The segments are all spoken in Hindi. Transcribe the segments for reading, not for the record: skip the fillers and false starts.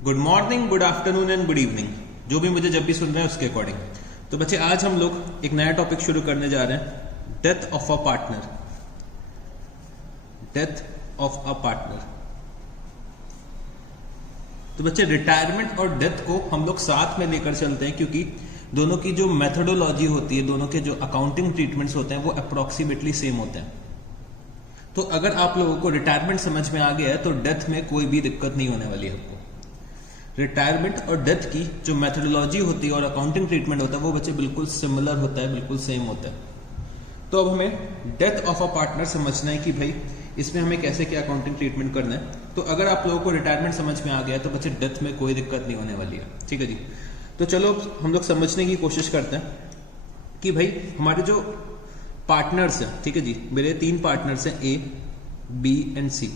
Good morning, good afternoon and good evening, जो भी मुझे जब भी सुन रहे हैं उसके अकॉर्डिंग। तो बच्चे आज हम लोग एक नया टॉपिक शुरू करने जा रहे हैं, death of a partner. Death of a partner. तो बच्चे रिटायरमेंट और डेथ को हम लोग साथ में लेकर चलते हैं, क्योंकि दोनों की जो मेथोडोलॉजी होती है, दोनों के जो अकाउंटिंग ट्रीटमेंट्स होते हैं वो अप्रोक्सीमेटली सेम होते हैं। तो अगर आप लोगों को रिटायरमेंट समझ में आ गया है तो डेथ में कोई भी दिक्कत नहीं होने वाली है आपको। रिटायरमेंट और डेथ की जो मेथोडोलॉजी होती है और अकाउंटिंग ट्रीटमेंट होता है वो बच्चे बिल्कुल सिमिलर होता है, बिल्कुल सेम होता है। तो अब हमें डेथ ऑफ अ पार्टनर समझना है कि भाई इसमें हमें कैसे क्या अकाउंटिंग ट्रीटमेंट करना है। तो अगर आप लोगों को रिटायरमेंट समझ में आ गया तो बच्चे डेथ में कोई दिक्कत नहीं होने वाली है। ठीक है जी। तो चलो हम लोग समझने की कोशिश करते हैं कि भाई हमारे जो पार्टनर्स हैं, ठीक है जी, मेरे 3 पार्टनर्स हैं, A B and C.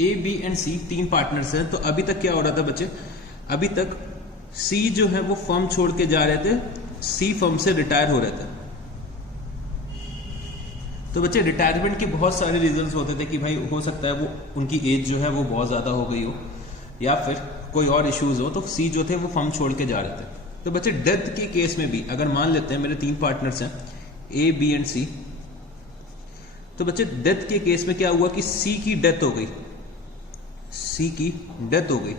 A B and C 3 partners हैं। तो अभी तक क्या हो रहा था बच्चे, अभी तक सी जो है वो फर्म छोड़ के जा रहे थे, सी फर्म से रिटायर हो रहे थे। तो बच्चे रिटायरमेंट के बहुत सारे रीजंस होते थे कि भाई हो सकता है वो उनकी एज जो है वो बहुत ज्यादा हो गई हो या फिर कोई और इश्यूज हो, तो सी जो थे वो फर्म छोड़ के जा रहे थे। तो बच्चे डेथ के केस में भी अगर मान लेते हैं मेरे 3 पार्टनर्स हैं ए बी एंड सी, तो बच्चे डेथ के केस में क्या हुआ कि सी की डेथ हो गई, सी की डेथ हो गई।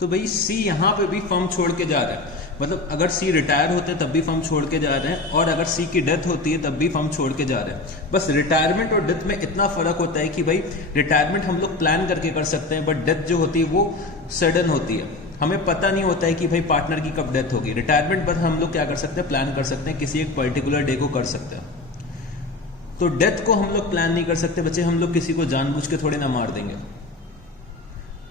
तो भाई सी यहां पे भी फर्म छोड़ के जा रहा है, मतलब अगर सी रिटायर होते हैं तब भी फर्म छोड़ के जा रहे हैं, और अगर सी की डेथ होती है तब भी फर्म छोड़ के जा रहे हैं। बस रिटायरमेंट और डेथ में इतना फर्क होता है कि भाई रिटायरमेंट हम लोग प्लान करके कर सकते हैं, बट डेथ जो होती है वो सडन होती है, हमें पता नहीं होता है कि भाई पार्टनर की कब डेथ होगी। रिटायरमेंट बस हम लोग क्या कर सकते हैं, प्लान कर सकते हैं, किसी एक पर्टिकुलर डे को कर सकते हैं। तो डेथ को हम लोग प्लान नहीं कर सकते बच्चे, हम लोग किसी को जानबूझ के थोड़ी ना मार देंगे।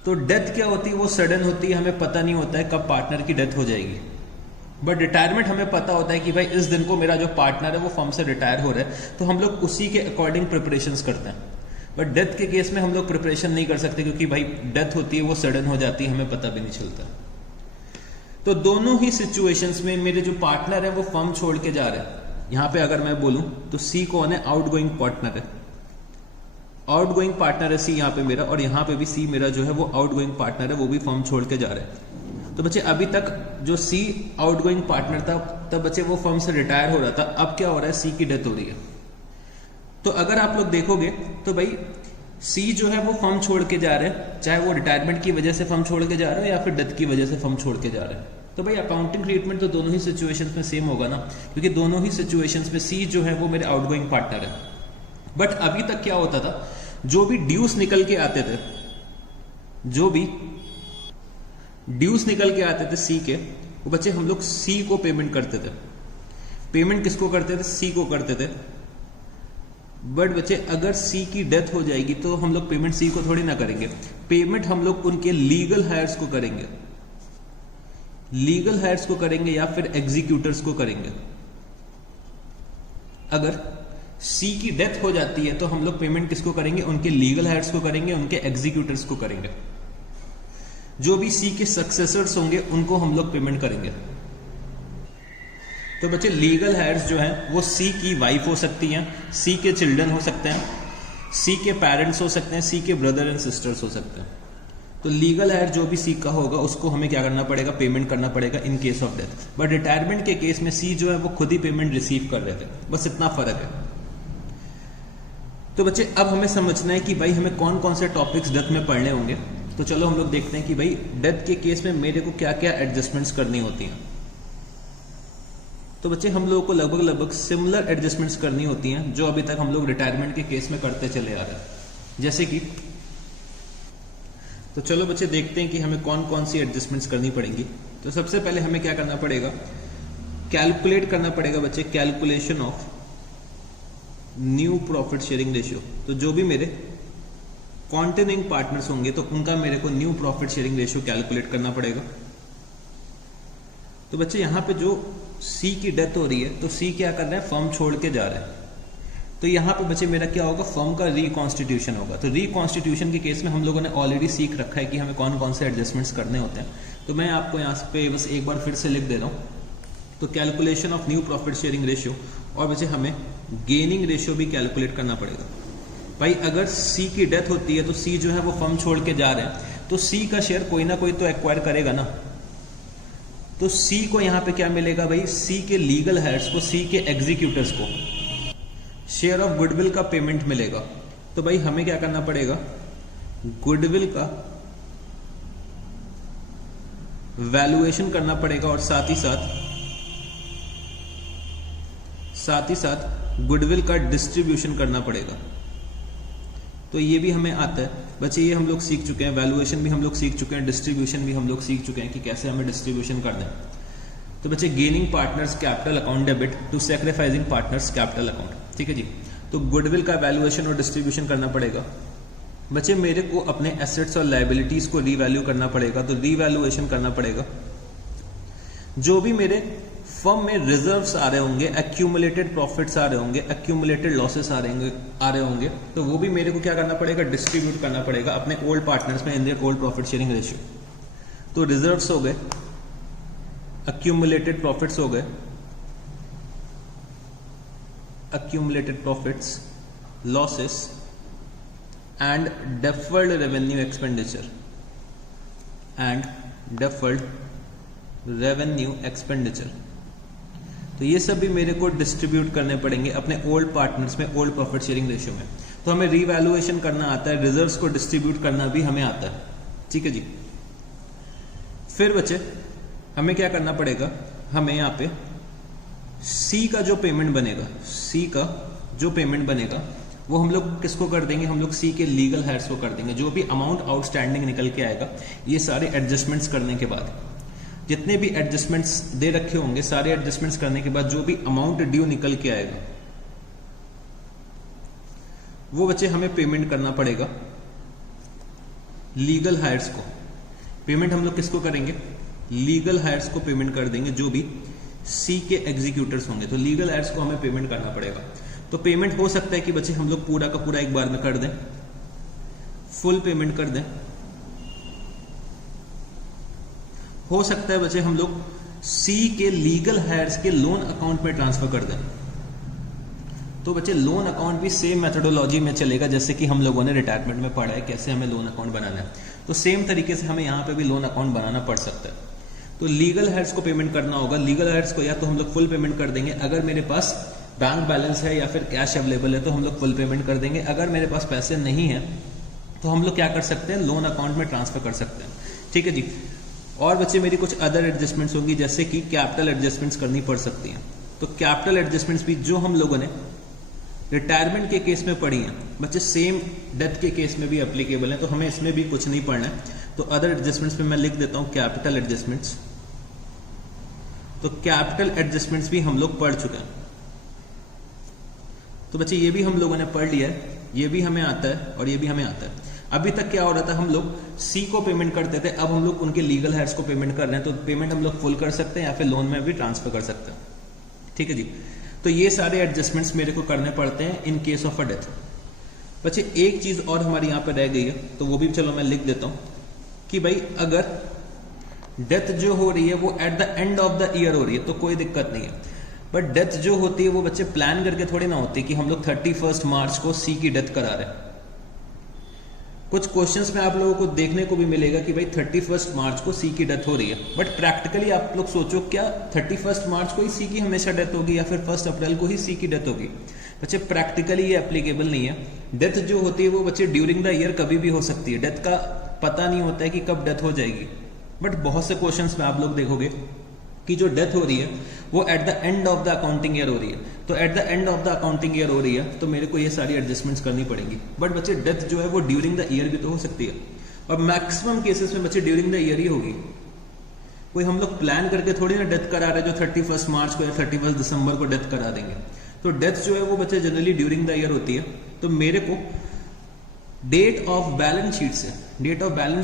तो डेथ क्या होती है, वो सडन होती है, हमें पता नहीं होता है कब पार्टनर की डेथ हो जाएगी। बट रिटायरमेंट हमें पता होता है कि भाई इस दिन को मेरा जो पार्टनर है वो फर्म से रिटायर हो रहा है, तो हम लोग उसी के अकॉर्डिंग प्रिपरेशंस करते हैं। बट डेथ के केस में हम लोग प्रिपरेशन नहीं कर सकते, क्योंकि भाई डेथ होती है वो सडन हो जाती है, हमें पता भी नहीं चलता। तो दोनों ही सिचुएशंस में मेरे जो पार्टनर है वो फर्म छोड़ के जा रहे हैं। यहां पे अगर मैं बोलूं तो सी कौन है, आउटगोइंग पार्टनर है, आउटगोइंग पार्टनर है सी यहाँ पे मेरा, और यहाँ पे भी सी मेरा जो है वो आउटगोइंग पार्टनर है, वो भी फर्म छोड़ के जा रहे हैं। तो बच्चे अभी तक जो सी आउटगोइंग पार्टनर था तब बच्चे वो फर्म से रिटायर हो रहा था, अब क्या हो रहा है, सी की डेथ हो रही है। तो अगर आप लोग देखोगे तो भाई सी जो है वो फर्म छोड़ के जा रहे हैं, चाहे वो रिटायरमेंट की वजह से फर्म छोड़ के जा रहे हैं या फिर डेथ की वजह से फर्म छोड़ के जा रहे हैं। तो भाई अकाउंटिंग ट्रीटमेंट तो दोनों ही सिचुएशंस में सेम होगा ना, क्योंकि दोनों ही सिचुएशंस में सी जो है वो मेरे आउटगोइंग पार्टनर है। बट अभी तक क्या होता था, जो भी ड्यूस निकल के आते थे, जो भी ड्यूस निकल के आते थे सी के, वो बच्चे हम लोग सी को पेमेंट करते थे। पेमेंट किसको करते थे, सी को करते थे। बट बच्चे अगर सी की डेथ हो जाएगी तो हम लोग पेमेंट सी को थोड़ी ना करेंगे, पेमेंट हम लोग उनके लीगल हायर्स को करेंगे, लीगल हायर्स को करेंगे या फिर एग्जीक्यूटर्स को करेंगे। अगर सी की डेथ हो जाती है तो हम लोग पेमेंट किसको करेंगे, उनके लीगल हायर्स को करेंगे, उनके एग्जीक्यूटर्स को करेंगे। जो भी सी के सक्सेसर्स होंगे उनको हम लोग पेमेंट करेंगे। तो बच्चे लीगल हायर्स जो हैं वो सी की वाइफ हो सकती हैं, सी के चिल्ड्रन हो सकते हैं, सी के पेरेंट्स हो सकते हैं, सी के ब्रदर एंड सिस्टर्स हो सकते हैं। तो लीगल हायर जो भी सी का होगा उसको हमें क्या करना पड़ेगा, पेमेंट करना पड़ेगा in case of death. But retirement के केस में सी जो है वो खुद ही पेमेंट रिसीव कर रहे थे, बस इतना फर्क है। तो बच्चे अब हमें समझना है कि भाई हमें कौन कौन से टॉपिक्स डेथ में पढ़ने होंगे। तो चलो हम लोग देखते हैं कि भाई डेथ के केस में मेरे को क्या क्या एडजस्टमेंट्स करनी होती हैं। तो बच्चे हम लोगों को लगभग सिमिलर एडजस्टमेंट्स करनी होती हैं जो अभी तक हम लोग रिटायरमेंट के केस में करते चले आ रहे हैं। जैसे कि, तो चलो बच्चे देखते हैं कि हमें कौन कौन सी एडजस्टमेंट्स करनी पड़ेंगी। तो सबसे पहले हमें क्या करना पड़ेगा, कैलकुलेट करना पड़ेगा बच्चे, calculation of new profit sharing ratio. तो जो भी मेरे कॉन्टिन्यूइंग पार्टनर्स होंगे तो उनका मेरे को new profit sharing ratio calculate करना पड़ेगा। तो बच्चे यहां पे जो सी की डेथ हो रही है तो सी क्या कर रहे हैं, फर्म छोड़ के जा रहे हैं। तो यहां पे बच्चे मेरा क्या होगा, फर्म का रिकॉन्स्टिट्यूशन होगा। तो रिकॉन्स्टिट्यूशन के केस में हम लोगों ने ऑलरेडी सीख रखा है कि हमें कौन कौन से एडजस्टमेंट्स करने होते हैं। तो मैं आपको यहाँ पे बस एक बार फिर से लिख दे रहा हूँ। तो calculation of new profit sharing ratio, और बच्चे हमें गेनिंग रेशियो भी कैलकुलेट करना पड़ेगा। भाई अगर सी की डेथ होती है तो सी जो है वो फर्म छोड़ के जा रहे हैं, तो सी का शेयर कोई ना कोई तो एक्वायर करेगा ना। तो सी को यहां पे क्या मिलेगा भाई, सी के लीगल हायर्स को, सी के एग्जीक्यूटर्स को शेयर ऑफ गुडविल का पेमेंट मिलेगा। तो भाई हमें क्या करना पड़ेगा, गुडविल का वैल्यूएशन करना पड़ेगा और साथ ही साथ गुडविल का डिस्ट्रीब्यूशन करना पड़ेगा। तो ये भी हमें आता है बच्चे, ये हम लोग सीख चुके हैं, वैल्यूएशन भी हम लोग सीख चुके हैं, डिस्ट्रीब्यूशन भी हम लोग सीख चुके हैं कि कैसे हमें डिस्ट्रीब्यूशन करना है। तो बच्चे gaining partners capital account debit to sacrificing partners capital account, ठीक है जी। तो गुडविल का वैल्यूएशन और डिस्ट्रीब्यूशन करना पड़ेगा। बच्चे मेरे को अपने एसेट्स और लायबिलिटीज को रीवैल्यू करना पड़ेगा, तो रीवैल्यूएशन करना पड़ेगा। जो भी मेरे फर्म में रिजर्व्स आ रहे होंगे, एक्यूमुलेटेड प्रॉफिट्स आ रहे होंगे, एक्यूमुलेटेड लॉसेस आ रहे होंगे, तो वो भी मेरे को क्या करना पड़ेगा, डिस्ट्रीब्यूट करना पड़ेगा अपने ओल्ड पार्टनर्स में in their old profit sharing ratio. तो रिजर्व्स हो गए, एक्यूमुलेटेड प्रॉफिट्स हो गए, accumulated profits, losses and deferred revenue expenditure तो ये सब भी मेरे को डिस्ट्रीब्यूट करने पड़ेंगे अपने ओल्ड पार्टनर्स में, ओल्ड प्रॉफिट शेयरिंग रेशियो में। तो हमें रीवैल्यूएशन करना आता है, रिजर्व्स को डिस्ट्रीब्यूट करना भी हमें आता है, ठीक है जी। फिर बच्चे हमें क्या करना पड़ेगा, हमें यहाँ पे सी का जो पेमेंट बनेगा, वो हम लोग किसको कर देंगे, हम लोग सी के लीगल हायर्स को कर देंगे। जो भी अमाउंट आउटस्टैंडिंग निकल के आएगा, ये सारे एडजस्टमेंट्स करने के बाद, जितने भी एडजस्टमेंट्स दे रखे होंगे, सारे एडजस्टमेंट्स करने के बाद जो भी अमाउंट ड्यू निकल के आएगा, वो बच्चे हमें पेमेंट करना पड़ेगा लीगल हायर्स को। पेमेंट हम लोग किसको करेंगे, लीगल हायर्स को पेमेंट कर देंगे, जो भी सी के एग्जीक्यूटर्स होंगे। तो लीगल हायर्स को हमें पेमेंट करना पड़ेगा। तो पेमेंट हो सकता है कि बच्चे हम लोग पूरा का पूरा एक बार में कर दें, फुल पेमेंट कर दें। हो सकता है बच्चे हम लोग सी के लीगल हायर्स के लोन अकाउंट में ट्रांसफर कर दें। तो बच्चे लोन अकाउंट भी सेम मेथोडोलॉजी में चलेगा जैसे कि हम लोगों ने रिटायरमेंट में पढ़ा है कैसे हमें लोन अकाउंट बनाना है। तो सेम तरीके से हमें यहाँ पे भी लोन अकाउंट बनाना पड़ सकता है। तो लीगल हायर्स को पेमेंट करना होगा। लीगल हायर्स को या तो हम लोग फुल पेमेंट कर देंगे, अगर मेरे पास बैंक बैलेंस है या फिर कैश अवेलेबल है तो हम लोग फुल पेमेंट कर देंगे। अगर मेरे पास पैसे नहीं है तो हम लोग क्या कर सकते हैं, लोन अकाउंट में ट्रांसफर कर सकते हैं, ठीक है जी। और बच्चे मेरी कुछ अदर एडजस्टमेंट्स होंगी जैसे कि कैपिटल एडजस्टमेंट्स करनी पड़ सकती हैं। तो कैपिटल एडजस्टमेंट्स भी जो हम लोगों ने रिटायरमेंट के केस में पढ़ी हैं बच्चे, सेम डेथ के केस में भी एप्लीकेबल है, तो हमें इसमें भी कुछ नहीं पढ़ना है। तो अदर एडजस्टमेंट्स में मैं लिख देता हूं कैपिटल एडजस्टमेंट्स। तो कैपिटल एडजस्टमेंट्स भी हम लोग पढ़ चुके हैं। तो बच्चे ये भी हम लोगों ने पढ़ लिया है, ये भी हमें आता है और ये भी हमें आता है। अभी तक क्या हो रहा था, हम लोग सी को पेमेंट करते थे, अब हम लोग उनके लीगल हायर्स को पेमेंट कर रहे हैं। तो पेमेंट हम लोग फुल कर सकते हैं या फिर लोन में भी ट्रांसफर कर सकते हैं, ठीक है जी। तो ये सारे एडजस्टमेंट्स मेरे को करने पड़ते हैं in case of a death. बच्चे एक चीज और हमारी यहां पर रह गई है, तो वो भी चलो मैं लिख देता हूं कि भाई अगर डेथ जो हो रही है वो at the end of the year हो रही है तो कोई दिक्कत नहीं है। बट डेथ जो होती है वो बच्चे प्लान करके थोड़ी ना होती कि हम लोग 31 मार्च को सी की डेथ करा रहे हैं। कुछ क्वेश्चंस में आप लोगों को देखने को भी मिलेगा कि भाई 31 मार्च को सी की डेथ हो रही है, बट प्रैक्टिकली आप लोग सोचो क्या 31 मार्च को ही सी की हमेशा डेथ होगी या फिर 1 अप्रैल को ही सी की डेथ होगी? बच्चे प्रैक्टिकली ये एप्लीकेबल नहीं है। डेथ जो होती है वो बच्चे ड्यूरिंग द ईयर कभी भी हो सकती है। डेथ का पता नहीं होता है कि कब डेथ हो जाएगी, बट बहुत से क्वेश्चंस में आप लोग देखोगे कि जो डेथ हो रही है वो at the end of the accounting year हो रही है। तो at the end of the accounting year हो रही है तो मेरे को ये सारी एडजस्टमेंट्स करनी पड़ेंगी। बट बच्चे डेथ जो है वो ड्यूरिंग द ईयर भी तो हो सकती है, और मैक्सिमम केसेस में बच्चे ड्यूरिंग द ईयर ही होगी। कोई हम लोग प्लान करके थोड़ी ना डेथ करा रहे जो 31 मार्च को या 31 दिसंबर को डेथ करा देंगे। तो डेथ जो है वो बच्चे जनरली ड्यूरिंग द ईयर होती है। तो मेरे को डेट ऑफ बैलेंस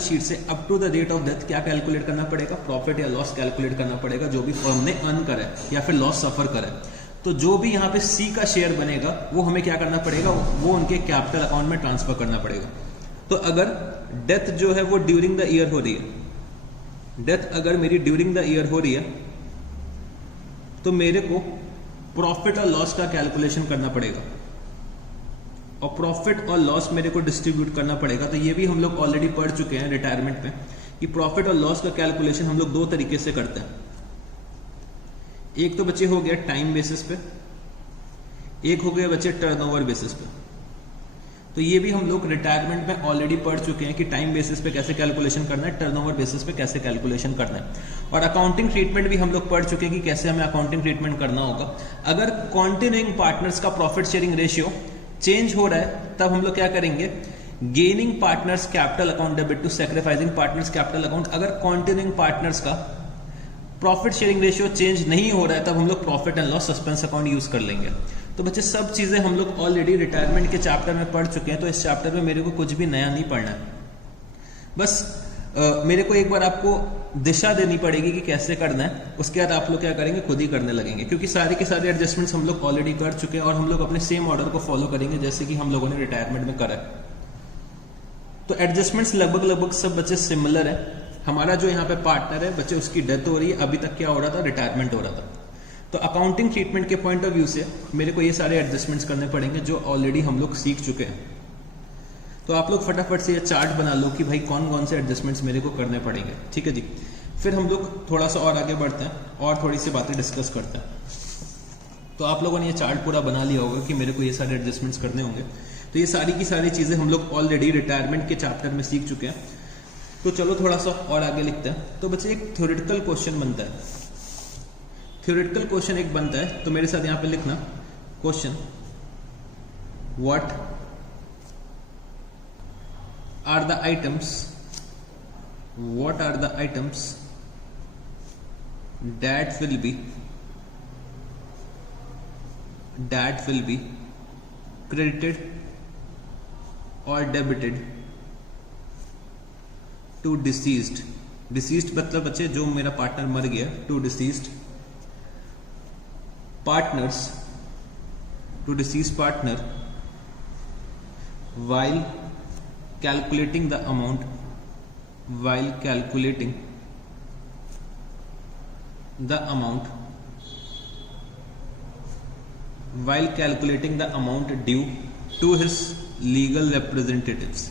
शीट से up to the date of death क्या कैलकुलेट करना पड़ेगा, प्रॉफिट या लॉस कैलकुलेट करना पड़ेगा जो भी फर्म ने अर्न करा है या फिर लॉस सफर करा है। तो जो भी यहाँ पे सी का शेयर बनेगा वो हमें क्या करना पड़ेगा, वो उनके कैपिटल अकाउंट में ट्रांसफर करना पड़ेगा। तो अगर डेथ जो है वो ड्यूरिंग द ईयर हो रही है, डेथ अगर मेरी ड्यूरिंग द ईयर हो रही है तो मेरे को प्रॉफिट और लॉस का कैलकुलेशन करना पड़ेगा। और प्रॉफिट और लॉस मेरे को डिस्ट्रीब्यूट करना पड़ेगा। तो ये भी हम लोग ऑलरेडी पढ़ चुके हैं रिटायरमेंट में कि प्रॉफिट और लॉस का कैलकुलेशन हम लोग दो तरीके से करते हैं। एक तो बच्चे हो गया टाइम बेसिस पे, एक हो गया बच्चे टर्नओवर बेसिस पे। तो ये भी हम लोग रिटायरमेंट में ऑलरेडी पढ़ चुके हैं कि टाइम बेसिस पे कैसे कैलकुलेशन करना है, टर्नओवर बेसिस पे कैसे कैलकुलेशन करना है। और अकाउंटिंग ट्रीटमेंट भी हम लोग पढ़ चुके हैं कि कैसे हमें अकाउंटिंग ट्रीटमेंट करना होगा। अगर कॉन्टिन्यूइंग पार्टनर्स का प्रॉफिट शेयरिंग रेशियो चेंज हो रहा है तब हम लोग क्या करेंगे, gaining partners capital account debit to sacrificing partners capital account. अगर कॉन्टिन्यूइंग पार्टनर्स का प्रॉफिट शेयरिंग रेशियो चेंज नहीं हो रहा है तब हम लोग profit and loss suspense account use कर लेंगे। तो बच्चे सब चीजें हम लोग ऑलरेडी रिटायरमेंट के चैप्टर में पढ़ चुके हैं, तो इस चैप्टर में मेरे को कुछ भी नया नहीं पढ़ना है। बस मेरे को एक बार आपको दिशा देनी पड़ेगी कि कैसे करना है, उसके बाद आप लोग क्या करेंगे, खुद ही करने लगेंगे, क्योंकि सारे के सारे एडजस्टमेंट्स हम लोग ऑलरेडी कर चुके हैं और हम लोग अपने सेम ऑर्डर को फॉलो करेंगे जैसे कि हम लोगों ने रिटायरमेंट में करा है। तो एडजस्टमेंट्स लगभग सब बच्चे सिमिलर है। हमारा जो यहाँ पे पार्टनर है बच्चे, उसकी डेथ हो रही है, अभी तक क्या हो रहा था, रिटायरमेंट हो रहा था। तो अकाउंटिंग ट्रीटमेंट के पॉइंट ऑफ व्यू से मेरे को ये सारे एडजस्टमेंट्स करने पड़ेंगे जो ऑलरेडी हम लोग सीख चुके हैं। तो आप लोग फटाफट से ये चार्ट बना लो कि भाई कौन कौन से एडजस्टमेंट्स मेरे को करने पड़ेंगे, ठीक है जी। फिर हम लोग थोड़ा सा और आगे बढ़ते हैं और थोड़ी सी बातें डिस्कस करते हैं। तो आप लोगों ने ये चार्ट पूरा बना लिया होगा कि मेरे को ये सारे एडजस्टमेंट्स करने होंगे। तो ये सारी की सारी चीजें हम लोग ऑलरेडी रिटायरमेंट के चैप्टर में सीख चुके हैं। तो चलो थोड़ा सा और आगे लिखते हैं। तो बच्चे एक थ्योरेटिकल क्वेश्चन बनता है, थ्योरेटिकल क्वेश्चन एक बनता है, तो मेरे साथ यहां पे लिखना question, what are the items, what are the items that will be credited or debited to deceased मतलब बच्चे जो मेरा पार्टनर मर गया, to deceased partner while calculating the amount due to his legal representatives,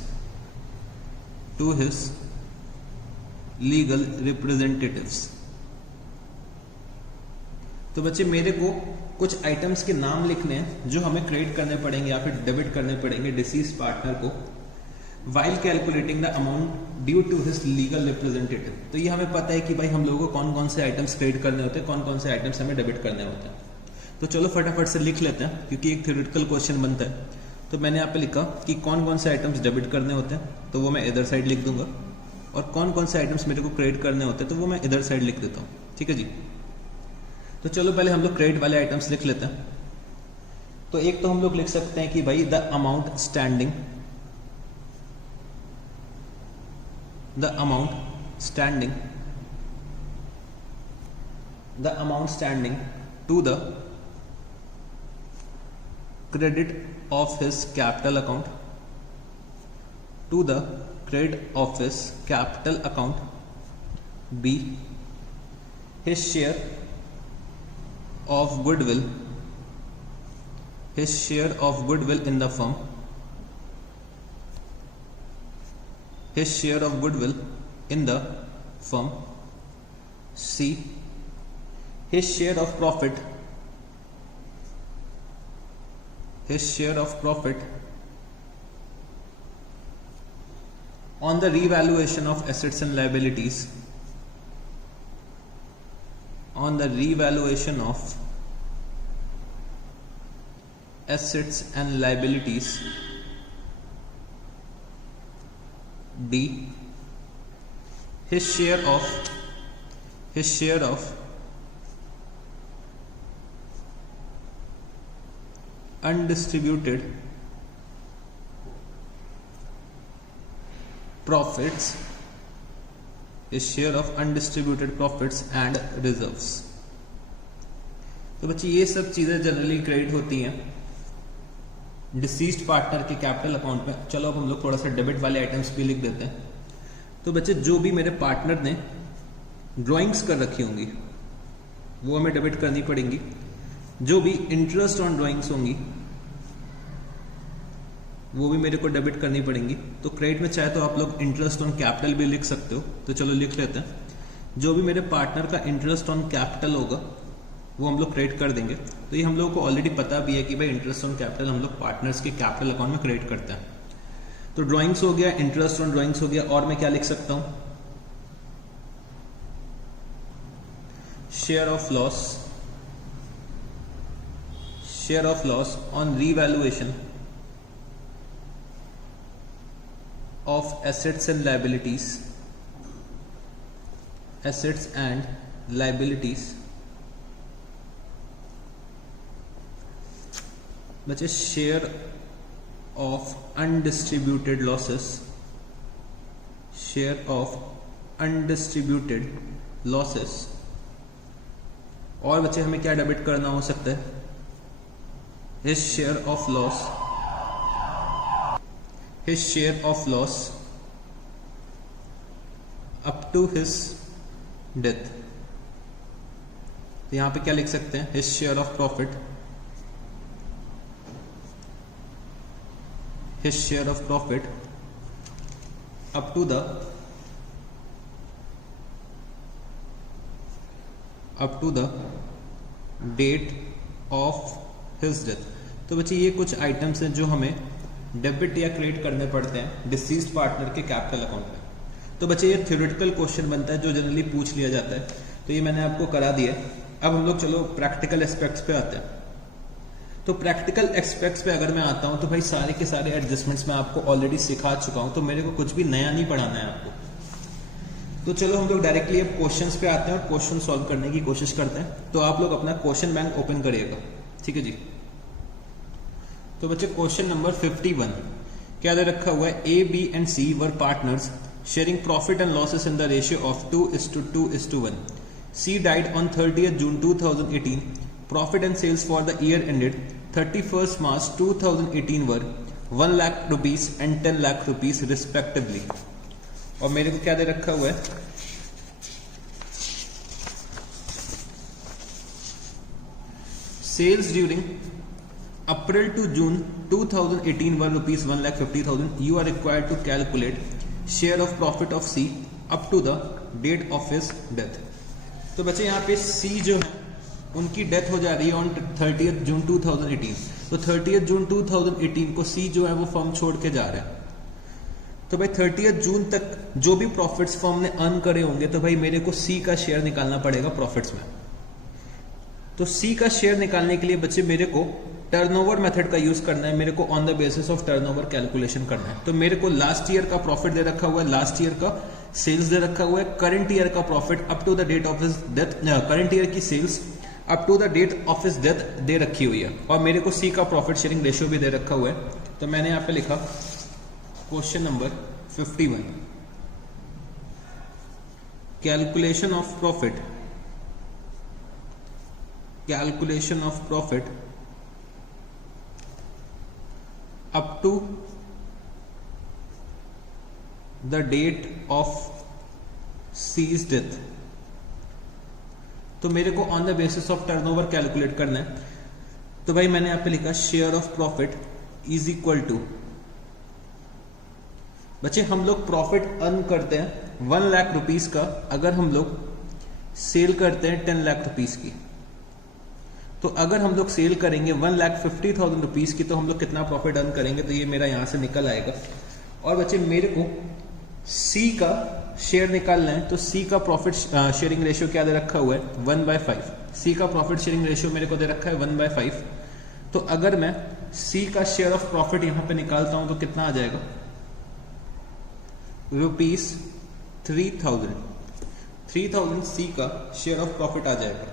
तो बच्चे मेरे को कुछ आइटम्स के नाम लिखने हैं जो हमें क्रेडिट करने पड़ेंगे या फिर डेबिट करने पड़ेंगे डिसीज पार्टनर को, while calculating the amount due to his legal representative। तो ये हमें पता है कि भाई हम लोगों को कौन कौन से आइटम्स क्रेडिट करने होते हैं, कौन कौन से आइटम्स हमें डेबिट करने होते हैं। तो चलो फटाफट से लिख लेते हैं क्योंकि एक थ्योरेटिकल क्वेश्चन बनता है। तो मैंने यहाँ पे लिखा कि कौन कौन से आइटम्स डेबिट करने होते हैं, तो वो मैं इधर साइड लिख दूंगा, और कौन कौन से आइटम्स मेरे को क्रेडिट करने होते हैं तो वो मैं इधर साइड लिख देता हूँ, ठीक है जी। तो चलो पहले हम लोग क्रेडिट वाले आइटम्स लिख लेते हैं। तो एक तो हम लोग लिख सकते हैं कि भाई the amount standing to the credit of his capital account, B, his share of goodwill in the firm, C, his share of profit on the revaluation of assets and liabilities, D, his share of undistributed profits, and reserves। तो बच्चे ये सब चीजें जनरली क्रेडिट होती हैं डिसीज्ड पार्टनर के कैपिटल अकाउंट में। चलो अब हम लोग थोड़ा सा डेबिट वाले आइटम्स भी लिख देते हैं। तो बच्चे जो भी मेरे पार्टनर ने ड्राइंग्स कर रखी होंगी वो हमें डेबिट करनी पड़ेंगी। जो भी इंटरेस्ट ऑन ड्राइंग्स होंगी वो भी मेरे को डेबिट करनी पड़ेंगी। तो क्रेडिट में चाहे तो आप लोग इंटरेस्ट ऑन कैपिटल भी लिख सकते हो, तो चलो लिख लेते हैं। जो भी मेरे पार्टनर का इंटरेस्ट ऑन कैपिटल होगा वो हम लोग क्रेडिट कर देंगे। तो ये हम लोगों को ऑलरेडी पता भी है कि भाई इंटरेस्ट ऑन कैपिटल हम लोग पार्टनर्स के कैपिटल अकाउंट में क्रेडिट करते हैं। तो ड्राइंग्स हो गया, इंटरेस्ट ऑन ड्राइंग्स हो गया, और मैं क्या लिख सकता हूं, share of loss on revaluation of assets and liabilities बचे शेयर ऑफ अनडिस्ट्रीब्यूटेड लॉसेस, और बच्चे हमें क्या डेबिट करना हो सकता है, his share of loss up to his death। तो यहां पे क्या लिख सकते हैं, his share of profit up to the date of his death। तो बच्चे ये कुछ आइटम्स हैं जो हमें डेबिट या क्रेडिट करने पड़ते हैं डिसीज्ड पार्टनर के कैपिटल अकाउंट में। तो बच्चे ये थ्योरेटिकल क्वेश्चन बनता है जो जनरली पूछ लिया जाता है, तो ये मैंने आपको करा दिया। अब हम लोग चलो प्रैक्टिकल एस्पेक्ट्स पे आते हैं। तो प्रैक्टिकल एस्पेक्ट्स पे अगर मैं आता हूं तो भाई सारे के सारे एडजस्टमेंट्स मैं आपको ऑलरेडी सिखा चुका हूं, तो मेरे को कुछ भी नया नहीं पढ़ाना है आपको। तो चलो हम लोग डायरेक्टली अब क्वेश्चंस पे आते हैं और क्वेश्चन सॉल्व करने की कोशिश करते हैं। तो आप लोग अपना क्वेश्चन बैंक ओपन करिएगा, ठीक है जी। तो बच्चे क्वेश्चन नंबर 51 क्या दे रखा हुआ है, A B and C were partners sharing profit and losses in the ratio of 2:2:1। C died on 30th June 2018। Profit and sales for the year ended 31st March 2018 were 1 lakh rupees and 10 lakh rupees respectively. और मेरे को क्या दे रखा हुआ है, sales during April to June 2018 were rupees 1,50,000. You are required to calculate share of profit of C up to the date of his death। तो बच्चे यहाँ पे C जो है उनकी डेथ हो जा रही है ऑन 30th June 2018। तो 30th June 2018 को C जो है वो फर्म छोड़ के जा रहा है। तो भाई 30th जून तक जो भी प्रॉफिट्स फर्म ने अर्न करे होंगे तो भाई मेरे को C का शेयर निकालना पड़ेगा प्रॉफिट्स में। तो C का शेयर निकालने के लिए बच्चे मेरे को टर्नओवर मेथड का यूज करना है, मेरे को on the basis of turnover calculation करना है। तो मेरे को लास्ट ईयर का प्रॉफिट दे रखा हुआ है, लास्ट ईयर का सेल्स दे रखा हुआ है, करंट ईयर का profit up to the date of his death, current year की sales up to the date of his death दे रखी हुई है, और मेरे को सी का प्रॉफिट शेयरिंग रेशियो भी दे रखा हुआ है। तो मैंने यहाँ पे लिखा question number 51 calculation of profit up to the date of C's death। तो मेरे को on the basis of turnover calculate करना है। तो भाई मैंने यहां पे लिखा share of profit is equal to, बच्चे हम लोग प्रॉफिट अर्न करते हैं 1 लाख रुपीस का, अगर हम लोग सेल करते हैं 10 लाख रुपीस की। तो अगर हम लोग सेल करेंगे 1,50,000 रुपीज की तो हम लोग कितना प्रॉफिट अर्न करेंगे, तो ये मेरा यहां से निकल आएगा। और बच्चे मेरे को सी का शेयर निकालना है, तो सी का प्रॉफिट शेयरिंग रेशियो क्या दे रखा हुआ है 1/5। सी का प्रॉफिट शेयरिंग रेशियो मेरे को दे रखा है 1/5। तो अगर मैं सी का शेयर ऑफ प्रॉफिट यहां पे निकालता हूं तो कितना आ जाएगा, ₹3,000 सी का शेयर ऑफ प्रॉफिट आ जाएगा।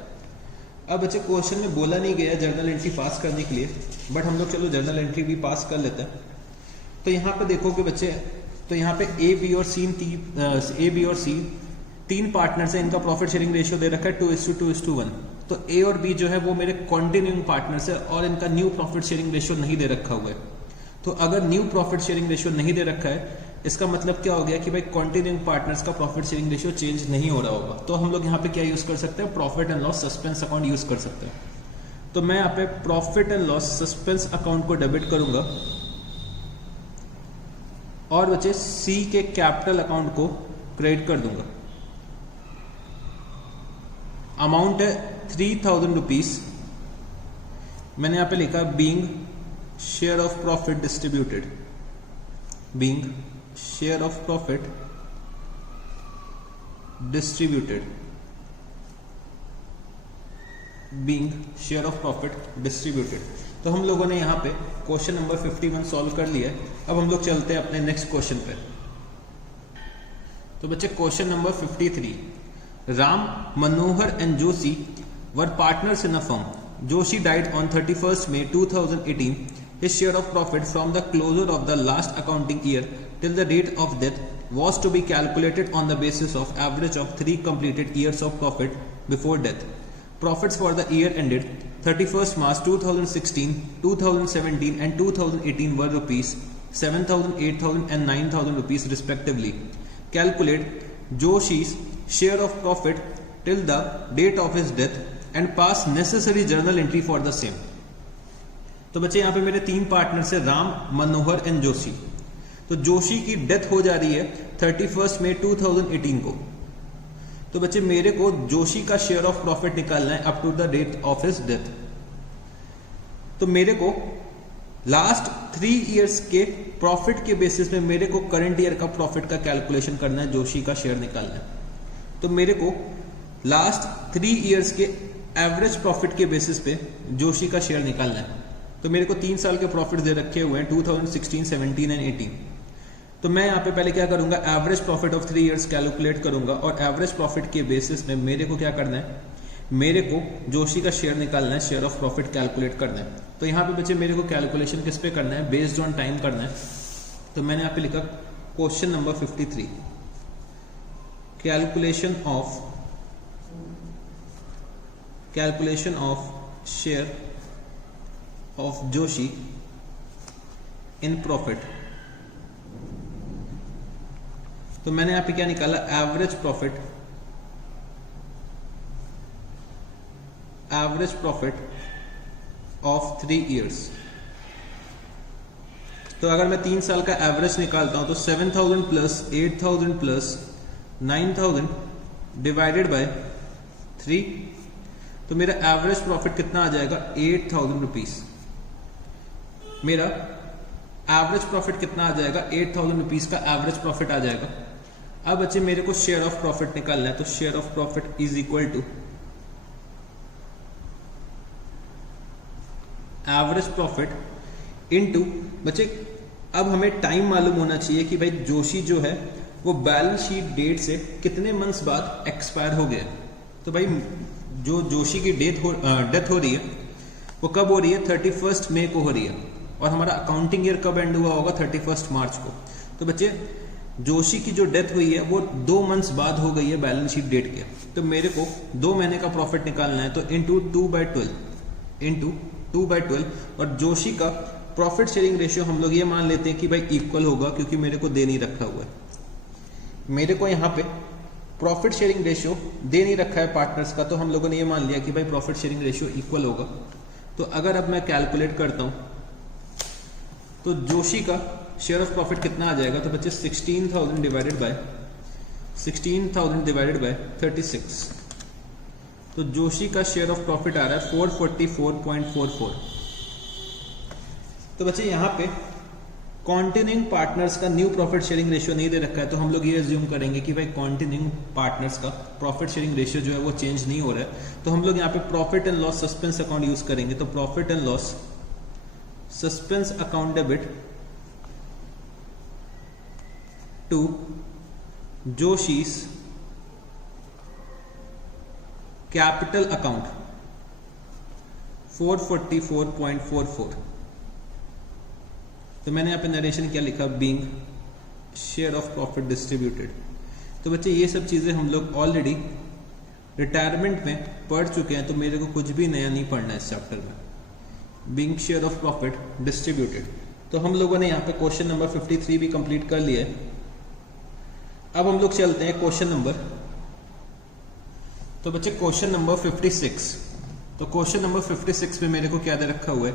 अब बच्चे क्वेश्चन में बोला नहीं गया जर्नल एंट्री पास करने के लिए, बट हम लोग चलो जर्नल एंट्री भी पास कर लेते हैं। तो यहाँ पे देखोगे बच्चे, तो यहाँ पे ए बी और सी तीन पार्टनर्स हैं, इनका प्रॉफिट शेयरिंग रेशियो दे रखा है 2:2:1। तो ए और बी जो है वो मेरे कॉन्टिन्यूइंग पार्टनर्स है और इनका न्यू प्रॉफिट शेयरिंग रेशियो नहीं दे रखा हुआ है। तो अगर न्यू प्रॉफिट शेयरिंग रेशियो नहीं दे रखा है, इसका मतलब क्या हो गया कि भाई कॉन्टिन्यूइंग पार्टनर्स का प्रॉफिट शेयरिंग रेशियो चेंज नहीं हो रहा होगा। तो हम लोग यहाँ पे क्या यूज कर सकते हैं, profit and loss suspense account use कर सकते हैं। तो मैं यहाँ पे profit and loss suspense account को डेबिट करूंगा और बच्चे सी के कैपिटल अकाउंट को क्रेडिट कर दूंगा। अमाउंट है 3000 रुपीज। मैंने यहां पे लिखा being share of profit distributed, being share of profit distributed, being share of profit distributed. तो हम लोगों ने यहां पे क्वेश्चन नंबर 51 सॉल्व कर लिया है। अब हम लोग चलते हैं अपने नेक्स्ट क्वेश्चन पे। तो बच्चे question number 53, Ram Manohar and Joshi were partners in a firm. Joshi died on 31st May 2018. His share of profit from the closure of the last accounting year till the date of death was to be calculated on the basis of average of 3 completed years of profit before death. Profits for the year ended 31st March 2016, 2017 and 2018 were rupees 7,000, 8,000 and 9,000 rupees respectively. Calculate Joshi's share of profit till the date of his death and pass necessary journal entry for the same. तो बच्चे यहाँ पे मेरे 3 पार्टनर्स है, राम, मनोहर एंड जोशी। तो जोशी की डेथ हो जा रही है 31 मई 2018 को। तो बच्चे मेरे को जोशी का शेयर ऑफ प्रॉफिट निकालना है up to the date of his death. तो मेरे को लास्ट 3 इयर्स के प्रॉफिट के बेसिस में मेरे को करंट ईयर का प्रॉफिट का कैलकुलेशन करना है, जोशी का शेयर निकालना है। तो मेरे को लास्ट 3 इयर्स के एवरेज प्रॉफिट के बेसिस पे जोशी का शेयर निकालना है। तो मेरे को 3 साल के प्रॉफिट दे रखे हुए हैं 2016, 17 एंड 18। तो मैं यहाँ पे पहले क्या करूंगा, average profit of 3 years calculate करूंगा और एवरेज प्रॉफिट के बेसिस में मेरे को क्या करना है, मेरे को जोशी का शेयर निकालना है, शेयर ऑफ प्रॉफिट कैलकुलेट करना है। तो यहाँ पे बच्चे मेरे को कैलकुलेशन किस पे करना है, बेस्ड ऑन टाइम करना है। तो मैंने यहाँ पे लिखा question number 53, calculation of share of Joshi in profit. तो मैंने यहां पे क्या निकाला, एवरेज प्रॉफिट ऑफ 3 इयर्स। तो अगर मैं 3 साल का एवरेज निकालता हूं तो 7,000 प्लस 8,000 प्लस 9,000 डिवाइडेड बाय 3, तो मेरा एवरेज प्रॉफिट कितना आ जाएगा, 8,000 रुपीज। मेरा एवरेज प्रॉफिट कितना आ जाएगा, 8,000 रुपीज का एवरेज प्रॉफिट आ जाएगा। अब बच्चे मेरे को शेयर ऑफ प्रॉफिट निकालना है। तो share of profit is equal to average profit into, बच्चे अब हमें टाइम मालूम होना चाहिए कि भाई जोशी जो है वो बैलेंस शीट डेट से कितने मंथ्स बाद एक्सपायर हो गया। तो भाई जो जोशी की डेथ हो रही है वो कब हो रही है, 31 मई को हो रही है और हमारा अकाउंटिंग ईयर कब एंड हुआ होगा, 31 मार्च को। तो बच्चे जोशी की जो डेथ हुई है वो 2 मंथ्स बाद हो गई है बैलेंस शीट डेट के। तो मेरे को 2 महीने का प्रॉफिट निकालना है, तो इंटू 2/12 और जोशी का प्रॉफिट शेयरिंग रेशियो हम लोग ये मान लेते हैं कि भाई इक्वल होगा, क्योंकि मेरे को दे नहीं रखा हुआ है। मेरे को यहाँ पे प्रॉफिट शेयरिंग रेशियो दे नहीं रखा है पार्टनर्स का, तो हम लोगों ने ये मान लिया कि भाई प्रॉफिट शेयरिंग रेशियो इक्वल होगा। तो अगर अब मैं कैलकुलेट करता हूं तो जोशी का शेयर ऑफ प्रॉफिट कितना आ जाएगा, तो बच्चे 16,000 डिवाइडेड बाय 36। तो जोशी का शेयर ऑफ प्रॉफिट आ रहा है 444.44। तो बच्चे यहाँ पे कॉन्टिन्यूइंग पार्टनर्स का न्यू प्रॉफिट शेयरिंग रेशियो नहीं दे रखा है, तो हम लोग ये अज्यूम करेंगे कि भाई कॉन्टिन्यूइंग पार्टनर्स का प्रॉफिट शेयरिंग रेशियो जो है वो चेंज नहीं हो रहा है। तो हम लोग यहाँ पे profit and loss suspense account use करेंगे। तो profit and loss suspense account debit to Joshi's capital account 444.44। तो मैंने यहाँ पे नरेशन क्या लिखा, being share of profit distributed. तो बच्चे ये सब चीजें हम लोग ऑलरेडी रिटायरमेंट में पढ़ चुके हैं, तो मेरे को कुछ भी नया नहीं पढ़ना है इस चैप्टर में। Being share of profit distributed. तो हम लोगों ने यहाँ पे क्वेश्चन नंबर 53 भी कंप्लीट कर लिया है। अब हम लोग चलते हैं क्वेश्चन नंबर, तो बच्चे क्वेश्चन नंबर 56। तो क्वेश्चन नंबर 56 में मेरे को क्या दे रखा हुआ है,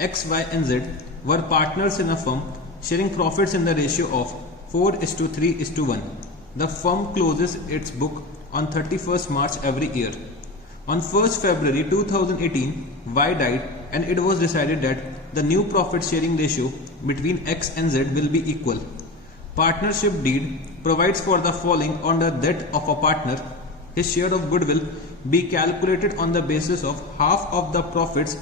X, Y and Z were partners in a firm sharing profits in the ratio of 4:3:1. The firm closes its book on 31st March every year. On 1st February 2018, Y died and it was decided that the new profit sharing ratio between X and Z will be equal. Partnership deed provides for the following: on the death of a partner, his share of goodwill be calculated on the basis of half of the profits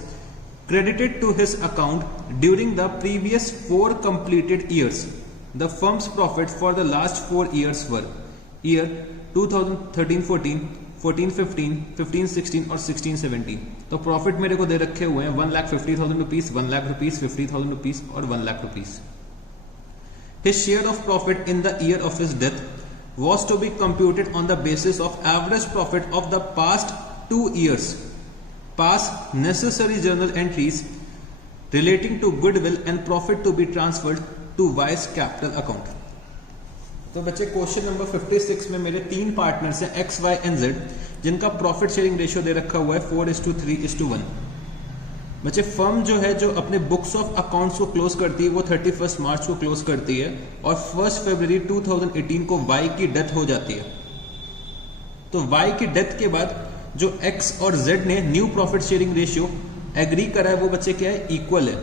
credited to his account during the previous 4 completed years. The firm's profits for the last 4 years were year 2013-14, 14-15, 15-16 और 16-17. तो प्रॉफिट मेरे को दे रखे हुए हैं 1,50,000 रुपीज, 1 लाख रुपीज, 50,000 रुपीज और 1 lakh rupees. His share of profit in the year of his death was to be computed on the basis of average profit of the past 2 years. Pass necessary journal entries relating to goodwill and profit to be transferred to Y's capital account. तो बच्चे क्वेश्चन नंबर 56 में मेरे 3 पार्टनर्स हैं X, Y एंड Z, जिनका प्रॉफिट शेयरिंग रेशियो दे रखा हुआ है 4:3:1. बच्चे फर्म जो है जो अपने बुक्स ऑफ अकाउंट्स को क्लोज करती है वो 31 मार्च को क्लोज करती है और 1 फरवरी 2018 को Y की डेथ हो जाती है. तो Y की डेथ के बाद जो X और Z ने new profit sharing ratio agree करा है वो बच्चे क्या है, इक्वल है.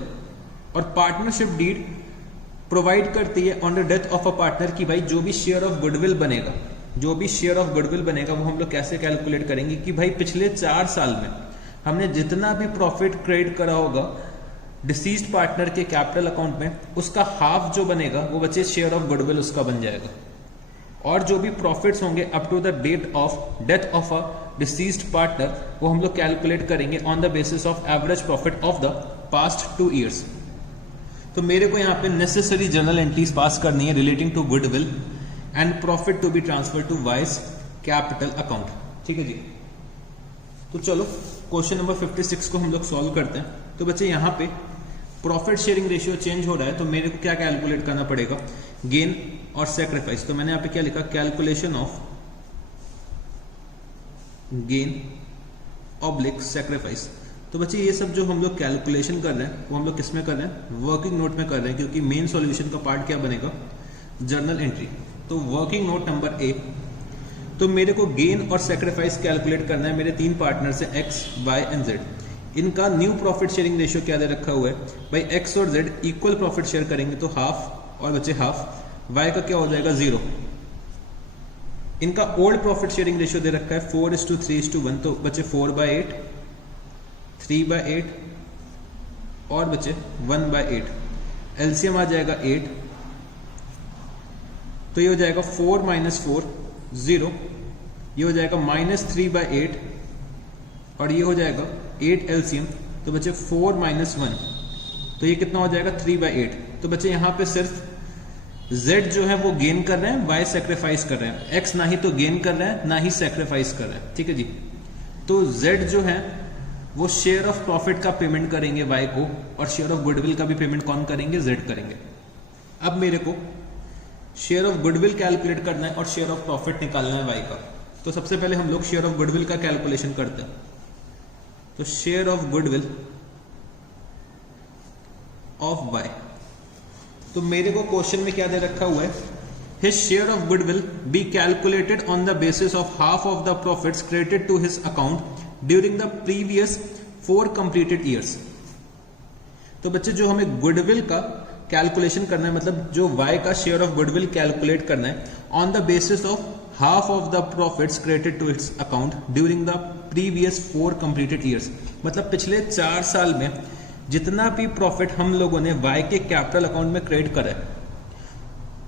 और पार्टनरशिप डीड प्रोवाइड करती है on the death of a partner की भाई जो भी शेयर ऑफ गुडविल बनेगा, जो भी शेयर ऑफ गुडविल बनेगा वो हम लोग कैसे कैलकुलेट करेंगे कि भाई पिछले 4 साल में हमने जितना भी प्रॉफिट क्रेडिट करा होगा डिसीज्ड पार्टनर के कैपिटल अकाउंट में, उसका हाफ जो बनेगा वो बच्चे शेयर ऑफ गुडविल उसका बन जाएगा. और जो भी प्रॉफिट्स होंगे up to the date of death of a deceased partner वो हम लोग कैलकुलेट करेंगे on the basis of average profit of the past 2 years. तो मेरे को यहाँ पे नेसेसरी जर्नल एंट्रीज पास करनी है relating to goodwill and profit to be transferred to Y's capital account. ठीक है जी. तो चलो क्वेश्चन नंबर 56 को हम लोग सॉल्व करते हैं. तो बच्चे यहाँ पे प्रॉफिट शेयरिंग रेशियो चेंज हो रहा है तो मेरे को क्या कैलकुलेट करना पड़ेगा, गेन और सेक्रीफाइस. तो मैंने यहाँ पे क्या लिखा, calculation of gain oblique sacrifice. तो बच्चे ये सब जो हम लोग कैलकुलेशन कर रहे हैं वो हम लोग किस में कर रहे हैं, वर्किंग नोट में कर रहे हैं, क्योंकि मेन सॉल्यूशन का पार्ट क्या बनेगा, जर्नल एंट्री. तो वर्किंग नोट नंबर ए, तो मेरे को गेन और सेक्रीफाइस कैलकुलेट करना है. मेरे 3 पार्टनर्स हैं X, Y एंड Z. इनका न्यू प्रॉफिट शेयरिंग रेशियो क्या दे रखा हुआ है भाई, X और Z इक्वल प्रॉफिट शेयर करेंगे तो हाफ और बच्चे हाफ. Y का क्या हो जाएगा 0. इनका ओल्ड प्रॉफिट शेयरिंग रेशियो दे रखा है 4:3:1. तो बच्चे 4/8, 3/8 और बच्चे 1/8. एलसीएम आ जाएगा 8. तो ये हो जाएगा 4 - 4 0. ये हो जाएगा -3/8 और ये हो जाएगा 8 एलसीएम. तो बच्चे 4 - 1 तो ये कितना हो जाएगा 3/8. तो बच्चे यहाँ पे सिर्फ Z जो है वो गेन कर रहे हैं, Y सेक्रीफाइस कर रहे हैं. X ना ही तो गेन कर रहे हैं ना ही सेक्रीफाइस कर रहे हैं. ठीक है जी. तो Z जो है वो शेयर ऑफ प्रॉफिट का पेमेंट करेंगे Y को और शेयर ऑफ गुडविल का भी पेमेंट कौन करेंगे, Z करेंगे. अब मेरे को शेयर ऑफ गुडविल कैलकुलेट करना है और शेयर ऑफ प्रॉफिट निकालना है Y का. तो सबसे पहले हम लोग शेयर ऑफ गुडविल का कैलकुलेशन करते हैं. तो share of goodwill of Y, तो मेरे को क्वेश्चन में क्या दे रखा हुआ है, his share of goodwill be calculated on the basis of half of the profits credited to his account during the previous 4 completed years. तो बच्चे जो हमें गुडविल का कैलकुलेशन करना है, मतलब जो Y का शेयर ऑफ गुडविल कैलकुलेट करना है on the basis of half of the profits credited to its account during the previous 4 completed years. मतलब पिछले 4 साल में जितना भी प्रॉफिट हम लोगों ने Y के कैपिटल अकाउंट में क्रेडिट करा है,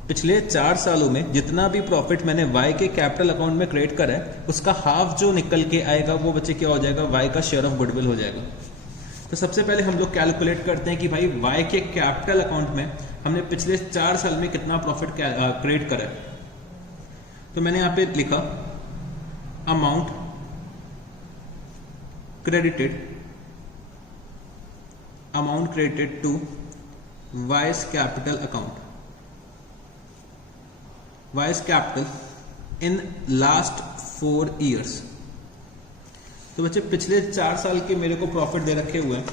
पिछले 4 सालों में जितना भी प्रॉफिट मैंने Y के कैपिटल अकाउंट में क्रेडिट करा है उसका हाफ जो निकल के आएगा वो बच्चे क्या हो जाएगा, Y का शेयर ऑफ गुडविल हो जाएगा. तो सबसे पहले हम लोग कैलकुलेट करते हैं कि भाई Y के कैपिटल अकाउंट में हमने पिछले 4 साल में कितना प्रॉफिट क्रेडिट करा है. तो मैंने यहां पे लिखा amount credited to Y's capital account, Y's capital in last 4 years. तो बच्चे पिछले 4 साल के मेरे को प्रॉफिट दे रखे हुए हैं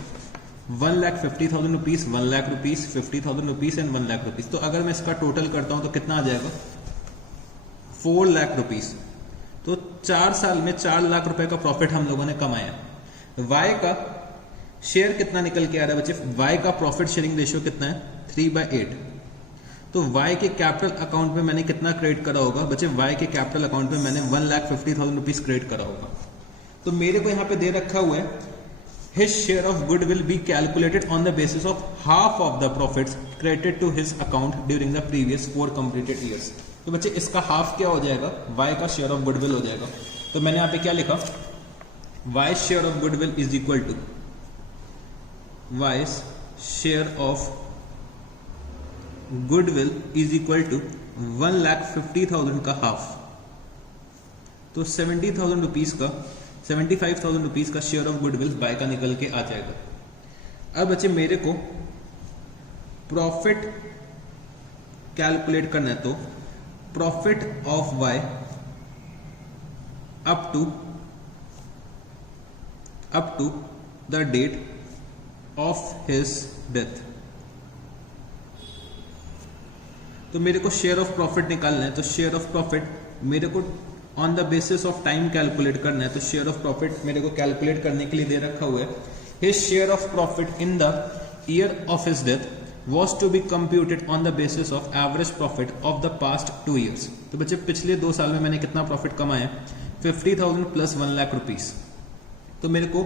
1,50,000 rupees, 1 lakh rupees, 50,000 rupees and 1 lakh rupees. तो अगर मैं इसका टोटल करता हूं तो कितना आ जाएगा? 4 लाख रुपीज। तो 4 साल में 4 लाख रुपए का प्रॉफिट हम लोगों ने कमाया। वाई का शेयर कितना निकल के आ रहा है बच्चे? वाई का प्रॉफिट शेयरिंग रेशियो कितना है? 3/8। तो वाई के कैपिटल अकाउंट में मैंने कितना क्रेडिट करा होगा बच्चे? वाई के कैपिटल अकाउंट में मैंने 1,50,000 रुपीज क्रेडिट करा होगा। तो मेरे को यहाँ पे दे रखा हुआ है his share of goodwill be calculated on the basis of half of the profits credited to his account during the previous 4 completed years. तो बच्चे इसका हाफ क्या हो जाएगा? वाई का शेयर ऑफ गुडविल हो जाएगा। तो मैंने यहाँ पे क्या लिखा? Y share of goodwill is equal to Y share of goodwill is equal to 1,50,000 का हाफ। तो 70,000 रुपीज का 75,000 रुपीज का शेयर ऑफ गुडविल बाय का निकल के आ जाएगा। अब बच्चे मेरे को प्रॉफिट कैलकुलेट करना है। तो profit of Y up to the date of his death. तो मेरे को शेयर ऑफ प्रॉफिट निकालना है। तो शेयर ऑफ प्रॉफिट मेरे को on the basis of time calculate करना है। तो शेयर ऑफ प्रॉफिट मेरे को कैलकुलेट करने के लिए दे रखा हुआ है his share of profit in the year of his death was to be computed on the basis of average profit of the past 2 years। तो बच्चे पिछले 2 साल में मैंने कितना प्रॉफिट कमाया? 50,000 प्लस 1 लाख रुपीज। तो मेरे को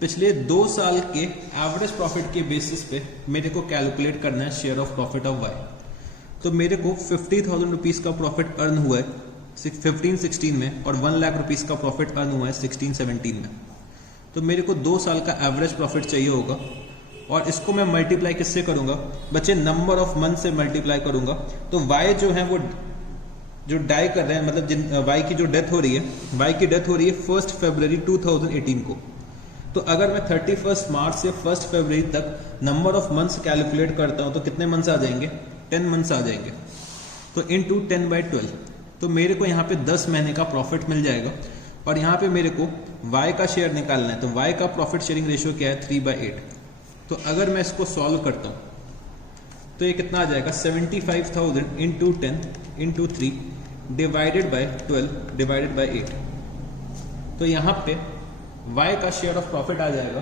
पिछले 2 साल के एवरेज प्रॉफिट के बेसिस पे मेरे को कैलकुलेट करना है share of profit of Y. तो मेरे को 50,000 रुपीज का प्रॉफिट अर्न हुआ है 15-16 में और 1 लाख रुपीज का प्रॉफिट अर्न हुआ है 16-17 में। तो मेरे को 2 साल का एवरेज प्रॉफिट चाहिए होगा और इसको मैं मल्टीप्लाई किससे करूंगा बच्चे? नंबर ऑफ मंथ से मल्टीप्लाई करूंगा। तो वाई जो है वो जो डाई कर रहे हैं, मतलब वाई की जो डेथ हो रही है, वाई की डेथ हो रही है 1 फरवरी 2018 को। तो अगर मैं 31 मार्च से 1 फरवरी तक नंबर ऑफ मंथ्स कैलकुलेट करता हूं तो कितने मंथ्स आ जाएंगे? 10 मंथ्स आ जाएंगे। तो इनटू 10/12 तो मेरे को यहाँ पे 10 महीने का प्रॉफिट मिल जाएगा। और यहाँ पे मेरे को वाई का शेयर निकालना है। तो वाई का प्रॉफिट शेयरिंग रेशियो क्या है? 3/8। तो अगर मैं इसको सॉल्व करता हूं तो ये कितना आ जाएगा? 75,000 into 10 into 3 divided by 12 divided by 8। तो यहां पे y का शेयर ऑफ प्रॉफिट आ जाएगा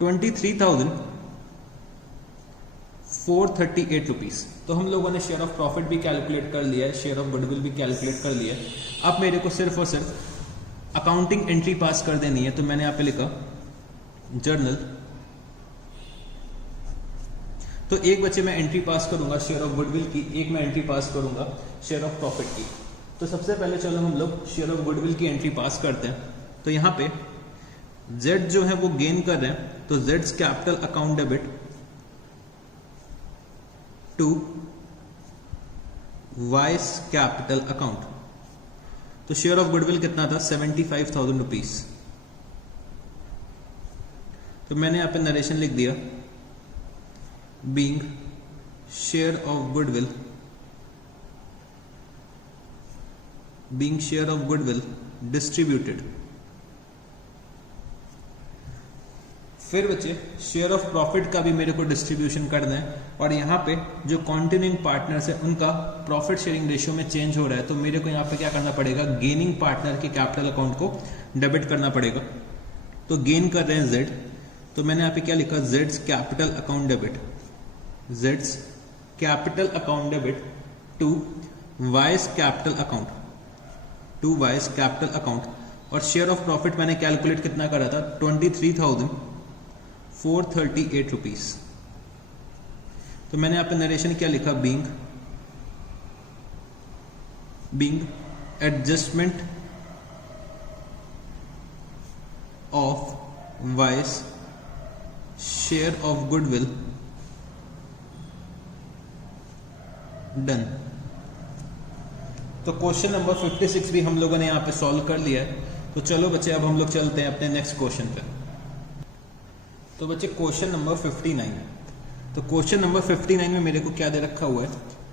23,438 रुपीज। तो हम लोगों ने शेयर ऑफ प्रॉफिट भी कैलकुलेट कर लिया है, शेयर ऑफ गुडविल भी कैलकुलेट कर लिया है। अब मेरे को सिर्फ और सिर्फ अकाउंटिंग एंट्री पास कर देनी है। तो मैंने यहां पे लिखा जर्नल। तो एक बच्चे मैं एंट्री पास करूंगा शेयर ऑफ गुडविल की, एक मैं एंट्री पास करूंगा शेयर ऑफ प्रॉफिट की। तो सबसे पहले चलो हम लोग शेयर ऑफ गुडविल की एंट्री पास करते हैं। तो यहां पे Z जो है वो गेन कर रहे हैं। तो Z's capital account debit to Y's capital account. तो शेयर ऑफ गुडविल कितना था? 75,000 रुपीज। तो मैंने यहां पे नरेशन लिख दिया being share of goodwill distributed. फिर बच्चे शेयर ऑफ प्रॉफिट का भी मेरे को डिस्ट्रीब्यूशन करना है। और यहाँ पे जो कॉन्टिन्यूइंग पार्टनर्स है उनका प्रॉफिट शेयरिंग रेशियो में चेंज हो रहा है। तो मेरे को यहाँ पे क्या करना पड़ेगा? गेनिंग पार्टनर के कैपिटल अकाउंट को डेबिट करना पड़ेगा। तो गेन कर रहे हैं Z। तो मैंने यहाँ पे क्या लिखा? Z's capital account debit, Z's capital account debit to Y's capital account, to Y's capital account. और शेयर ऑफ प्रॉफिट मैंने कैलकुलेट कितना करा था? 23,438 रुपीज। तो मैंने यहाँ पे नरेशन क्या लिखा? Being adjustment of Y's share of goodwill done. तो क्वेश्चन नंबर 56 भी हम लोगों ने यहाँ पे सॉल्व कर लिया है। तो चलो बच्चे अब हम लोग चलते हैं अपने नेक्स्ट क्वेश्चन पे। तो बच्चे क्वेश्चन नंबर 59। तो क्वेश्चन नंबर 59 में मेरे को क्या दे रखा हुआ है?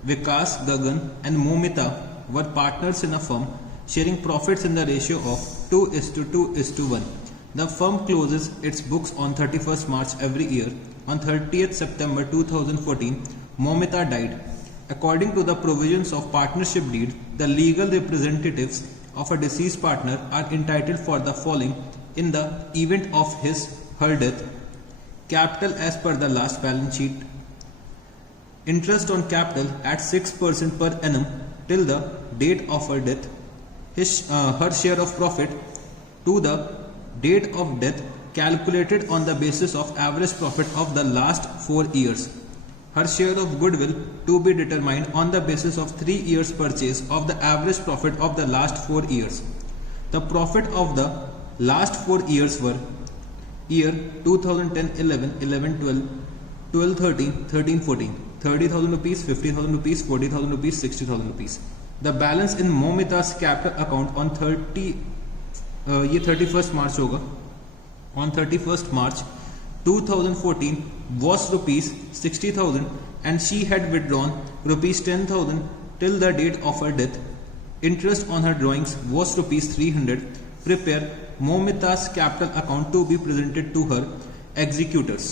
Vikas, Gagan and Momita were partners in a firm sharing profits in the ratio of 2:2:1 The firm closes its books on 31st March every year. On 30th September 2014, Momita died. According to the provisions of partnership deed, the legal representatives of a deceased partner are entitled for the following in the event of her death: capital as per the last balance sheet, interest on capital at 6% per annum till the date of her death, her share of profit to the date of death calculated on the basis of average profit of the last 4 years, her share of goodwill to be determined on the basis of 3 years purchase of the average profit of the last 4 years. The profit of the last 4 years were year 2010, 11, 11, 12, 12, 13, 13, 14, 30,000 rupees, 50,000 rupees, 40,000 rupees, 60,000 rupees. The balance in Momita's capital account on 31st March होगा, on 31st March 2014 was rupees 60,000 and she had withdrawn rupees 10,000 till the date of her death. Interest on her drawings was rupees 300. Prepare Momita's capital account to be presented to her executors.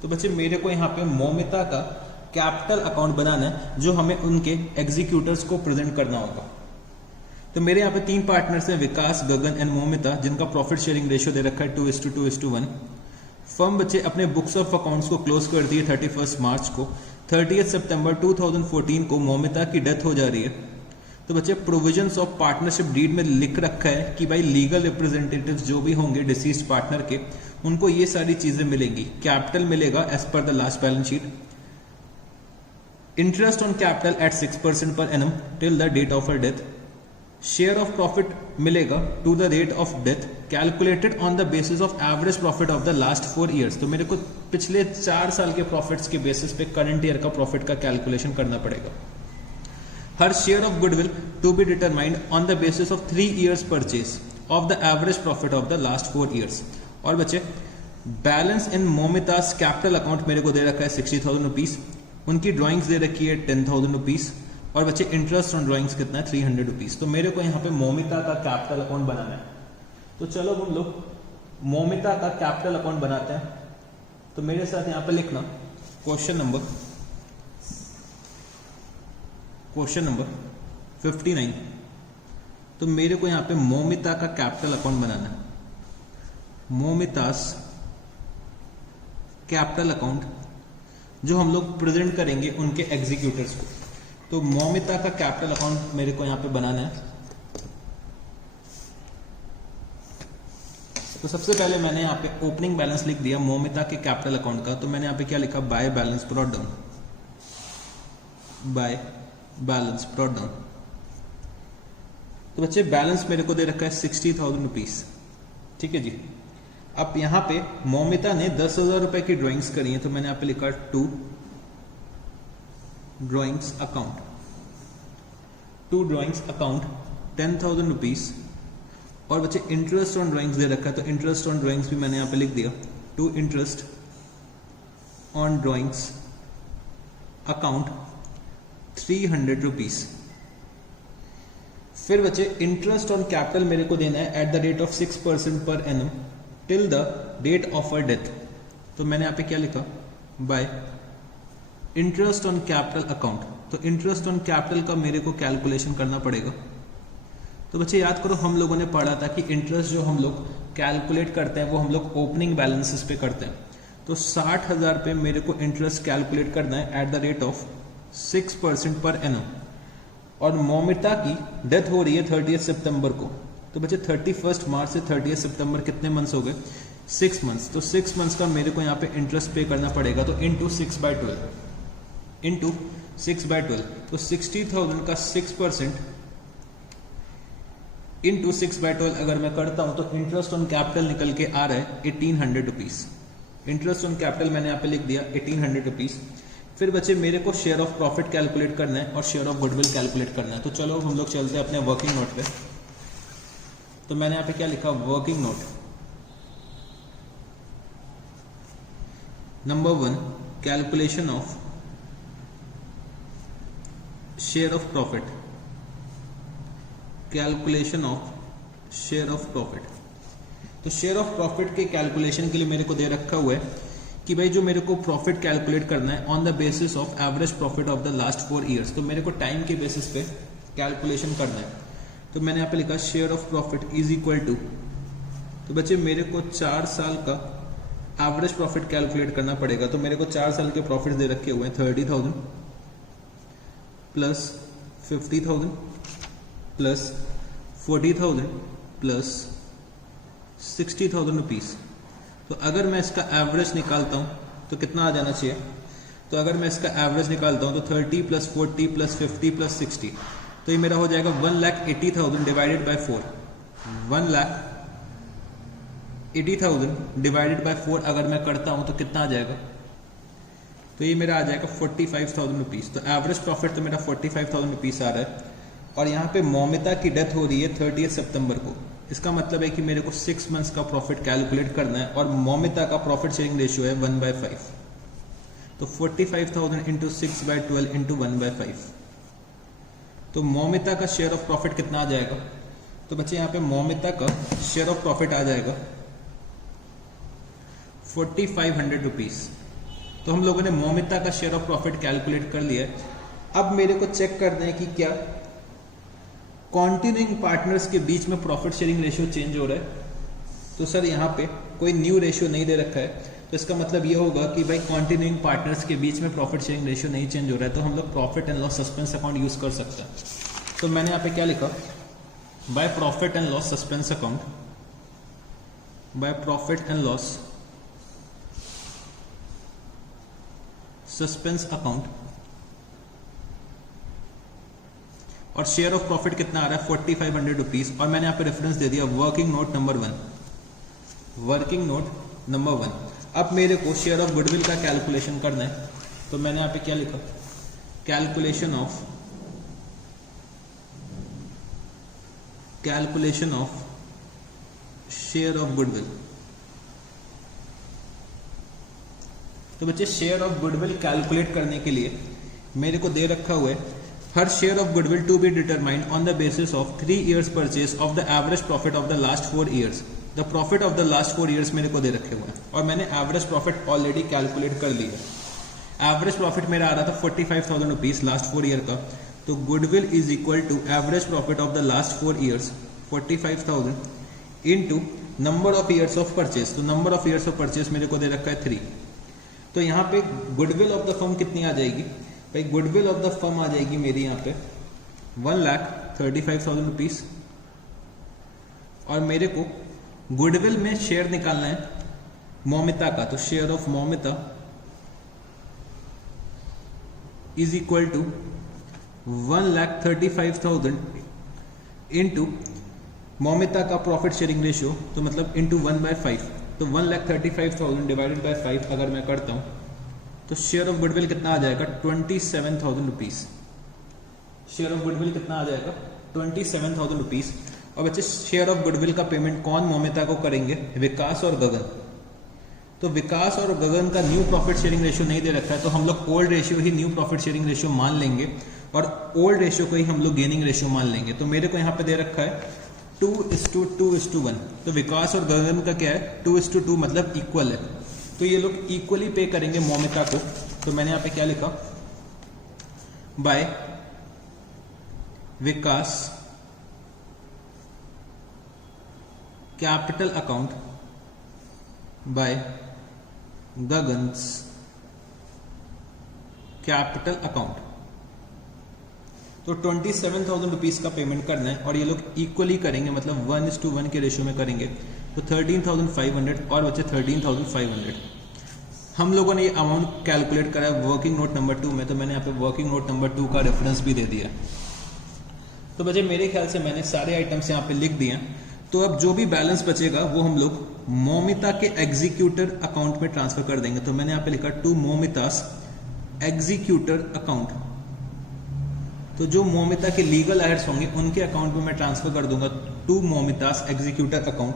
तो बच्चे मेरे को यहाँ पे मोमिता का कैपिटल अकाउंट बनाना है जो हमें उनके एग्जीक्यूटर्स को प्रेजेंट करना होगा। तो मेरे यहाँ पे 3 पार्टनर्स हैं, विकास, गगन एंड मोमिता, जिनका प्रॉफिट शेयरिंग रेशियो दे रखा है 2:2:1। फर्म बच्चे अपने बुक्स ऑफ अकाउंट्स को क्लोज कर दिए 31 मार्च को। 30 सितंबर 2014 को मोमिता की डेथ हो जा रही है। तो बच्चे प्रोविजंस ऑफ पार्टनरशिप डीड में लिख रखा है कि भाई लीगल रिप्रेजेंटेटिव्स जो भी होंगे डिसीज्ड पार्टनर के, उनको ये सारी चीजें मिलेंगी। कैपिटल मिलेगा as per the last balance sheet, interest on capital at 6% पर annum till the date of her death, share of profit मिलेगा to the rate of death calculated on the basis of average profit of the last 4 years. तो मेरे को पिछले 4 साल के प्रॉफिट्स के बेसिस पे करंट ईयर का प्रॉफिट का कैलकुलेशन करना पड़ेगा। Her share of goodwill to be determined on the basis of 3 years purchase of the average profit of the last 4 years. और बच्चे balance in Momita's capital account मेरे को दे रखा है 60,000 रुपीज, उनकी ड्राइंग्स दे रखी है 10,000 रुपीज, और बच्चे इंटरेस्ट ऑन ड्राइंग्स कितना है 300 रुपीज। तो मेरे को यहाँ पे मोमिता का कैपिटल अकाउंट बनाना है। तो चलो हम लोग मोमिता का कैपिटल अकाउंट बनाते हैं। तो मेरे साथ यहाँ पे लिखना क्वेश्चन नंबर 59। तो मेरे को यहाँ पे मोमिता का कैपिटल अकाउंट बनाना है। मोमितास कैपिटल अकाउंट जो हम लोग प्रेजेंट करेंगे उनके एग्जीक्यूटर्स को। तो मोमिता का कैपिटल अकाउंट मेरे को यहां पे बनाना है। तो सबसे पहले मैंने यहां पे ओपनिंग बैलेंस लिख दिया मोमिता के कैपिटल अकाउंट का। तो मैंने यहां पे क्या लिखा, by balance brought down, by balance brought down. तो बच्चे बैलेंस मेरे को दे रखा है 60,000 रुपीज, ठीक है जी। अब यहां पे मोमिता ने 10,000 रुपए की ड्राइंग्स करी है, तो मैंने यहां पे लिखा 2 drawings account, 2 drawings account 10,000 rupees. और बच्चे इंटरेस्ट ऑन ड्राइंग्स दे रखा है, तो इंटरेस्ट ऑन ड्राइंग्स भी मैंने यहां पे लिख दिया 2 interest on drawings account 300 rupees. फिर बच्चे इंटरेस्ट ऑन कैपिटल मेरे को देना है एट द रेट ऑफ 6% पर annum till the date of her death. तो मैंने यहां पे क्या लिखा, by interest on capital account. तो इंटरेस्ट ऑन कैपिटल का मेरे को कैलकुलेशन करना पड़ेगा। तो बच्चे याद करो हम लोगों ने पढ़ा था कि इंटरेस्ट जो हम लोग कैलकुलेट करते हैं वो हम लोग ओपनिंग बैलेंसेस पे करते हैं। तो 60,000 पे मेरे को इंटरेस्ट कैलकुलेट करना है eight the rate of 6% per annum. और मोमिता की डेथ हो रही है 30 सितंबर को। तो बच्चे 31 मार्च से 30 सितंबर कितने मंथ्स हो गए, 6 मंथ्स। तो 6 मंथ्स का मेरे को यहाँ पे इंटरेस्ट पे करना पड़ेगा। तो इंटू 6/12 इंटू 6/12, तो 60,000 का 6% इंटू 6/12 अगर मैं करता हूं तो इंटरेस्ट ऑन कैपिटल निकल के आ रहा है 1800 रुपीज। इंटरेस्ट ऑन कैपिटल मैंने यहाँ पे लिख दिया 1800 रुपीज। फिर बच्चे मेरे को शेयर ऑफ प्रॉफिट कैलकुलेट करना है और शेयर ऑफ गुडविल कैलकुलेट करना है। तो चलो हम लोग चलते हैं अपने वर्किंग नोट पे। तो मैंने यहाँ पे क्या लिखा, working note number 1, calculation of share of profit, calculation of share of profit. तो शेयर ऑफ प्रॉफिट के कैलकुलेशन के लिए मेरे को दे रखा हुआ है कि भाई जो मेरे को प्रॉफिट कैलकुलेट करना है on the basis of average profit of the last 4 years. तो मेरे को टाइम के बेसिस पे कैलकुलेशन करना है। तो मैंने यहाँ पे लिखा share of profit is equal to, तो बच्चे मेरे को 4 साल का एवरेज प्रॉफिट कैलकुलेट करना पड़ेगा। तो मेरे को 4 साल के प्रॉफिट दे रखे हुए हैं 30,000 प्लस 50,000 प्लस 40,000 प्लस 60,000 रुपीज। तो अगर मैं इसका एवरेज निकालता हूं तो कितना आ जाना चाहिए? तो अगर मैं इसका एवरेज निकालता हूं तो 30 प्लस 40 प्लस 50 प्लस 60, तो ये मेरा हो जाएगा 1,80,000 डिवाइडेड बाय 4। 1,80,000 डिवाइडेड बाय 4 अगर मैं करता हूं तो कितना आ जाएगा? तो ये मेरा आ जाएगा 45,000 रुपीज। तो एवरेज प्रॉफिट तो मेरा 45,000 रुपीज आ रहा है। और यहाँ पे मौमिता की डेथ हो रही है 30 सितंबर को। इसका मतलब है कि मेरे को 6 मंथ्स का प्रॉफिट कैलकुलेट करना है और मौमिता का प्रॉफिट शेयरिंग रेशियो है 1/5। तो 45,000 इंटू 6/12 इंटू 1/5। तो मौमिता का शेयर ऑफ प्रॉफिट कितना आ जाएगा? तो बच्चे यहाँ पे मौमिता का शेयर ऑफ प्रॉफिट आ जाएगा 4,500 रुपीज। तो हम लोगों ने मौमिता का शेयर ऑफ प्रॉफिट कैलकुलेट कर लिया है। अब मेरे को चेक करना है कि क्या कॉन्टिन्यूइंग पार्टनर्स के बीच में प्रॉफिट शेयरिंग रेशियो चेंज हो रहा है। तो सर यहाँ पे कोई न्यू रेशियो नहीं दे रखा है, तो इसका मतलब ये होगा कि भाई कॉन्टिन्यूइंग पार्टनर्स के बीच में प्रॉफिट शेयरिंग रेशियो नहीं चेंज हो रहा है, तो हम लोग profit and loss suspense account use कर सकते हैं। तो मैंने यहाँ पे क्या लिखा? By profit and loss suspense account, by profit and loss suspense account, और शेयर ऑफ प्रॉफिट कितना आ रहा है 4,500 रुपीज। और मैंने यहाँ पे रेफरेंस दे दिया working note number 1, working note number 1। अब मेरे को शेयर ऑफ गुडविल का कैलकुलेशन करना है। तो मैंने यहाँ पे क्या लिखा? Calculation of share of goodwill. तो बच्चे शेयर ऑफ गुडविल कैलकुलेट करने के लिए मेरे को दे रखा हुआ है her share of goodwill to be determined on the basis of 3 years purchase of the average profit of the last 4 years। The profit of the last 4 years मेरे को दे रखे हुए हैं और मैंने एवरेज प्रॉफिट ऑलरेडी कैलकुलेट कर लिया है। एवरेज प्रॉफिट मेरा आ रहा था 45,000 रुपीज लास्ट 4 year का। तो goodwill is equal to average profit of the last 4 years 45,000 into number of years of purchase. तो number of years of purchase मेरे को दे रखा है 3। तो यहाँ पे गुडविल ऑफ द फर्म कितनी आ जाएगी? भाई गुडविल ऑफ द फर्म आ जाएगी मेरी यहाँ पे 1,35,000 रुपीज। और मेरे को गुडविल में शेयर निकालना है मौमिता का। तो share of Moumita is equal to 1,35,000 into Moumita का प्रॉफिट शेयरिंग रेशियो, तो मतलब इंटू 1/5। तो 1,35,000 डिवाइडेड बाय 5 अगर मैं करता हूं तो शेयर ऑफ गुडविल कितना आ जाएगा 27,000 रुपीज। शेयर ऑफ गुडविल कितना आ जाएगा 27,000 रुपीज। और बच्चे शेयर ऑफ गुडविल का पेमेंट कौन मौमिता को करेंगे? विकास और गगन। तो विकास और गगन का न्यू प्रॉफिट शेयरिंग रेशियो नहीं दे रखा है, तो हम लोग ओल्ड रेशियो ही न्यू प्रॉफिट शेयरिंग रेशियो मान लेंगे और ओल्ड रेशियो को ही हम लोग गेनिंग रेशियो मान लेंगे। तो मेरे को यहाँ पे दे रखा है 2:2:1। तो विकास और गगन का क्या है 2:2 मतलब इक्वल है। तो ये लोग इक्वली पे करेंगे मौमिता को। तो मैंने यहाँ पे क्या लिखा? By Vikas capital account by Gagan's capital account. तो 27,000 रुपीज का पेमेंट करना है और ये लोग इक्वली करेंगे, मतलब 1:1 के रेशियो में करेंगे। तो 13,500 और बचे 13,500। हम लोगों ने ये अमाउंट कैलकुलेट करा है वर्किंग नोट नंबर 2 में। तो मैंने यहाँ पे वर्किंग नोट नंबर 2 का रेफरेंस भी दे दिया। तो बचे मेरे ख्याल से मैंने सारे आइटम्स यहाँ पे लिख दिए। तो अब जो भी बैलेंस बचेगा वो हम लोग मौमिता के एग्जीक्यूटर अकाउंट में ट्रांसफर कर देंगे। तो मैंने यहाँ पे लिखा टू मौमितास एग्जीक्यूटर अकाउंट। तो जो मौमिता के लीगल एड्स होंगे उनके अकाउंट में मैं ट्रांसफर कर दूंगा टू मौमितास एग्जीक्यूटर अकाउंट।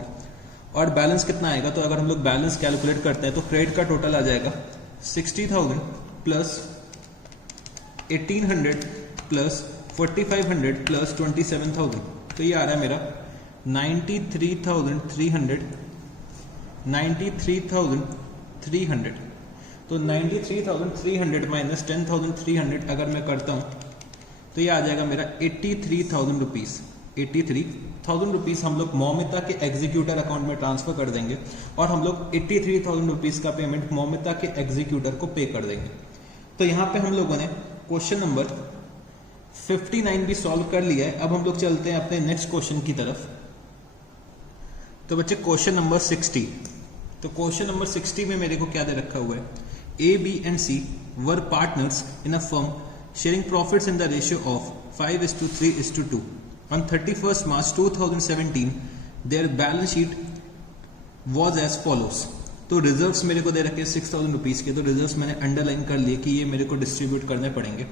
और बैलेंस कितना आएगा? तो अगर हम लोग बैलेंस कैलकुलेट करते हैं तो क्रेडिट का टोटल आ जाएगा 60,000 प्लस 1,800 प्लस 4,500 प्लस 27,000। तो ये आ रहा है मेरा 93,300 93,300। तो 93,300 माइनस 10,300 अगर मैं करता हूँ तो ये आ जाएगा मेरा 83,000 रुपीज़। 83,000 रुपीज़ हम लोग मौमिता के एग्जीक्यूटर अकाउंट में ट्रांसफर कर देंगे और हम लोग 83,000 रुपीज़ का पेमेंट मौमिता के एग्जीक्यूटर को पे कर देंगे। तो यहाँ पे हम लोगों ने क्वेश्चन नंबर 59 भी सॉल्व कर लिया है। अब हम लोग चलते हैं अपने नेक्स्ट क्वेश्चन की तरफ। तो बच्चे क्वेश्चन नंबर 60। तो क्वेश्चन नंबर 60 में मेरे को क्या दे रखा हुआ है, A B and C were partners in a firm sharing profits in the ratio of 5:3:2 on 31st March 2017 their balance sheet was as follows। तो रिजर्व्स मेरे को दे रखे 6,000 रुपीज के, तो रिजर्व्स मैंने अंडरलाइन कर लिए कि ये मेरे को डिस्ट्रीब्यूट करने पड़ेंगे।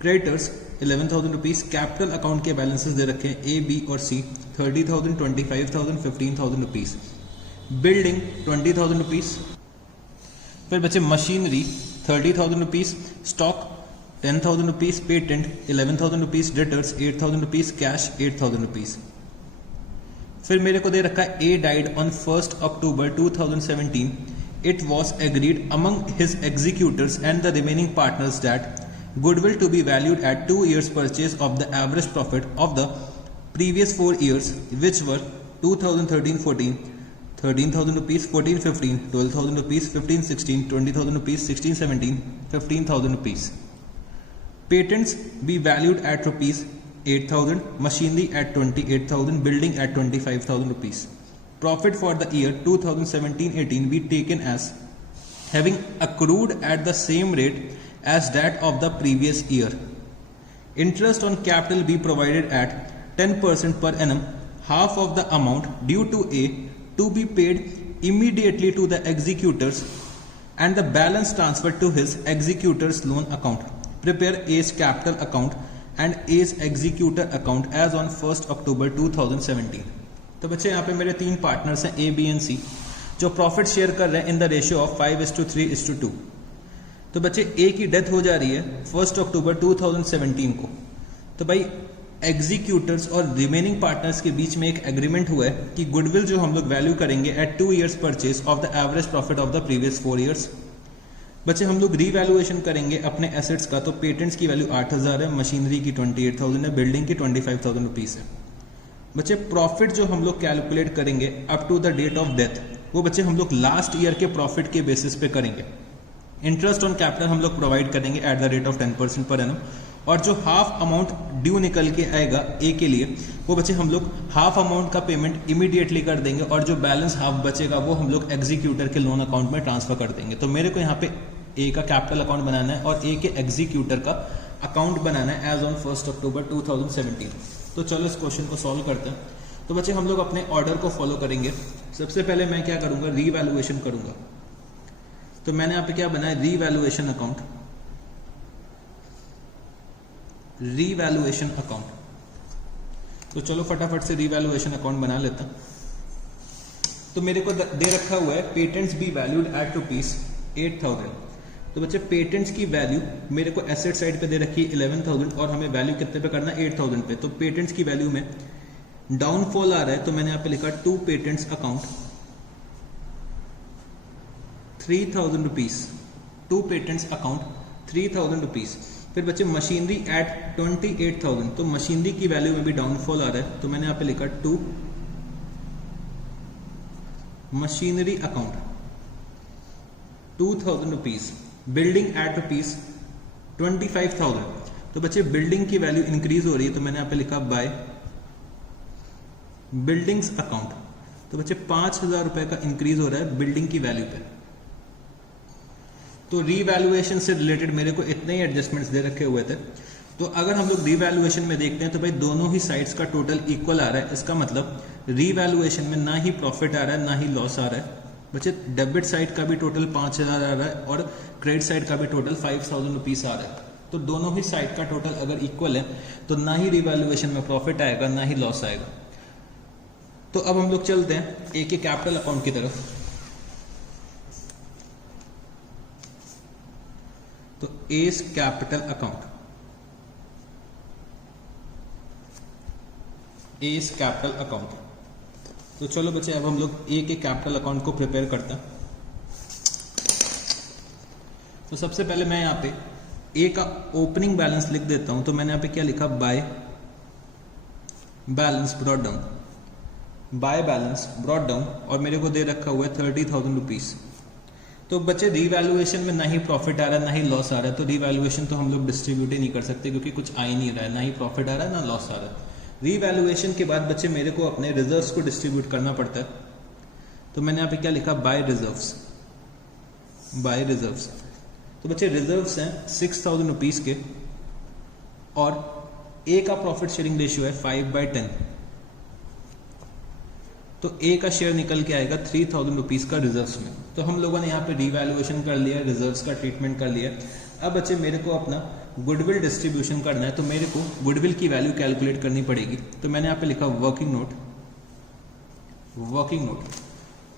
क्रेडिटर्स 11,000 रुपीज, कैपिटल अकाउंट के बैलेंसेस दे रखे हैं ए बी और सी 30,000, 25,000, 15,000 रुपीज, बिल्डिंग 20,000 रुपीज, फिर बचे machinery 30,000 rupees, stock 10,000 rupees, patent 11,000 rupees, debtors 8,000 rupees, cash 8,000 rupees. फिर मेरे को दे रखा है A died on 1st October 2017। It was agreed among his executors and the remaining partners that goodwill to be valued at 2 years purchase of the average profit of the previous 4 years, which were 2013-14 13,000 rupees, 14-15 12,000 rupees, 15-16 20,000 rupees, 16-17 15,000 rupees. Patents be valued at rupees 8,000, machinery at 28,000, building at 25,000 rupees. Profit for the year 2017-18 be taken as having accrued at the same rate as that of the previous year. Interest on capital be provided at 10% per annum, half of the amount due to A to be paid immediately to the executors and the balance transferred to his executor's loan account. Prepare A's capital account and A's executor account as on 1st October 2017. तो बच्चे यहाँ पे मेरे तीन पार्टनर्स हैं A, B and C जो प्रॉफिट शेयर कर रहे हैं इन द रेशियो ऑफ 5:3:2। तो बच्चे ए की डेथ हो जा रही है 1 अक्टूबर 2017 को। तो भाई एग्जीक्यूटर्स और रिमेनिंग पार्टनर्स के बीच में एक एग्रीमेंट हुआ है कि गुडविल जो हम लोग वैल्यू करेंगे at 2 years purchase of the average profit of the previous 4 years। बच्चे हम लोग रीवैल्यूएशन करेंगे अपने एसेट्स का। तो पेटेंट्स की वैल्यू 8,000 है, मशीनरी की 28,000 है, बिल्डिंग की 25,000 रुपीज है। बच्चे प्रॉफिट जो हम लोग कैलकुलेट करेंगे up to the date of death वो बच्चे हम लोग लास्ट ईयर के प्रॉफिट के बेसिस पे करेंगे। इंटरेस्ट ऑन कैपिटल हम लोग प्रोवाइड करेंगे एट द रेट ऑफ 10% पर एनम, और जो हाफ अमाउंट ड्यू निकल के आएगा ए के लिए वो बच्चे हम लोग हाफ अमाउंट का पेमेंट इमीडिएटली कर देंगे और जो बैलेंस हाफ बचेगा वो हम लोग एग्जीक्यूटर के लोन अकाउंट में ट्रांसफर कर देंगे। तो मेरे को यहाँ पे ए का कैपिटल अकाउंट बनाना है और ए के एग्जीक्यूटर का अकाउंट बनाना है एज ऑन 1 अक्टूबर 2017। तो चलो इस क्वेश्चन को सॉल्व करते हैं। तो बच्चे हम लोग अपने ऑर्डर को फॉलो करेंगे। सबसे पहले मैं क्या करूंगा, रीवैल्यूएशन करूंगा। तो मैंने यहाँ पे क्या बनाया, रीवैल्यूएशन अकाउंट, रीवैल्यूएशन अकाउंट। तो चलो फटाफट से रीवैल्यूएशन अकाउंट बना लेता हूं। तो मेरे को दे रखा हुआ है patents be valued at rupees 8,000। तो बच्चे पेटेंट्स की वैल्यू मेरे को एसेट साइड पे दे रखी है 11,000 और हमें वैल्यू कितने पे करना है 8,000 पे। तो पेटेंट्स की वैल्यू में डाउनफॉल आ रहा है तो मैंने यहाँ पे लिखा to patents account 3,000 rupees, to patents account 3,000 rupees. फिर बच्चे मशीनरी एट 28,000, तो मशीनरी की वैल्यू में भी डाउनफॉल आ रहा है तो मैंने यहाँ पे लिखा to machinery account 2,000 rupees. Building at rupees 25,000, तो बच्चे बिल्डिंग की वैल्यू इंक्रीज हो रही है तो मैंने यहाँ पे लिखा बाय बिल्डिंग्स अकाउंट। तो बच्चे 5,000 रुपए का इंक्रीज हो रहा है बिल्डिंग की वैल्यू पे। तो रीवैल्यूएशन से रिलेटेड मेरे को इतने ही एडजस्टमेंट्स दे रखे हुए थे। तो अगर हम लोग रीवैल्यूएशन में देखते हैं तो भाई दोनों ही साइड्स का टोटल इक्वल आ रहा है। इसका मतलब रीवैल्यूएशन में ना ही प्रॉफिट आ रहा है ना ही लॉस आ रहा है। बच्चे डेबिट साइड का भी टोटल 5,000 आ रहा है और क्रेडिट साइड का भी टोटल 5,000 रुपीज आ रहा है। तो दोनों ही साइड का टोटल अगर इक्वल है तो ना ही रीवैल्यूएशन में प्रॉफिट आएगा ना ही लॉस आएगा। तो अब हम लोग चलते हैं ए के कैपिटल अकाउंट की तरफ। तो S capital account, S capital account. तो चलो बच्चे अब हम लोग ए के कैपिटल अकाउंट को प्रिपेयर करते हैं। तो सबसे पहले मैं यहाँ पे ए का ओपनिंग बैलेंस लिख देता हूं। तो मैंने यहाँ पे क्या लिखा, by balance brought down, by balance brought down, और मेरे को दे रखा हुआ है 30,000 रुपीज। तो बच्चे रीवैल्यूएशन में ना ही प्रॉफिट आ रहा है ना ही लॉस आ रहा है, तो रीवैल्यूएशन तो हम लोग डिस्ट्रीब्यूट ही नहीं कर सकते क्योंकि कुछ आ ही नहीं रहा है, ना ही प्रॉफिट आ रहा है ना लॉस आ रहा है। रीवैल्यूएशन के बाद बच्चे मेरे को अपने रिजर्व्स को डिस्ट्रीब्यूट करना पड़ता है। तो मैंने यहाँ पे क्या लिखा, बाय रिजर्व्स, बाय रिजर्व्स। तो बच्चे रिजर्व्स हैं 6,000 रुपीज के, और ए का प्रॉफिट शेयरिंग रेशियो है 5/10। तो ए का शेयर निकल के आएगा 3,000 रुपीज का रिजर्व्स में। तो हम लोगों ने यहाँ पे रीवैल्यूएशन कर लिया, रिजर्व्स का ट्रीटमेंट कर लिया। अब बच्चे मेरे को अपना गुडविल डिस्ट्रीब्यूशन करना है, तो मेरे को गुडविल की वैल्यू कैलकुलेट करनी पड़ेगी। तो मैंने यहाँ पे लिखा वर्किंग नोट, वर्किंग नोट,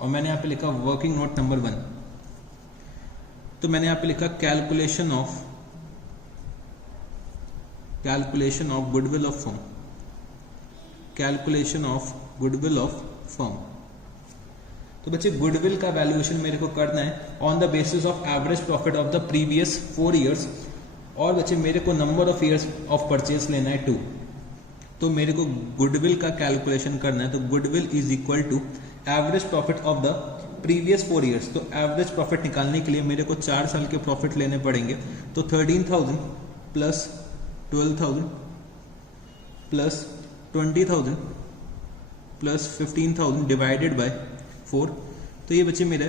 और मैंने यहाँ पे लिखा वर्किंग नोट नंबर 1। तो मैंने यहाँ पे लिखा calculation of goodwill of firm, calculation of goodwill of firm. तो बच्चे गुडविल का वैल्यूएशन मेरे को करना है on the basis of average profit of the previous 4 years, और बच्चे मेरे को number of years of purchase लेना है 2। तो मेरे को गुडविल का कैलकुलेशन करना है। तो goodwill is equal to average profit of the previous 4 years. तो एवरेज प्रॉफिट निकालने के लिए मेरे को 4 साल के प्रॉफिट लेने पड़ेंगे। तो 13,000 plus 12,000 plus 20,000 plus 15,000 divided by 4। तो ये बच्चे मेरे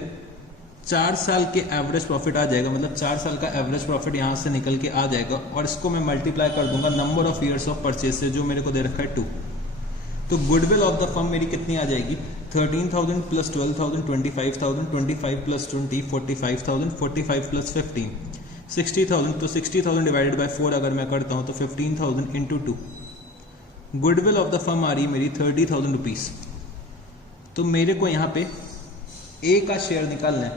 4 साल के एवरेज प्रॉफिट आ जाएगा, मतलब 4 साल का एवरेज प्रॉफिट यहाँ से निकल के आ जाएगा, और इसको मैं मल्टीप्लाई कर दूंगा number of years of purchase से, जो मेरे को दे रखा है 2। तो गुडविल ऑफ द फर्म मेरी कितनी आ जाएगी, 13,000 प्लस 12,000 25,000, 25 प्लस 20 45,000, 45 प्लस 15 60,000। तो 60,000 डिवाइडेड बाय 4 अगर मैं करता हूँ तो 15,000 into 2। Goodwill of the firm आ रही है मेरी 30,000 रुपीज। तो मेरे को यहाँ पे ए का शेयर निकालना है।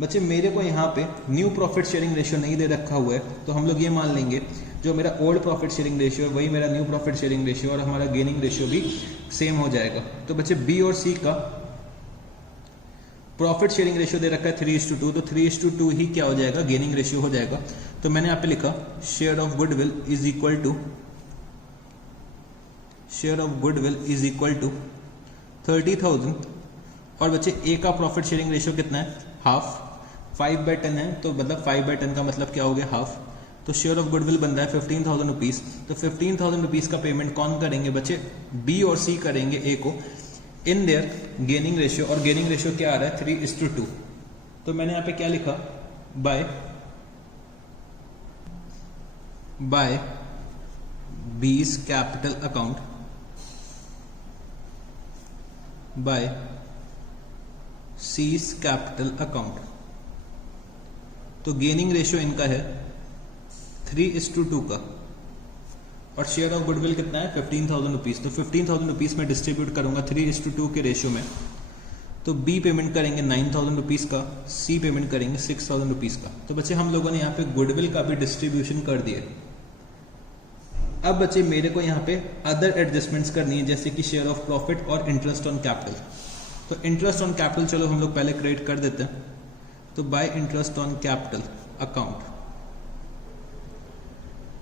बच्चे मेरे को यहाँ पे न्यू प्रॉफिट शेयरिंग रेशियो नहीं दे रखा हुआ है, तो हम लोग ये मान लेंगे जो मेरा ओल्ड प्रॉफिट शेयरिंग रेशियो है वही मेरा न्यू प्रॉफिट शेयरिंग रेशियो, और हमारा गेनिंग रेशियो भी सेम हो जाएगा। तो बच्चे बी और सी का प्रॉफिट शेयरिंग रेशियो दे रखा है 3:2, तो 3:2 ही क्या हो जाएगा, गेनिंग रेशियो हो जाएगा। तो मैंने यहाँ पे लिखा share of goodwill is equal to 30,000, और बच्चे ए का प्रॉफिट शेयरिंग रेशियो कितना है, हाफ, 5/10 है, तो मतलब 5/10 का मतलब क्या हो गया, हाफ। तो शेयर ऑफ गुडविल बन रहा है 15,000 रुपीज। तो 15,000 रुपीज का पेमेंट कौन करेंगे बच्चे, बी और सी करेंगे ए को इन देयर गेनिंग रेशियो, और गेनिंग रेशियो क्या आ रहा है 3:2। तो मैंने यहाँ पे क्या लिखा, by B's capital account, by C's capital account. तो गेनिंग रेशियो इनका है 3:2 का, और शेयर ऑफ गुडविल कितना है 15,000 रुपीज। तो 15,000 रुपीज में डिस्ट्रीब्यूट करूंगा 3:2 के रेशियो में। तो बी पेमेंट करेंगे 9,000 रुपीज का, सी पेमेंट करेंगे 6,000 रुपीज का। तो बच्चे हम लोगों ने यहाँ पे गुडविल का भी डिस्ट्रीब्यूशन कर दिया। अब बच्चे मेरे को यहाँ पे अदर एडजस्टमेंट्स करनी है, जैसे कि शेयर ऑफ प्रॉफिट और इंटरेस्ट ऑन कैपिटल। तो इंटरेस्ट ऑन कैपिटल चलो हम लोग पहले क्रिएट कर देते हैं। तो bye interest on capital account.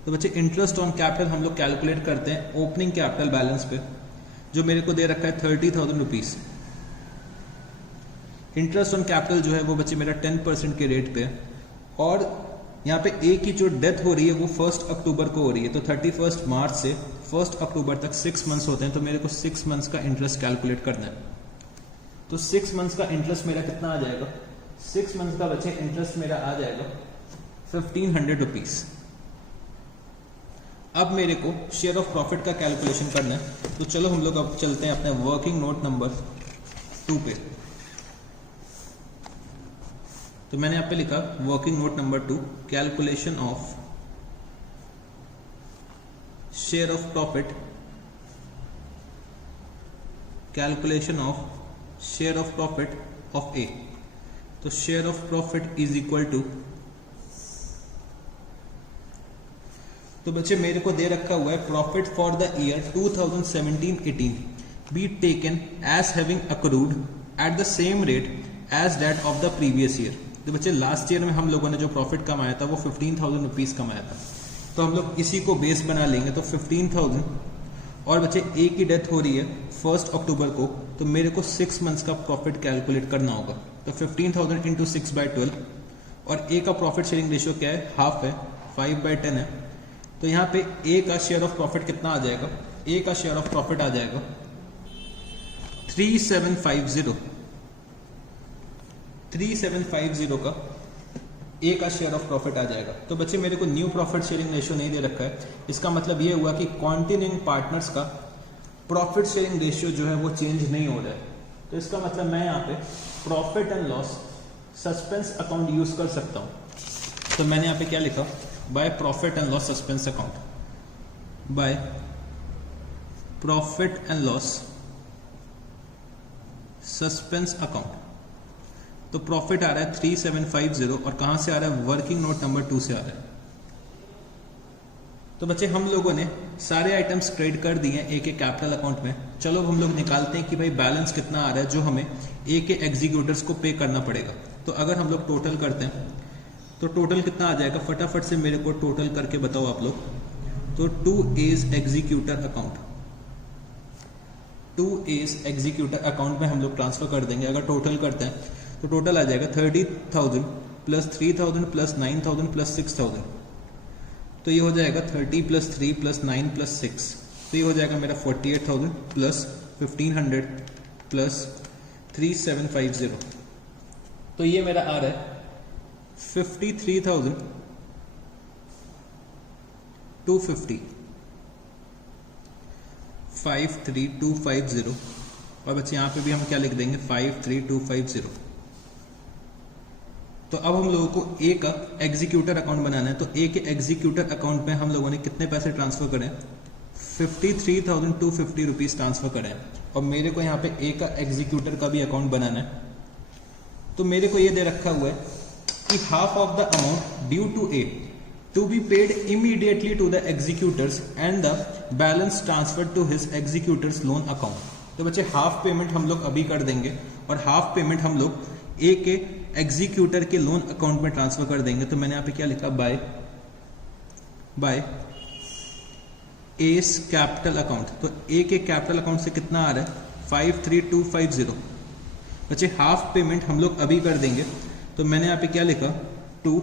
तो बच्चे इंटरेस्ट ऑन कैपिटल हम लोग कैलकुलेट करते हैं ओपनिंग कैपिटल बैलेंस पे, जो मेरे को दे रखा है 30,000 रुपीज। इंटरेस्ट ऑन कैपिटल जो है वो बच्चे मेरा 10% के रेट पे है, और यहाँ पे ए की जो डेथ हो रही है वो 1 अक्टूबर को हो रही है। तो 31 मार्च से 1 अक्टूबर तक 6 मंथ्स होते हैं। तो मेरे को 6 मंथ्स का इंटरेस्ट कैलकुलेट करना है। तो 6 मंथ्स का इंटरेस्ट मेरा कितना आ जाएगा, 6 मंथ्स का बच्चे इंटरेस्ट मेरा आ जाएगा 1,500 रुपीज। अब मेरे को शेयर ऑफ प्रॉफिट का कैलकुलेशन करना है। तो चलो हम लोग अब चलते हैं अपने वर्किंग नोट नंबर 2 पे। तो मैंने यहाँ पे लिखा working note number 2, calculation of share of profit, calculation of share of profit of A. तो share of profit is equal to, तो बच्चे मेरे को दे रखा हुआ है profit for the year 2017-18। be taken as having accrued at the same rate as that of the previous year। तो बच्चे लास्ट ईयर में हम लोगों ने जो प्रॉफिट कमाया था वो 15,000 रुपीज कमाया था, तो हम लोग इसी को बेस बना लेंगे। तो 15,000 और बच्चे ए की डेथ हो रही है 1 अक्टूबर को, तो मेरे को 6 मंथ्स का प्रॉफिट कैलकुलेट करना होगा। तो 15,000 इंटू 6/12 और ए का प्रॉफिट शेयरिंग रेशियो क्या है, हाफ है, 5/10 है। तो यहाँ पे ए का शेयर ऑफ प्रॉफिट कितना आ जाएगा, ए का शेयर ऑफ प्रॉफिट आ जाएगा 3750 का ए का शेयर ऑफ प्रॉफिट आ जाएगा। तो बच्चे मेरे को न्यू प्रॉफिट शेयरिंग रेशियो नहीं दे रखा है, इसका मतलब ये हुआ कि कॉन्टिन्यूइंग पार्टनर्स का प्रॉफिट शेयरिंग रेशियो जो है वो चेंज नहीं हो रहा है। तो इसका मतलब मैं यहाँ पे profit and loss suspense account use कर सकता हूं। तो मैंने यहाँ पे क्या लिखा, by profit and loss suspense account, by profit and loss suspense account. तो प्रॉफिट आ रहा है 3750 और कहां से आ रहा है, वर्किंग नोट नंबर 2 से आ रहा है। तो बच्चे हम लोगों ने सारे आइटम्स क्रेडिट कर दिए ए के कैपिटल अकाउंट में। चलो हम लोग निकालते हैं कि भाई बैलेंस कितना आ रहा है जो हमें ए के एग्जीक्यूटर्स को पे करना पड़ेगा। तो अगर हम लोग टोटल करते हैं तो टोटल कितना आ जाएगा, फटाफट से मेरे को टोटल करके बताओ आप लोग। तो 2A's executor account, 2A's executor account में हम लोग ट्रांसफर कर देंगे। अगर टोटल करते हैं तो टोटल आ जाएगा 30,000 प्लस 3,000 प्लस 9,000 प्लस 6,000। तो ये हो जाएगा 30 प्लस 3 प्लस 9 प्लस 6, तो ये हो जाएगा मेरा 48,000 प्लस 1,500 प्लस 3750। तो ये मेरा आ रहा है 53,250, 53,250। और बच्चे यहाँ पे भी हम क्या लिख देंगे, 53,250। तो अब हम लोगों को ए का एग्जीक्यूटर अकाउंट बनाना है। तो ए के एग्जीक्यूटर अकाउंट में हम लोगों ने कितने पैसे ट्रांसफर करें, 53,250 रुपीज ट्रांसफर करें। और मेरे को यहाँ पे ए का एग्जीक्यूटर का भी अकाउंट बनाना है। तो मेरे को ये दे रखा हुआ है कि half of the amount due to A to be paid immediately to the executors and the balance transferred to his executors loan account. तो बच्चे हाफ पेमेंट हम लोग अभी कर देंगे और हाफ पेमेंट हम लोग ए के एग्जीक्यूटर के लोन अकाउंट में ट्रांसफर कर देंगे। तो मैंने यहाँ पे क्या लिखा, बाय एस कैपिटल अकाउंट। तो ए के कैपिटल अकाउंट से कितना आ रहा है, 53,250। बच्चे हाफ पेमेंट हम लोग अभी कर देंगे। तो मैंने यहाँ पे क्या लिखा, टू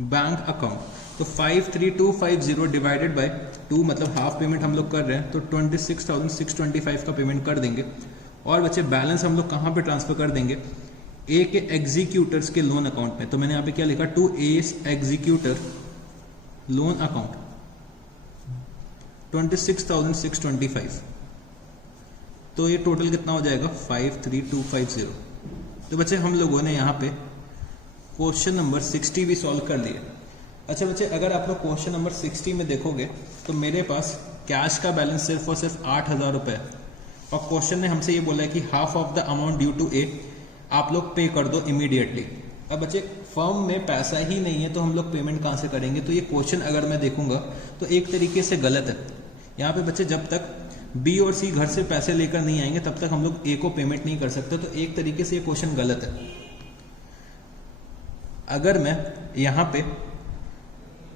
बैंक अकाउंट। तो 53,250 डिवाइडेड बाय 2 मतलब हाफ पेमेंट हम लोग कर रहे हैं, तो 26,625 का पेमेंट कर देंगे। और बच्चे बैलेंस हम लोग कहां पे ट्रांसफर कर देंगे, ए के एग्जीक्यूटर्स के लोन अकाउंट में। तो मैंने यहाँ पे क्या लिखा, टू ए's एग्जीक्यूटर लोन अकाउंट 26,625। तो ये टोटल कितना हो जाएगा, 53,250। तो बच्चे हम लोगों ने यहाँ पे क्वेश्चन नंबर 60 भी सॉल्व कर लिया। अच्छा बच्चे, अगर आप लोग क्वेश्चन नंबर 60 में देखोगे तो मेरे पास कैश का बैलेंस सिर्फ और सिर्फ 8,000 रुपए है। और क्वेश्चन ने हमसे ये बोला है कि half of the amount due to A आप लोग पे कर दो इमीडिएटली। अब बच्चे फर्म में पैसा ही नहीं है तो हम लोग पेमेंट कहाँ से करेंगे। तो ये क्वेश्चन अगर मैं देखूंगा तो एक तरीके से गलत है। यहाँ पे बच्चे जब तक बी और सी घर से पैसे लेकर नहीं आएंगे तब तक हम लोग ए को पेमेंट नहीं कर सकते। तो एक तरीके से ये क्वेश्चन गलत है। अगर मैं यहाँ पे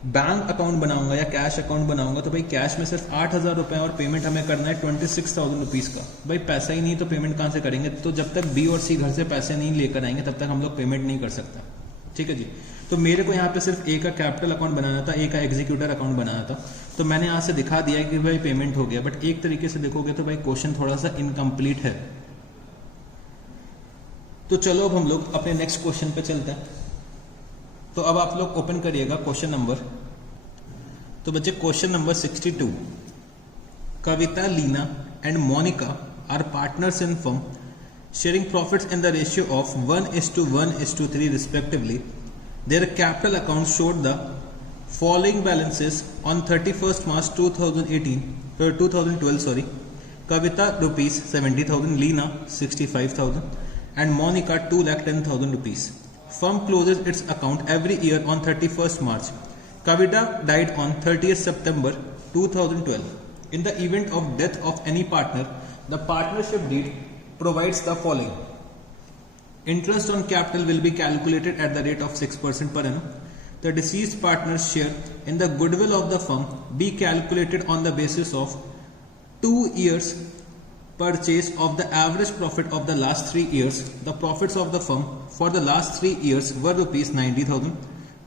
बैंक अकाउंट बनाऊंगा या कैश अकाउंट बनाऊंगा तो भाई कैश में सिर्फ 8,000 रुपए और पेमेंट हमें करना है 26,000 रुपीज का। भाई पैसा ही नहीं तो पेमेंट कहां से करेंगे। तो जब तक बी और सी घर से पैसे नहीं लेकर आएंगे तब तक हम लोग पेमेंट नहीं कर सकते। ठीक है जी। तो मेरे को यहाँ पे सिर्फ ए का कैपिटल अकाउंट बनाना था, ए का एग्जीक्यूटर अकाउंट बनाना था। तो मैंने यहाँ से दिखा दिया कि भाई पेमेंट हो गया, बट एक तरीके से देखोगे तो भाई क्वेश्चन थोड़ा सा इनकम्प्लीट है। तो चलो अब हम लोग अपने नेक्स्ट क्वेश्चन पे चलते हैं। तो अब आप लोग ओपन करिएगा क्वेश्चन नंबर। तो बच्चे question number 62, Kavita, Leena and Monica are partners in firm sharing profits in the ratio of 1:1:3 respectively. Their capital account showed the following balances on 31st March 2012. Kavita rupees 70,000, Leena 65,000 and Monica 2,10,000 rupees. Firm closes its account every year on 31st March. Kavita died on 30th September 2012. In the event of death of any partner, the partnership deed provides the following. Interest on capital will be calculated at the rate of 6% per annum. The deceased partner's share in the goodwill of the firm be calculated on the basis of 2 years purchase of the average profit of the last 3 years. The profits of the firm for the last 3 years were rupees 90,000,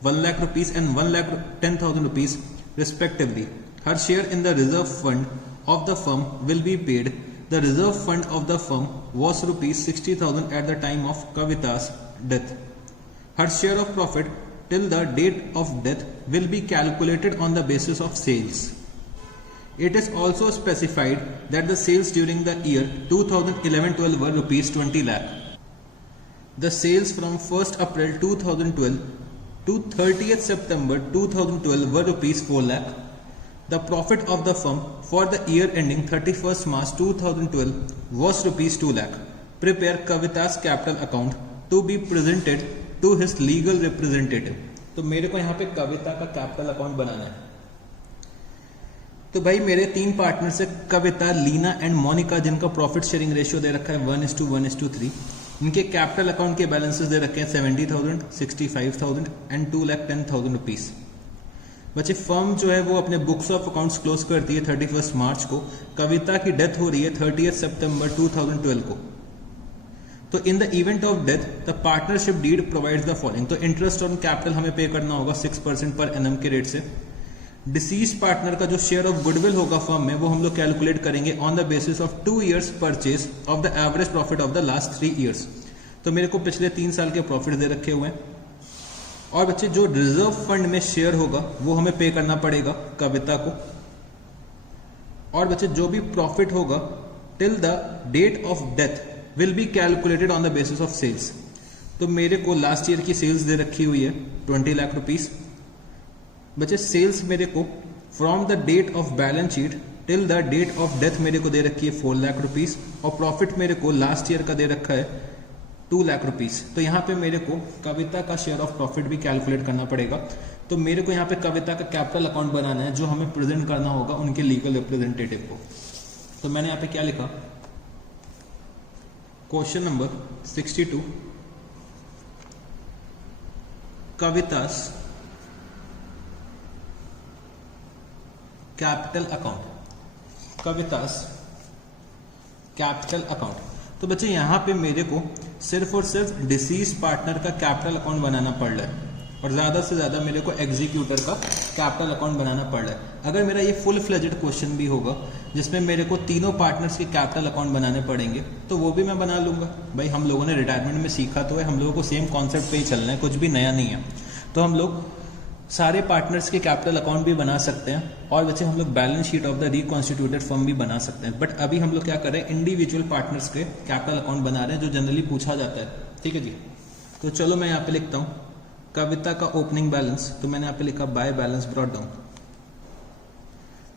1 lakh rupees and 1,10,000 rupees respectively. Her share in the reserve fund of the firm will be paid. The reserve fund of the firm was rupees 60,000 at the time of Kavita's death. Her share of profit till the date of death will be calculated on the basis of sales. It is also specified that the sales during the year 2011-12 were rupees 20 lakh. The sales from 1st April 2012 to 30th September 2012 were rupees 4 lakh. The profit of the firm for the year ending 31st March 2012 was rupees 2 lakh. Prepare Kavita's capital account to be presented to his legal representative. तो मेरे को यहाँ पे कविता का कैपिटल अकाउंट बनाना है. तो भाई मेरे 3 पार्टनर्स है, कविता, लीना एंड मोनिका, जिनका प्रॉफिट शेयरिंग रेशियो दे रखा है 1:1:3. इनके कैपिटल अकाउंट के बैलेंसेस दे रखे हैं 70,000, 65,000 एंड 2,10,000 रुपीज. बच्चे फर्म जो है वो अपने बुक्स ऑफ अकाउंट्स क्लोज करती है 31 मार्च को. कविता की डेथ हो रही है 30 सितंबर 2012 को. तो in the event of death the partnership deed provides the following. तो इंटरेस्ट ऑन कैपिटल हमें पे करना होगा 6% पर एनम के रेट से. डिसीज पार्टनर का जो शेयर ऑफ गुडविल होगा फर्म में वो हम लोग कैलकुलेट करेंगे on the basis of 2 years purchase of the average profit of the last 3 years. तो मेरे को पिछले 3 साल के प्रॉफिट दे रखे हुए हैं. और बच्चे जो रिजर्व फंड में शेयर होगा वो हमें पे करना पड़ेगा कविता को. और बच्चे जो भी प्रॉफिट होगा till the date of death will be calculated on the basis of sales. तो मेरे को लास्ट ईयर की सेल्स दे रखी हुई है 20 लाख रुपीस. बच्चे सेल्स मेरे को from the date of balance sheet till the date of death मेरे को दे रखी है 4 लाख रुपीस. और प्रॉफिट मेरे को लास्ट ईयर का दे रखा है 2 लाख रुपीस. तो यहाँ पे मेरे को कविता का शेयर ऑफ प्रॉफिट भी कैलकुलेट करना पड़ेगा. तो मेरे को यहाँ पे कविता का कैपिटल अकाउंट बनाना है जो हमें प्रेजेंट करना होगा उनके लीगल रिप्रेजेंटेटिव को. तो मैंने यहाँ पे क्या लिखा, question number 62, Kavita's capital account. Kavita's capital account. तो बच्चे यहाँ पे मेरे को सिर्फ और सिर्फ डिसीज पार्टनर का कैपिटल अकाउंट बनाना पड़ रहा है और ज़्यादा से ज़्यादा मेरे को एग्जीक्यूटर का कैपिटल अकाउंट बनाना पड़ रहा है. अगर मेरा ये फुल फ्लेजेड क्वेश्चन भी होगा जिसमें मेरे को तीनों पार्टनर्स के कैपिटल अकाउंट बनाने पड़ेंगे तो वो भी मैं बना लूँगा. भाई हम लोगों ने रिटायरमेंट में सीखा तो है, हम लोगों को सेम कॉन्सेप्ट पे ही चलना है, कुछ भी नया नहीं है. तो हम लोग सारे पार्टनर्स के कैपिटल अकाउंट भी बना सकते हैं और बच्चे हम लोग balance sheet of the reconstituted firm भी बना सकते हैं. बट अभी हम लोग क्या कर रहे हैं, इंडिविजुअल पार्टनर्स के कैपिटल अकाउंट बना रहे हैं जो जनरली पूछा जाता है. ठीक है जी. तो चलो मैं यहाँ पे लिखता हूँ कविता का ओपनिंग बैलेंस. तो मैंने यहाँ पे लिखा बाय बैलेंस ब्रॉट डाउन.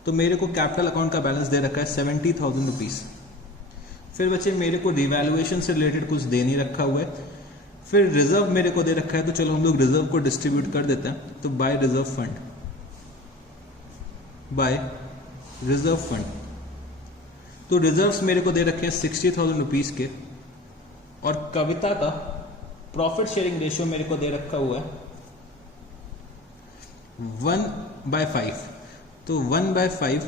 तो मेरे को कैपिटल अकाउंट का बैलेंस दे रखा है 70,000 रुपीज. फिर बच्चे मेरे को रिवैल्यूएशन से रिलेटेड कुछ दे नहीं रखा हुआ है. फिर रिजर्व मेरे को दे रखा है तो चलो हम लोग रिजर्व को डिस्ट्रीब्यूट कर देते हैं. तो by reserve fund, by reserve fund. तो रिजर्व्स मेरे को दे रखे हैं 60,000 रुपीज के. और कविता का प्रॉफिट शेयरिंग रेशियो मेरे को दे रखा हुआ है 1/5. तो 1/5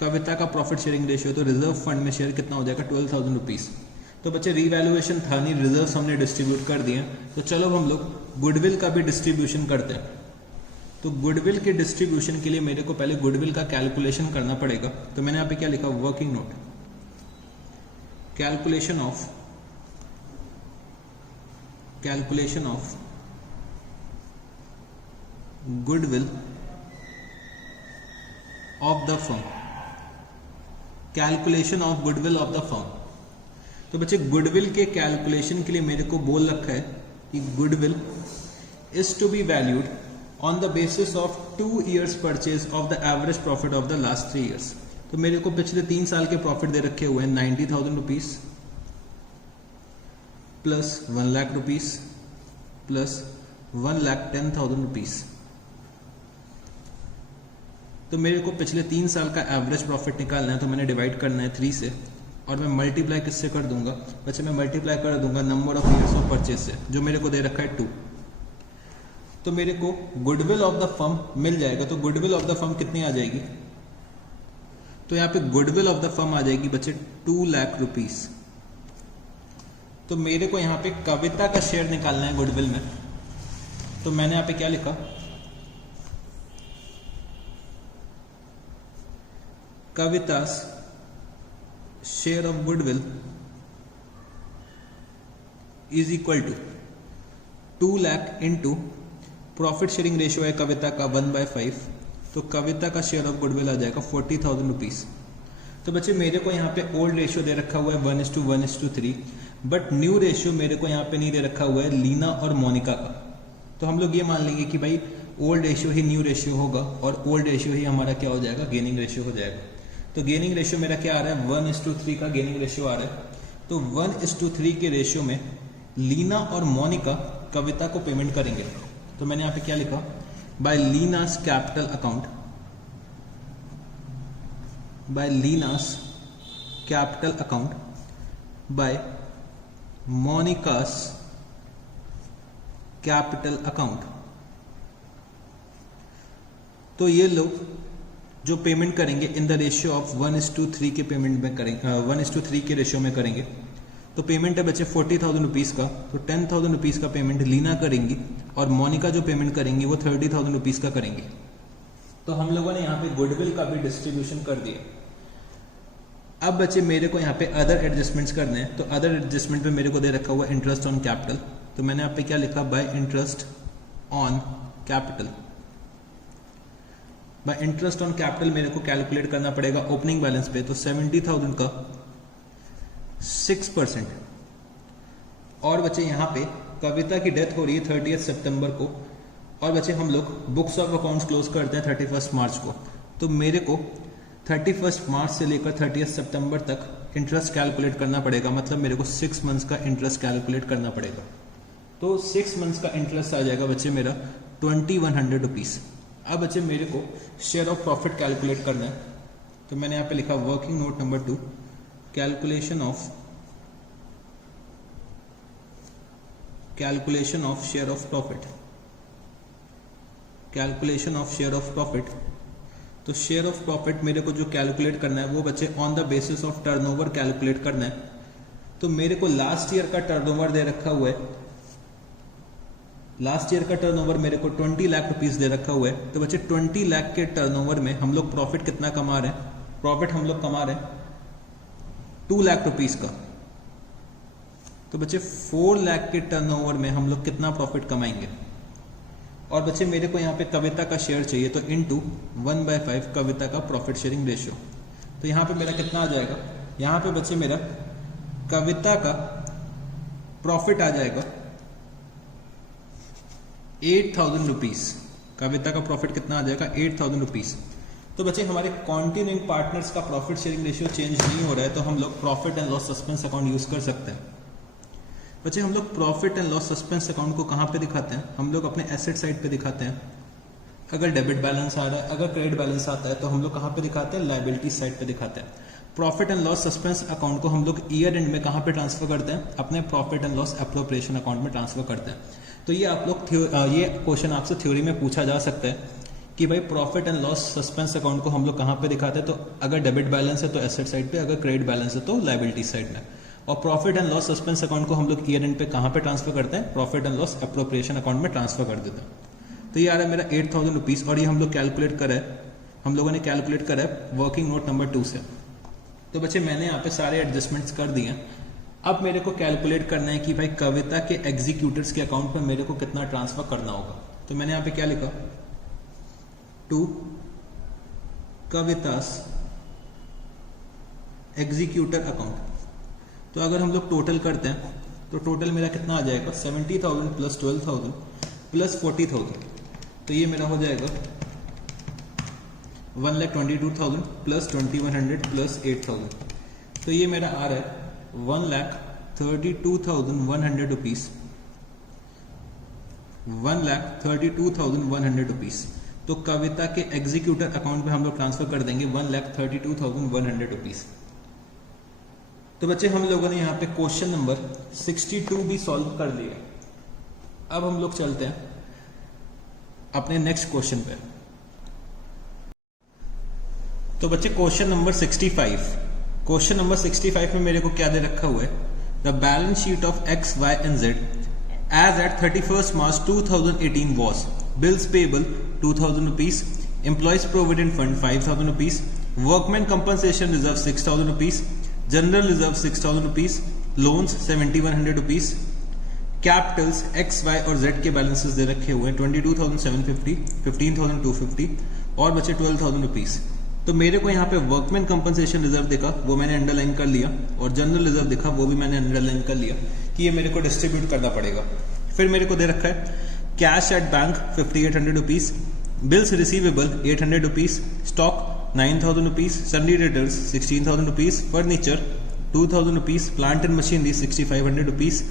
कविता का प्रॉफिट शेयरिंग रेशियो. तो रिजर्व फंड में शेयर कितना हो जाएगा 12,000 रुपीज. तो बच्चे रीवैल्यूएशन था नहीं, रिजर्व्स हमने डिस्ट्रीब्यूट कर दिए. तो चलो हम लोग गुडविल का भी डिस्ट्रीब्यूशन करते हैं. तो गुडविल के डिस्ट्रीब्यूशन के लिए मेरे को पहले गुडविल का कैलकुलेशन करना पड़ेगा. तो मैंने यहाँ पे क्या लिखा, working note, calculation of goodwill of the firm. Calculation of goodwill of the firm. तो बच्चे गुडविल के कैलकुलेशन के लिए मेरे को बोल रखा है कि goodwill is to be valued on the basis of 2 years purchase of the average profit of the last 3 years. तो मेरे को पिछले 3 साल के प्रॉफिट दे रखे हुए हैं 90,000 rupees plus 1 lakh rupees plus 1,10,000 rupees. तो मेरे को पिछले 3 साल का एवरेज प्रॉफिट निकालना है, तो मैंने डिवाइड करना है 3 से, और मैं मल्टीप्लाई किससे कर दूंगा बच्चे, मैं मल्टीप्लाई कर दूंगा number of years of purchase से, जो मेरे को दे रखा है 2। तो मेरे को गुडविल ऑफ द फर्म मिल जाएगा। तो गुडविल ऑफ द फर्म कितनी आ जाएगी, तो यहाँ पे गुडविल ऑफ द फर्म आ जाएगी बच्चे 2 लाख रुपीस। तो मेरे को यहाँ पे कविता का शेयर निकालना है गुडविल में, तो मैंने यहाँ पे क्या लिखा, Kavita's share of goodwill is equal to 2 lakh into profit sharing ratio है कविता का 1/5, तो कविता का शेयर ऑफ गुडविल आ जाएगा 40,000 रुपीज। तो बच्चे मेरे को यहाँ पे ओल्ड रेशियो दे रखा हुआ है 1:1:3, बट न्यू रेशियो मेरे को यहाँ पे नहीं दे रखा हुआ है लीना और मोनिका का। तो हम लोग ये मान लेंगे कि भाई ओल्ड रेशियो ही न्यू रेशियो होगा, और ओल्ड रेशियो ही हमारा क्या हो जाएगा, गेनिंग रेशियो हो जाएगा। तो गेनिंग रेशियो मेरा क्या आ रहा है, 1:3 का गेनिंग रेशियो आ रहा है। तो 1:3 के रेशियो में लीना और मोनिका कविता को पेमेंट करेंगे। तो मैंने यहाँ पे क्या लिखा, by Leena's capital account, by Leena's capital account, by Monika's capital account. तो ये लोग जो पेमेंट करेंगे इन द रेशियो ऑफ 1:3 के पेमेंट में करेंगे, 1:3 के रेशियो में करेंगे। तो पेमेंट है बच्चे 40,000 रुपीज का, तो 10,000 रुपीज का पेमेंट लीना करेंगी, और मोनिका जो पेमेंट करेंगी वो 30,000 रुपीज का करेंगी। तो हम लोगों ने यहाँ पे गुडविल का भी डिस्ट्रीब्यूशन कर दिया। अब बच्चे मेरे को यहाँ पे अदर एडजस्टमेंट्स करने हैं। तो अदर एडजस्टमेंट पे मेरे को दे रखा हुआ इंटरेस्ट ऑन कैपिटल, तो मैंने यहाँ पे क्या लिखा, by interest on capital. Bye interest on capital मेरे को कैलकुलेट करना पड़ेगा ओपनिंग बैलेंस पे, तो 70,000 का 6%। और बच्चे यहाँ पे कविता की डेथ हो रही है 30 सितंबर को, और बच्चे हम लोग बुक्स ऑफ अकाउंट्स क्लोज करते हैं 31 मार्च को। तो मेरे को 31 मार्च से लेकर 30 सितंबर तक इंटरेस्ट कैलकुलेट करना पड़ेगा, मतलब मेरे को 6 मंथ्स का इंटरेस्ट कैलकुलेट करना पड़ेगा। तो 6 मंथ्स का इंटरेस्ट आ जाएगा बच्चे मेरा 2100 रुपीज। अब बच्चे मेरे को शेयर ऑफ प्रॉफिट कैलकुलेट करना है, तो मैंने यहाँ पे लिखा working note number 2, calculation of share of profit, calculation of share of profit. तो शेयर ऑफ प्रॉफिट मेरे को जो कैलकुलेट करना है वो बच्चे on the basis of turnover calculate करना है। तो मेरे को लास्ट ईयर का टर्नओवर दे रखा हुआ है, लास्ट ईयर का टर्नओवर मेरे को 20 लाख रुपीस दे रखा हुआ है। तो बच्चे 20 लाख के टर्नओवर में हम लोग प्रॉफिट कितना कमा रहे हैं, प्रॉफिट हम लोग कमा रहे हैं 2 लाख रुपीस का। तो बच्चे 4 लाख के टर्नओवर में हम लोग कितना प्रॉफिट कमाएंगे। और बच्चे मेरे को यहाँ पे कविता का शेयर चाहिए, तो इनटू 1/5 कविता का प्रॉफिट शेयरिंग रेशियो। तो यहाँ पे मेरा कितना आ जाएगा, यहाँ पे बच्चे मेरा कविता का प्रॉफिट आ जाएगा 8,000 रुपीज। कविता का प्रॉफिट कितना आ जाएगा, 8,000 रुपीज। तो बच्चे हमारे कॉन्टिन्यूइंग पार्टनर्स का प्रॉफिट शेयरिंग रेशियो चेंज नहीं हो रहा है, तो हम लोग profit and loss suspense account use कर सकते हैं। बच्चे हम लोग profit and loss suspense account को कहाँ पे दिखाते हैं, हम लोग अपने एसेट साइड पे दिखाते हैं। अगर डेबिट बैलेंस आ रहा है, अगर क्रेडिट बैलेंस आता है, तो हम लोग कहाँ पे दिखाते हैं, लायबिलिटी साइड पे दिखाते हैं। Profit and loss suspense account को हम लोग ईयर एंड में कहाँ पे ट्रांसफर करते हैं, अपने profit and loss appropriation account में ट्रांसफर करते हैं। तो ये आप लोग ये क्वेश्चन आपसे थ्योरी में पूछा जा सकता है कि भाई profit and loss suspense account को हम लोग कहाँ पे दिखाते हैं। तो अगर डेबिट बैलेंस है तो एसेट साइड पे, अगर क्रेडिट बैलेंस है तो लायबिलिटी साइड में। और profit and loss suspense account को हम लोग ईयर एंड पे कहाँ पे ट्रांसफर करते हैं, profit and loss appropriation account में ट्रांसफर कर देते हैं। तो ये आ रहा है मेरा 8,000 रुपीज, और ये हम लोग कैलकुलेट करा है, हम लोगों ने कैलकुलेट करा है वर्किंग नोट नंबर 2 से। तो बच्चे मैंने यहाँ पे सारे एडजस्टमेंट्स कर दिए। अब मेरे को कैलकुलेट करना है कि भाई कविता के एग्जीक्यूटर्स के अकाउंट में मेरे को कितना ट्रांसफर करना होगा। तो मैंने यहाँ पे क्या लिखा, टू कवितास एग्जीक्यूटर अकाउंट। तो अगर हम लोग टोटल करते हैं तो टोटल मेरा कितना आ जाएगा, 70,000 प्लस 12,000 प्लस 40,000। तो ये मेरा हो जाएगा 1,22,000 प्लस 2,100 प्लस 8,000। तो ये मेरा आ रहा है 1,32,100 रुपीज, 1,32,100 रुपीज। तो कविता के एग्जीक्यूटर अकाउंट पे हम लोग ट्रांसफर कर देंगे 1,32,100 रुपीज। तो बच्चे हम लोगों ने यहाँ पे क्वेश्चन नंबर 62 भी सॉल्व कर लिया। अब हम लोग चलते हैं अपने नेक्स्ट क्वेश्चन पे। तो बच्चे क्वेश्चन नंबर 65, क्वेश्चन नंबर 65 में मेरे को क्या दे रखा हुआ है, the balance sheet of X Y and Z as at 31st March 2018 was bills payable 2,000 rupees, employees provident fund 5,000 rupees, workmen compensation reserve 6,000 rupees, general reserve 6,000 rupees, loans 7,100 rupees, capitals X Y और जेड के बैलेंसेस दे रखे हुए हैं 22,750, 15,250 और बचे 12,000 रुपीज। तो मेरे को यहाँ पे वर्कमैन कंपनसेशन रिजर्व दिखा, वो मैंने अंडरलाइन कर लिया, और जनरल रिजर्व दिखा, वो भी मैंने अंडरलाइन कर लिया कि ये मेरे को डिस्ट्रीब्यूट करना पड़ेगा। फिर मेरे को दे रखा है cash at bank 5,800 rupees, bills receivable 800 rupees, stock 9,000 rupees, सन्डी debtors 16,000 rupees, furniture 2,000 rupees, plant and machinery 6,500 rupees,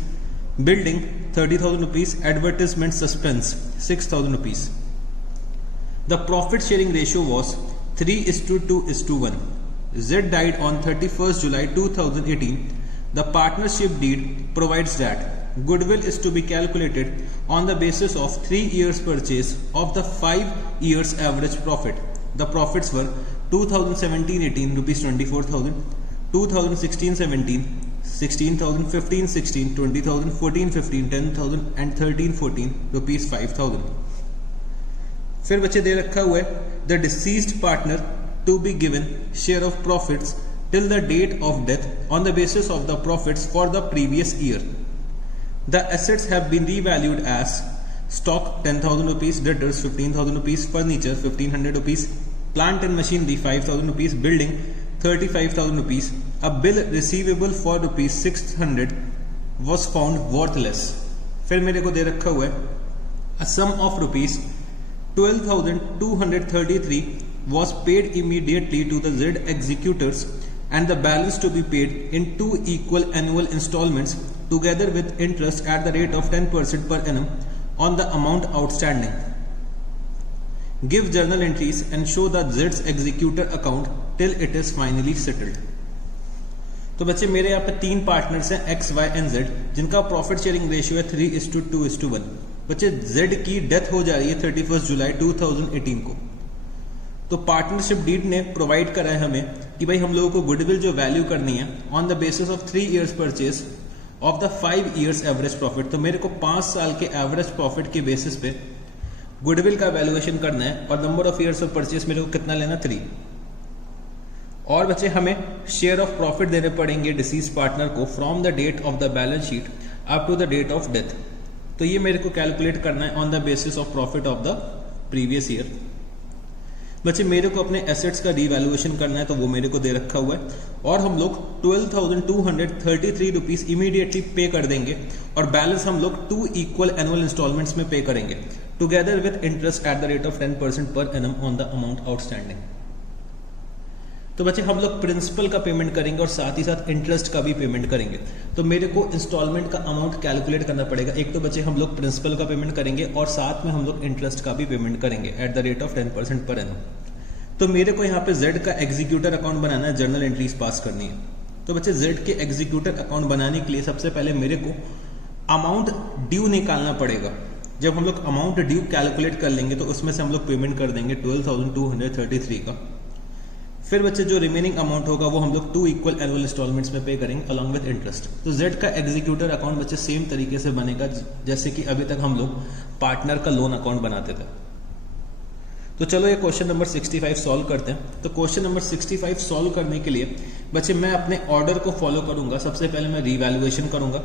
building 30,000 rupees, advertisement suspense 6,000 rupees. The profit sharing ratio was 3:2:1. Z died on 31st July 2018. The partnership deed provides that goodwill is to be calculated on the basis of 3 years purchase of the 5 years average profit. The profits were 2017-18 rupees 24,000, 2016-17 16,000, 15-16, 20,000, 14-15, 10,000 and 13-14 rupees 5,000. फिर बच्चे दे रखा हुआ है the deceased partner to be given share of profits till the date of death on the basis of the profits for the previous year. The assets have been revalued as stock 10,000 rupees, debtors 15,000 rupees, furniture 1,500 rupees, plant and machinery 5,000 rupees, building 35,000 rupees. A bill receivable for rupees 600 was found worthless. फिर मेरे को दे रखा हुआ है a sum of rupees 12,233 was paid immediately to the Z executors and the balance to be paid in 2 equal annual installments together with interest at the rate of 10% per annum on the amount outstanding. Give journal entries and show the Z's executor account till it is finally settled. तो बच्चे मेरे यहाँ पे 3 पार्टनर्स हैं एक्स वाई एंड जेड, जिनका प्रॉफिट शेयरिंग रेशियो है 3:2:1. बच्चे जेड की डेथ हो जा रही है 31 जुलाई 2018 को। तो पार्टनरशिप डीड ने प्रोवाइड करा है हमें कि भाई हम लोगों को गुडविल जो वैल्यू करनी है on the basis of 3 years purchase of the 5 years average profit. तो मेरे को 5 साल के एवरेज प्रॉफिट के बेसिस पे गुडविल का वैल्यूएशन करना है, और number of years of purchase मेरे को कितना लेना 3। और बच्चे हमें शेयर ऑफ प्रॉफिट देने पड़ेंगे डिसीज पार्टनर को from the date of the balance sheet up to the date of death. तो ये मेरे को कैलकुलेट करना है on the basis of profit of the previous year. बच्चे मेरे को अपने एसेट्स का रीवैल्यूएशन करना है, तो वो मेरे को दे रखा हुआ है, और हम लोग 12,233 रुपीज इमीडिएटली पे कर देंगे, और बैलेंस हम लोग 2 equal एनुअल इंस्टॉलमेंट्स में पे करेंगे together with interest at the rate of 10% पर annum on the amount outstanding. तो बच्चे हम लोग प्रिंसिपल का पेमेंट करेंगे और साथ ही साथ इंटरेस्ट का भी पेमेंट करेंगे। तो मेरे को इंस्टॉलमेंट का अमाउंट कैलकुलेट करना पड़ेगा। एक तो बच्चे हम लोग प्रिंसिपल का पेमेंट करेंगे और साथ में हम लोग इंटरेस्ट का भी पेमेंट करेंगे एट द रेट ऑफ 10% पर एनम। तो मेरे को यहाँ पे जेड का एग्जीक्यूटर अकाउंट बनाना है, जर्नल एंट्रीज पास करनी है। तो बच्चे जेड के एग्जीक्यूटर अकाउंट बनाने के लिए सबसे पहले मेरे को अमाउंट ड्यू निकालना पड़ेगा। जब हम लोग अमाउंट ड्यू कैलकुलेट कर लेंगे तो उसमें से हम लोग पेमेंट कर देंगे 12,233 का। फिर बच्चे जो रिमेनिंग अमाउंट होगा वो हम लोग 2 equal एनुअल इंस्टॉलमेंट्स में पे करेंगे अलॉन्ग विद इंटरेस्ट। तो जेड का एग्जीक्यूटर अकाउंट बच्चे सेम तरीके से बनेगा जैसे कि अभी तक हम लोग पार्टनर का लोन अकाउंट बनाते थे। तो चलो ये क्वेश्चन नंबर 65 सॉल्व करते हैं। तो क्वेश्चन नंबर 65 सॉल्व करने के लिए बच्चे मैं अपने ऑर्डर को फॉलो करूंगा। सबसे पहले मैं रीवैल्यूएशन करूंगा,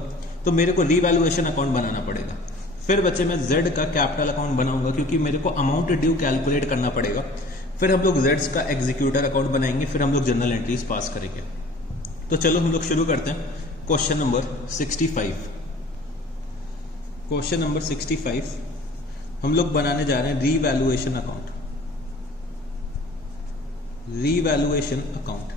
तो मेरे को रीवैल्यूएशन अकाउंट बनाना पड़ेगा। फिर बच्चे मैं जेड का कैपिटल अकाउंट बनाऊंगा क्योंकि मेरे को अमाउंट ड्यू कैलकुलेट करना पड़ेगा। फिर हम लोग जेड्स का एग्जीक्यूटर अकाउंट बनाएंगे, फिर हम लोग जनरल एंट्रीज पास करेंगे। तो चलो हम लोग शुरू करते हैं क्वेश्चन नंबर 65। क्वेश्चन नंबर 65 हम लोग बनाने जा रहे हैं रीवैल्यूएशन अकाउंट। Revaluation account.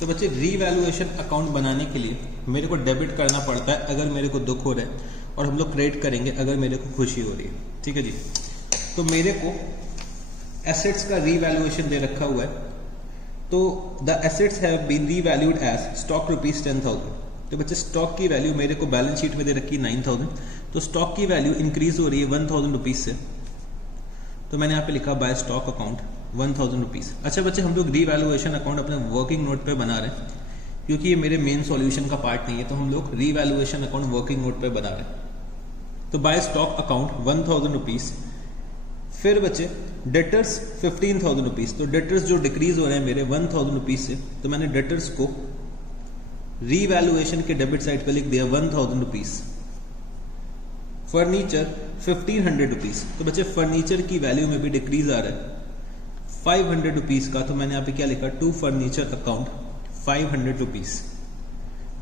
तो बच्चे रीवैल्यूएशन अकाउंट बनाने के लिए मेरे को डेबिट करना पड़ता है अगर मेरे को दुख हो रहा है, और हम लोग क्रेडिट करेंगे अगर मेरे को खुशी हो रही है। ठीक है जी। तो मेरे को एसेट्स का रीवैल्यूएशन दे रखा हुआ है, तो the assets have been revalued as stock ₹10,000। तो बच्चे स्टॉक की वैल्यू मेरे को बैलेंस शीट में दे रखी है 9,000, तो स्टॉक की वैल्यू इंक्रीज हो रही है 1,000 रुपीज से, तो मैंने यहाँ पे लिखा बाय स्टॉक अकाउंट 1,000 रुपीज। अच्छा बच्चे, हम लोग रीवैल्यूएशन अकाउंट अपने वर्किंग नोट पे बना रहे हैं, क्योंकि ये मेरे मेन सॉल्यूशन का पार्ट नहीं है, तो हम लोग रीवैल्यूएशन अकाउंट वर्किंग नोट पे बना रहे हैं। तो बाय स्टॉक अकाउंट 1,000 रुपीज। फिर बच्चे डेटर्स 15,000 रुपीज, तो डेटर्स जो डिक्रीज हो रहे हैं मेरे 1,000 रुपीज से, तो मैंने डेटर्स को रीवैल्यूएशन के डेबिट साइड पे लिख दिया 1,000 रुपीज। फर्नीचर 1,500 रुपीज, तो बच्चे फर्नीचर की वैल्यू में भी डिक्रीज आ रहा है 500 रुपीज का, तो मैंने यहाँ पे क्या लिखा, to furniture account 500 rupees.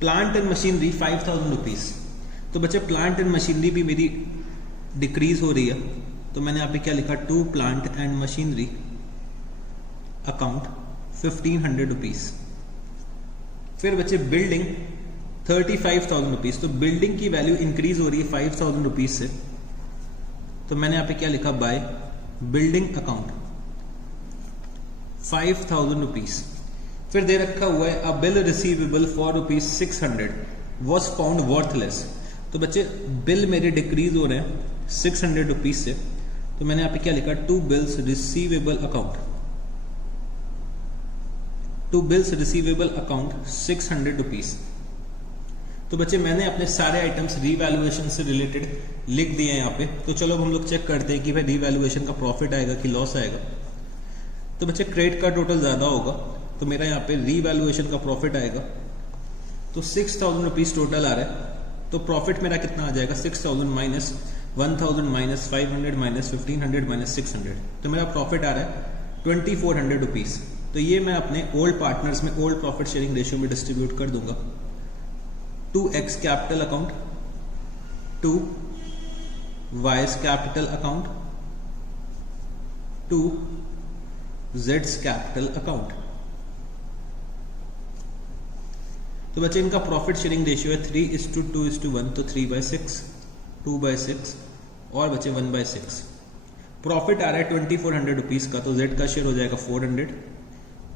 Plant and machinery 5,000 rupees, तो बच्चे प्लांट एंड मशीनरी भी मेरी डिक्रीज हो रही है, तो मैंने यहाँ पे क्या लिखा, to plant and machinery account 1,500 rupees. फिर बच्चे बिल्डिंग 35,000 रुपीज, तो बिल्डिंग की वैल्यू इंक्रीज हो रही है 5,000 रुपीज से, तो मैंने यहाँ पे क्या लिखा, बाय बिल्डिंग अकाउंट 5,000 रुपीज। फिर दे रखा हुआ है अ bill receivable for ₹600 was found worthless, तो बच्चे बिल मेरे डिक्रीज हो रहे हैं 600 रुपीज से, तो मैंने यहाँ पे क्या लिखा, to bills receivable account, to bills receivable account 600 rupees. तो बच्चे मैंने अपने सारे आइटम्स रीवैल्यूएशन से रिलेटेड लिख दिए हैं यहाँ पे। तो चलो हम लोग चेक करते हैं कि भाई रीवैल्यूएशन का प्रॉफिट आएगा कि लॉस आएगा। तो बच्चे क्रेडिट का टोटल ज्यादा होगा, तो मेरा यहाँ पे रीवैल्यूएशन का प्रॉफिट आएगा, तो 6,000 रुपीज टोटल आ रहा है। तो प्रॉफिट मेरा कितना आ जाएगा, 6,000 माइनस 1,000 माइनस 500 माइनस 1,500 माइनस 600, तो मेरा प्रॉफिट आ रहा है 2,400 रुपीज। तो ये मैं अपने ओल्ड पार्टनर्स में ओल्ड प्रॉफिट शेयरिंग रेशियो में डिस्ट्रीब्यूट कर दूंगा। 2x capital account, 2 y's capital account, 2 z's capital account. तो बच्चे इनका प्रॉफिट शेयरिंग रेशियो है 3:2:1, तो 3/6, 2/6 और बच्चे 1/6। प्रॉफिट आ रहा है 2,400 रुपीज का, तो z का शेयर हो जाएगा 400,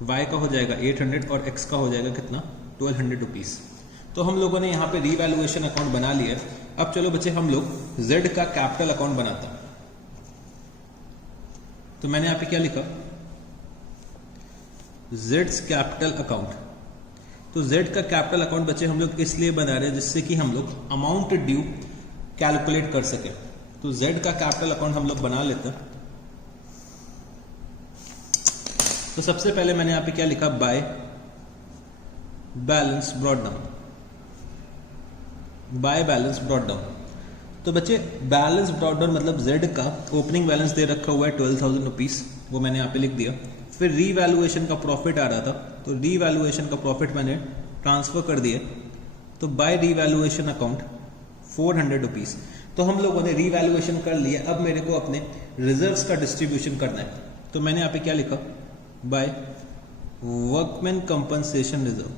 y का हो जाएगा 800 और x का हो जाएगा कितना, 1,200 रुपीज। तो हम लोगों ने यहाँ पे रीवैल्यूएशन अकाउंट बना लिया। अब चलो बच्चे हम लोग z का कैपिटल अकाउंट बनाते हैं। तो मैंने यहाँ पे क्या लिखा, z's कैपिटल अकाउंट। तो z का कैपिटल अकाउंट बच्चे हम लोग इसलिए बना रहे हैं जिससे कि हम लोग अमाउंट ड्यू कैलकुलेट कर सके। तो z का कैपिटल अकाउंट हम लोग बना लेते हैं। तो सबसे पहले मैंने यहाँ पे क्या लिखा, by balance brought down, by balance brought down. तो बच्चे बैलेंस ब्रॉट डाउन मतलब z का ओपनिंग बैलेंस दे रखा हुआ है 12,000 रुपीज, वो मैंने यहाँ पे लिख दिया। फिर रीवैल्यूएशन का प्रॉफिट आ रहा था, तो रीवैल्यूएशन का प्रॉफिट मैंने ट्रांसफर कर दिया। तो बाय रीवैल्यूएशन अकाउंट 400 रुपीज। तो हम लोगों ने रीवैल्यूएशन कर लिया, अब मेरे को अपने रिजर्व्स का डिस्ट्रीब्यूशन करना है। तो मैंने यहाँ पे क्या लिखा, by workman compensation reserve,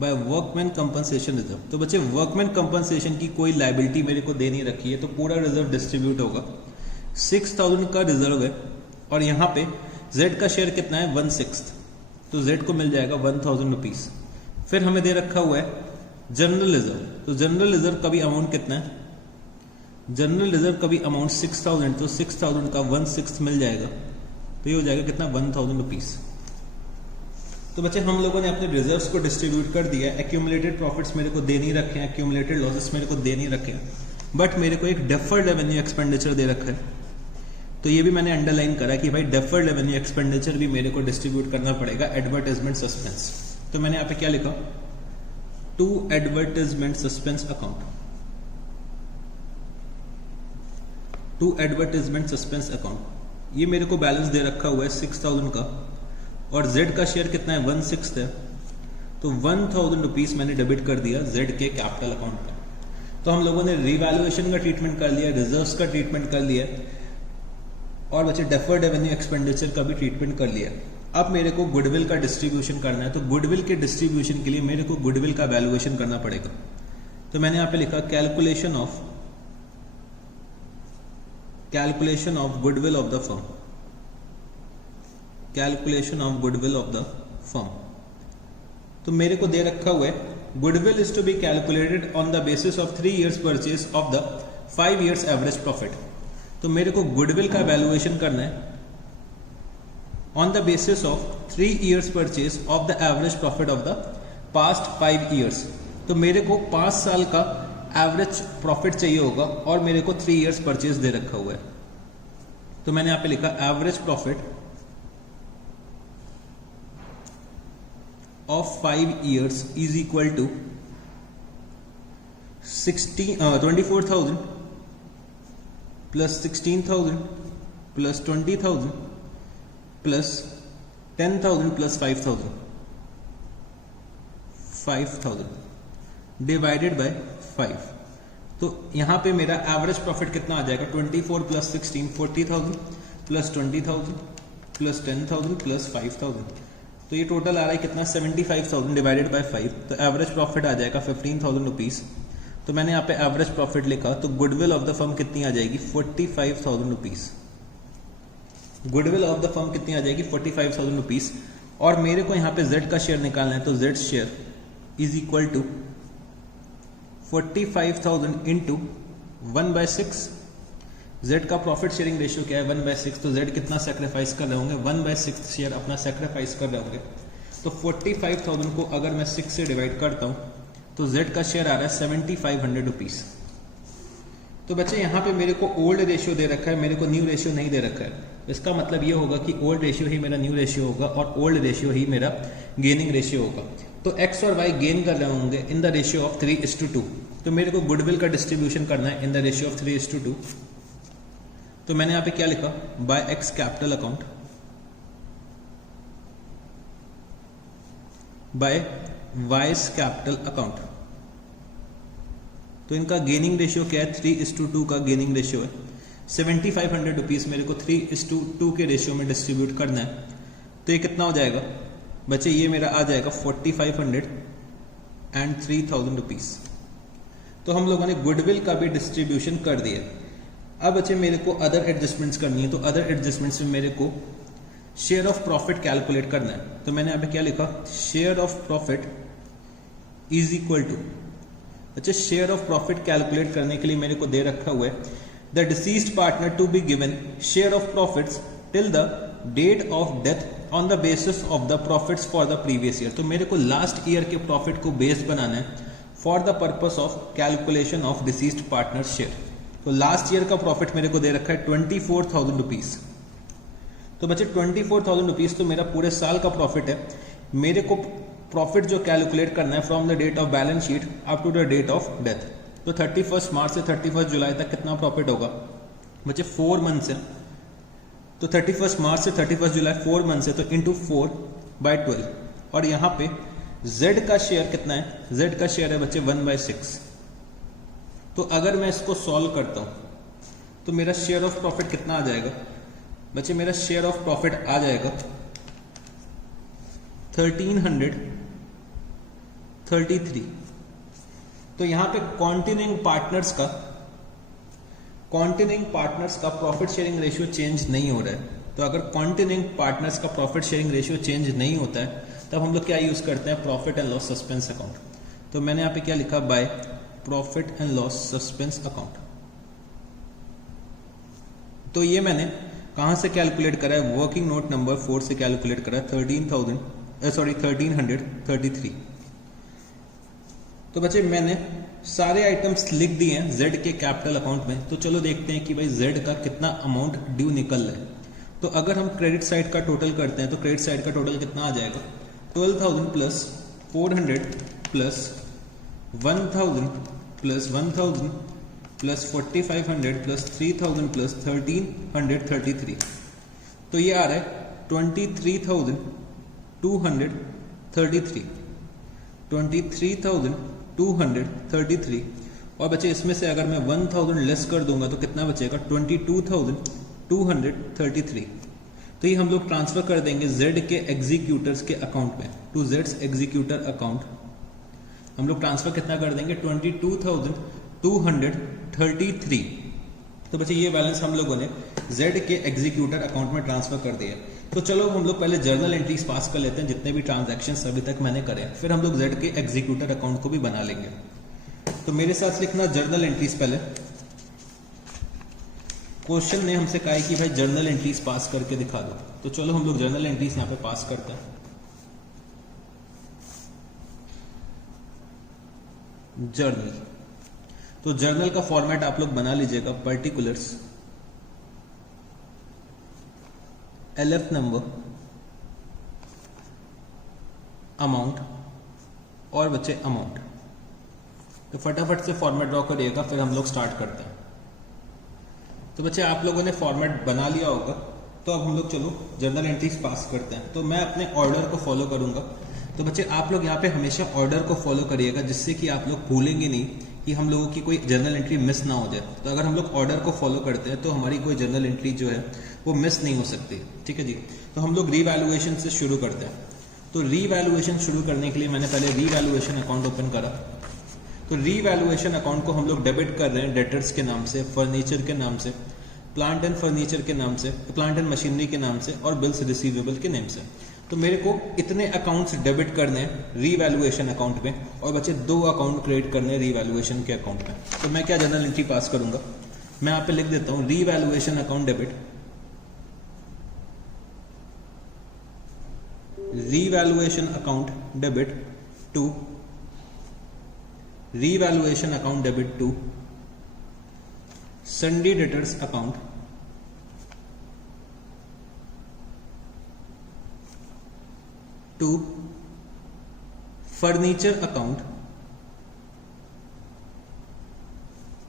by workman compensation reserve. तो बच्चे वर्कमैन कंपनसेशन की कोई लायबिलिटी मेरे को दे नहीं रखी है, तो पूरा रिजर्व डिस्ट्रीब्यूट होगा। 6,000 का रिजर्व है और यहाँ पे z का शेयर कितना है, 1/6, तो z को मिल जाएगा 1,000 रुपीज। फिर हमें दे रखा हुआ है जनरल रिजर्व। तो जनरल रिजर्व का भी अमाउंट कितना है, जनरल रिजर्व का भी अमाउंट 6,000, तो 6,000 का 1/6 मिल जाएगा, तो ये हो जाएगा कितना, 1,000 रुपीज। तो बच्चे हम लोगों ने अपने रिजर्व्स को डिस्ट्रीब्यूट कर दिया। एक्यूमुलेटेड प्रॉफिट्स मेरे को दे नहीं रखे हैं, एक्यूमुलेटेड लॉसेस मेरे को दे नहीं रखे हैं, बट मेरे को एक डेफर्ड रेवेन्यू एक्सपेंडिचर दे रखा है। तो ये भी मैंने अंडरलाइन करा कि भाई डेफर्ड रेवेन्यू एक्सपेंडिचर भी मेरे को डिस्ट्रीब्यूट करना पड़ेगा। एडवर्टाइजमेंट सस्पेंस, तो मैंने यहाँ पे क्या लिखा, to advertisement suspense account, to advertisement suspense account. ये मेरे को बैलेंस दे रखा हुआ है 6,000 का और z का शेयर कितना है, 1/6 है, तो 1,000 रुपीज मैंने डेबिट कर दिया z के कैपिटल अकाउंट में। तो हम लोगों ने रिवैल्यूएशन का ट्रीटमेंट कर लिया, रिजर्व्स का ट्रीटमेंट कर लिया और बच्चे डेफर्ड रेवेन्यू एक्सपेंडिचर का भी ट्रीटमेंट कर लिया। अब मेरे को गुडविल का डिस्ट्रीब्यूशन करना है, तो गुडविल के डिस्ट्रीब्यूशन के लिए मेरे को गुडविल का वैल्यूएशन करना पड़ेगा। तो मैंने यहाँ पे लिखा calculation of calculation of goodwill of the firm, calculation of goodwill of the firm. तो मेरे को दे रखा हुआ है goodwill is to be calculated on the basis of 3 years purchase of the 5 years average profit. तो मेरे को गुडविल का वैल्यूएशन करना है on the basis of 3 years purchase of the average profit of the past 5 years। तो मेरे को 5 साल का एवरेज प्रॉफिट चाहिए होगा और मेरे को 3 years परचेज दे रखा हुआ है। तो मैंने यहां पे लिखा average profit of 5 years is equal to 24,000 plus 16,000 plus 20,000 plus 10,000 plus 5,000 divided by 5। तो यहां पे मेरा एवरेज प्रॉफिट कितना आ जाएगा 24 प्लस 16 40,000 प्लस 20,000 प्लस 10,000 प्लस 5,000। तो ये टोटल आ रहा है कितना 75,000 डिवाइडेड बाय 5। तो एवरेज प्रॉफिट आ जाएगा 15,000 रुपीज। तो मैंने यहाँ पे एवरेज प्रॉफिट लिखा, तो गुडविल ऑफ द फर्म कितनी आ जाएगी 45,000 rupees. Goodwill of the firm कितनी आ जाएगी 45,000 रुपीज। और मेरे को यहाँ पे जेड का शेयर निकालना है, तो Z share is equal to 45,000 into 1/6। Z का प्रॉफिट शेयरिंग रेशियो क्या है 1/6। तो जेड कितना सेक्रीफाइस कर रहे होंगे 1/6 शेयर अपना सेक्रीफाइस कर रहे होंगे। तो 45,000 को अगर मैं 6 से डिवाइड करता हूं तो जेड का शेयर आ रहा है 7,500 रुपीज। तो बच्चे यहाँ पे मेरे को ओल्ड रेशियो दे रखा है, मेरे को न्यू रेशियो नहीं दे रखा है। इसका मतलब ये होगा कि ओल्ड रेशियो ही मेरा न्यू रेशियो होगा और ओल्ड रेशियो ही मेरा गेनिंग रेशियो होगा। तो एक्स और वाई गेन कर रहे होंगे इन द रेशियो ऑफ 3:2। तो मेरे को गुडविल का डिस्ट्रीब्यूशन करना है इन द रेशियो ऑफ 3:2। तो मैंने यहां पे क्या लिखा by X capital account by Y's capital account. तो इनका गेनिंग रेशियो क्या है 3:2 का गेनिंग रेशियो है। 7,500 रुपीज मेरे को 3:2 के रेशियो में डिस्ट्रीब्यूट करना है। तो ये कितना हो जाएगा बच्चे, ये मेरा आ जाएगा 4,500 एंड 3,000 रुपीज। तो हम लोगों ने गुडविल का भी डिस्ट्रीब्यूशन कर दिया। अब बच्चे मेरे को अदर एडजस्टमेंट्स करनी है। तो अदर एडजस्टमेंट्स में मेरे को शेयर ऑफ प्रॉफिट कैलकुलेट करना है। तो मैंने यहाँ पे क्या लिखा, share of profit is equal to, अच्छा शेयर ऑफ प्रॉफिट कैलकुलेट करने के लिए मेरे को दे रखा हुआ है the deceased partner to be given share of profits till the date of death on the basis of the profits for the previous year. तो मेरे को लास्ट ईयर के प्रॉफिट को बेस बनाना है for the purpose of calculation of deceased partner share. तो लास्ट ईयर का प्रॉफिट मेरे को दे रखा है 24,000 रुपीज। तो बच्चे 24,000 रुपीज तो मेरा पूरे साल का प्रॉफिट है। मेरे को प्रॉफिट जो कैलकुलेट करना है from the date of balance sheet up to the date of death. तो 31 मार्च से 31 जुलाई तक कितना प्रॉफिट होगा बच्चे 4 मंथ्स है। तो 31 मार्च से 31 जुलाई 4 मंथ्स है, तो इंटू 4/12। और यहां पे Z का शेयर कितना है, Z का शेयर है बच्चे 1/6। तो अगर मैं इसको सॉल्व करता हूं तो मेरा शेयर ऑफ प्रॉफिट कितना आ जाएगा बच्चे, मेरा शेयर ऑफ प्रॉफिट आ जाएगा 1,333। तो यहां पे कॉन्टिन्यूइंग पार्टनर्स का प्रॉफिट शेयरिंग रेशियो चेंज नहीं हो रहा है। तो अगर कॉन्टिन्यूइंग पार्टनर्स का प्रॉफिट शेयरिंग रेशियो चेंज नहीं होता है तब हम लोग क्या यूज करते हैं, profit and loss suspense account. तो मैंने यहां पे क्या लिखा, by profit and loss suspense account. तो ये मैंने कहां से कैलकुलेट करा है, वर्किंग नोट नंबर 4 से कैलकुलेट करा है 1333। तो बच्चे मैंने सारे आइटम्स लिख दिए हैं जेड के कैपिटल अकाउंट में। तो चलो देखते हैं कि भाई जेड का कितना अमाउंट ड्यू निकल रहा है। तो अगर हम क्रेडिट साइड का टोटल करते हैं तो क्रेडिट साइड का टोटल कितना आ जाएगा 12,000 plus 400 plus 1,000 plus 1,000 plus 4,500 plus 3,000 plus 1,333। तो ये आ रहा है 23,233। और बच्चे इसमें से अगर मैं 1,000 लेस कर दूंगा तो कितना बचेगा 22,233। तो ये हम लोग ट्रांसफर कर देंगे जेड के एग्जीक्यूटर्स के अकाउंट में, टू जेड्स एग्जीक्यूटर अकाउंट। हम लोग ट्रांसफर कितना कर देंगे 22,233। तो बच्चे ये बैलेंस हम लोगों ने जेड के एग्जीक्यूटर अकाउंट में ट्रांसफर कर दिया। तो चलो हम लोग पहले जर्नल एंट्रीज पास कर लेते हैं जितने भी ट्रांजैक्शंस अभी तक मैंने करे, फिर हम लोग जेड के एग्जीक्यूटर अकाउंट को भी बना लेंगे। तो मेरे साथ लिखना जर्नल एंट्रीज। पहले क्वेश्चन ने हमसे कहा है कि भाई जर्नल एंट्रीज पास करके दिखा दो, तो चलो हम लोग जर्नल एंट्रीज यहां पे पास करते हैं। जर्नल, तो जर्नल का फॉर्मेट आप लोग बना लीजिएगा, पर्टिकुलर्स, एलएफ नंबर, अमाउंट और बच्चे अमाउंट। तो फटाफट से फॉर्मेट ड्रॉ करिएगा, फिर हम लोग स्टार्ट करते हैं। तो बच्चे आप लोगों ने फॉर्मेट बना लिया होगा, तो अब हम लोग चलो जर्नल एंट्रीज पास करते हैं। तो मैं अपने ऑर्डर को फॉलो करूंगा। तो बच्चे आप लोग यहाँ पे हमेशा ऑर्डर को फॉलो करिएगा, जिससे कि आप लोग भूलेंगे नहीं कि हम लोगों की कोई जर्नल एंट्री मिस ना हो जाए। तो अगर हम लोग ऑर्डर को फॉलो करते हैं तो हमारी कोई जर्नल एंट्री जो है वो मिस नहीं हो सकती। ठीक है जी। तो हम लोग रीवैल्यूएशन से शुरू करते हैं। तो रीवैल्यूएशन शुरू करने के लिए मैंने पहले रीवैल्यूएशन अकाउंट ओपन करा। तो रीवैल्यूएशन अकाउंट को हम लोग डेबिट कर रहे हैं डेटर्स के नाम से, फर्नीचर के नाम से, प्लांट एंड फर्नीचर के नाम से, प्लांट एंड मशीनरी के नाम से और बिल्स रिसीवेबल के नेम से। तो मेरे को इतने अकाउंट्स डेबिट करने हैं रीवैल्यूएशन अकाउंट में, और बच्चे 2 अकाउंट क्रिएट करने हैं रीवैल्यूएशन के अकाउंट में। तो मैं क्या जर्नल एंट्री पास करूंगा, मैं यहाँ पे लिख देता हूं revaluation account debit, revaluation account debit to, revaluation account debit to sundry debtors account, to furniture account,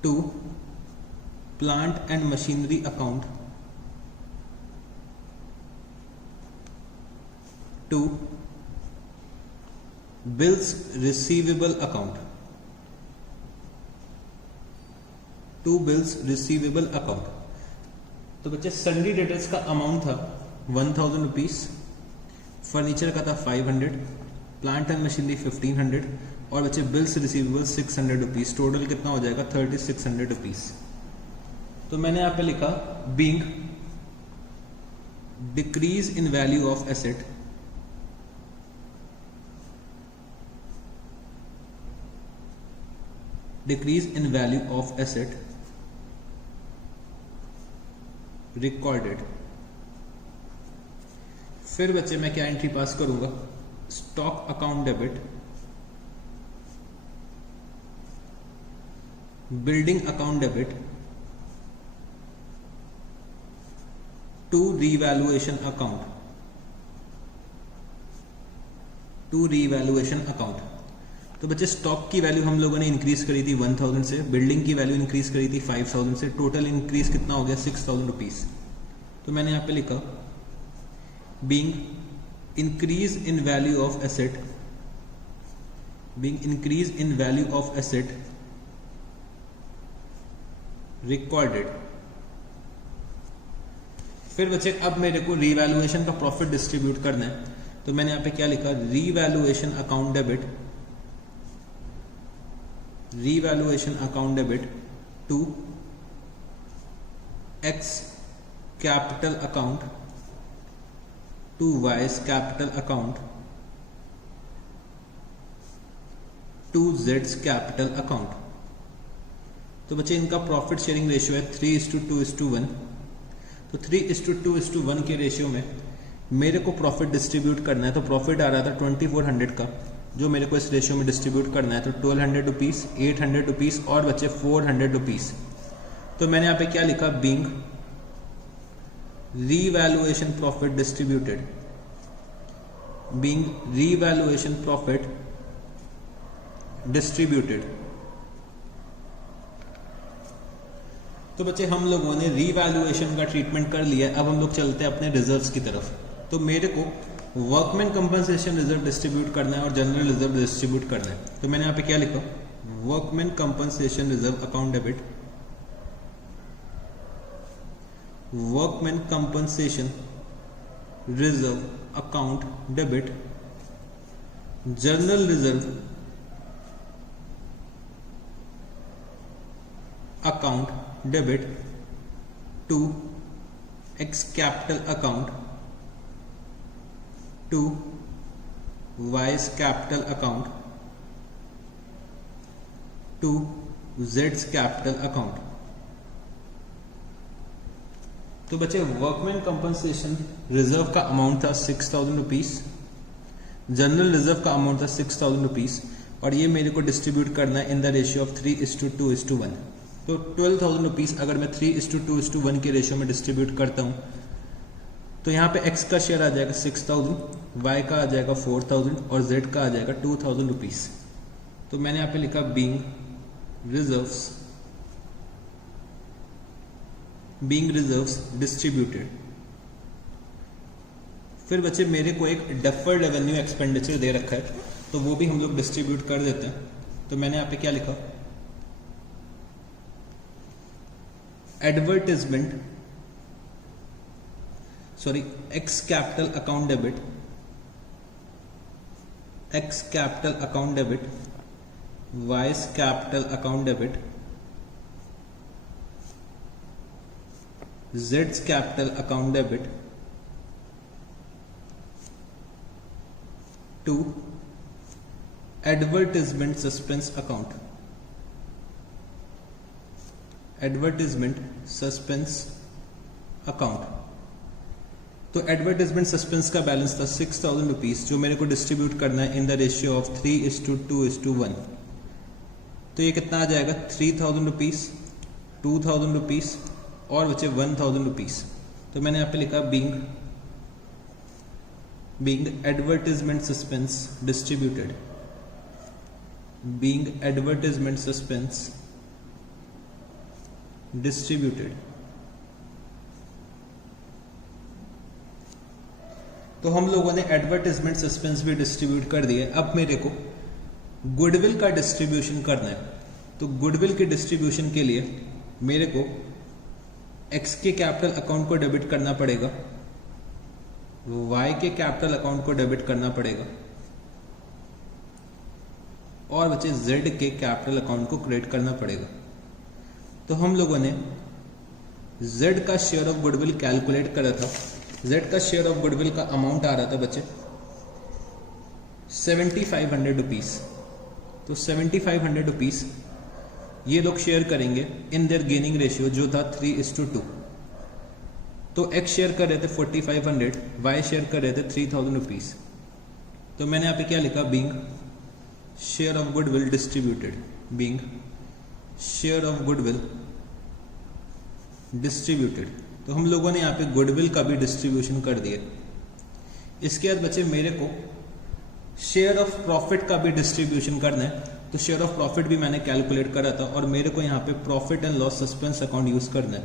to plant and machinery account, to bills receivable account, to bills receivable account. तो बच्चे सन्डी डेटर्स का अमाउंट था 1000 रुपीज, फर्नीचर का था 500, प्लांट एंड मशीनरी 1500 और बच्चे बिल्स रिसीवेबल 600 रुपीज। टोटल कितना हो जाएगा 3600 रुपीज। तो मैंने यहां पे लिखा being decrease in value of asset, decrease in value of asset recorded. फिर बच्चे मैं क्या एंट्री पास करूंगा, stock account debit, building account debit to revaluation account, to revaluation account. तो बच्चे स्टॉक की वैल्यू हम लोगों ने इंक्रीज करी थी 1000 से, बिल्डिंग की वैल्यू इंक्रीज करी थी 5000 से, टोटल इंक्रीज कितना हो गया 6000 रुपीज। तो मैंने यहां पे लिखा being increase in value of asset, being increase in value of asset recorded। फिर बच्चे अब मेरे को रीवैल्यूएशन का प्रॉफिट डिस्ट्रीब्यूट करना है। तो मैंने यहां पे क्या लिखा, revaluation account debit, revaluation account debit to X capital account, to Y's capital account, to जेड्स कैपिटल अकाउंट। तो बच्चे इनका प्रॉफिट शेयरिंग रेशियो है 3:2:1। तो 3:2:1 के रेशियो में मेरे को प्रॉफिट डिस्ट्रीब्यूट करना है। तो प्रॉफिट आ रहा था 2400 का, जो मेरे को इस रेशियो में डिस्ट्रीब्यूट करना है। तो 1200 रुपीज, 800 रुपीज और बच्चे 400 रुपीज। तो मैंने यहां पे क्या लिखा, being revaluation profit distributed, being revaluation profit distributed। तो बच्चे हम लोगों ने रीवैल्यूएशन का ट्रीटमेंट कर लिया। अब हम लोग चलते हैं अपने रिजर्व्स की तरफ। तो मेरे को वर्कमैन कंपनसेशन रिजर्व डिस्ट्रीब्यूट करना है और जनरल रिजर्व डिस्ट्रीब्यूट करना है। तो मैंने यहां पे क्या लिखा, workman compensation reserve account debit, workman compensation reserve account debit, journal reserve account debit to X capital account to Y's capital account to जेड्स कैपिटल अकाउंट। तो बच्चे वर्कमैन कंपनसेशन रिजर्व का अमाउंट था 6,000 रुपीज, जनरल रिजर्व का अमाउंट था 6,000 रुपीज, और ये मेरे को डिस्ट्रीब्यूट करना है इन द रेशियो ऑफ 3:2:1। तो 12,000 रुपीज अगर मैं 3:2:1 के रेशियो में डिस्ट्रीब्यूट करता हूं तो यहाँ पे एक्स का शेयर आ जाएगा 6,000, वाई का आ जाएगा 4,000 और जेड का आ जाएगा 2,000 रुपीज। तो मैंने यहाँ पे लिखा बीइंग रिजर्व्स डिस्ट्रीब्यूटेड। फिर बच्चे मेरे को एक डेफर्ड रेवेन्यू एक्सपेंडिचर दे रखा है, तो वो भी हम लोग डिस्ट्रीब्यूट कर देते हैं। तो मैंने यहाँ पे क्या लिखा, X capital account debit, Y's capital account debit, जेड्स capital account debit to advertisement suspense account. तो एडवर्टाइजमेंट सस्पेंस का बैलेंस था 6,000 रुपीज, जो मेरे को डिस्ट्रीब्यूट करना है इन द रेशियो ऑफ 3:2:1। तो ये कितना आ जाएगा, 3,000 रुपीज, 2,000 रुपीज और बचे 1,000 रुपीज। तो मैंने यहाँ पे लिखा बीइंग एडवर्टाइजमेंट सस्पेंस डिस्ट्रीब्यूटेड, तो हम लोगों ने एडवर्टाइजमेंट सस्पेंस भी डिस्ट्रीब्यूट कर दिया। अब मेरे को गुडविल का डिस्ट्रीब्यूशन करना है। तो गुडविल के डिस्ट्रीब्यूशन के लिए मेरे को एक्स के कैपिटल अकाउंट को डेबिट करना पड़ेगा, वाई के कैपिटल अकाउंट को डेबिट करना पड़ेगा और बचे जेड के कैपिटल अकाउंट को क्रेडिट करना पड़ेगा। तो हम लोगों ने जेड का शेयर ऑफ गुडविल कैलकुलेट करा था। जेड का शेयर ऑफ गुडविल का अमाउंट आ रहा था बच्चे 7,500 रुपीज। तो 7,500 रुपीज ये लोग शेयर करेंगे इन देयर गेनिंग रेशियो, जो था 3:2। तो एक्स शेयर कर रहे थे 4,500, वाई शेयर कर रहे थे 3,000 रुपीज। तो मैंने यहाँ पे क्या लिखा, being share of goodwill distributed. तो हम लोगों ने यहाँ पे गुडविल का भी डिस्ट्रीब्यूशन कर दिया। इसके बाद बचे मेरे को शेयर ऑफ प्रॉफिट का भी डिस्ट्रीब्यूशन करना है। तो शेयर ऑफ प्रॉफिट भी मैंने कैलकुलेट करा था और मेरे को यहाँ पे profit and loss suspense account use करना है।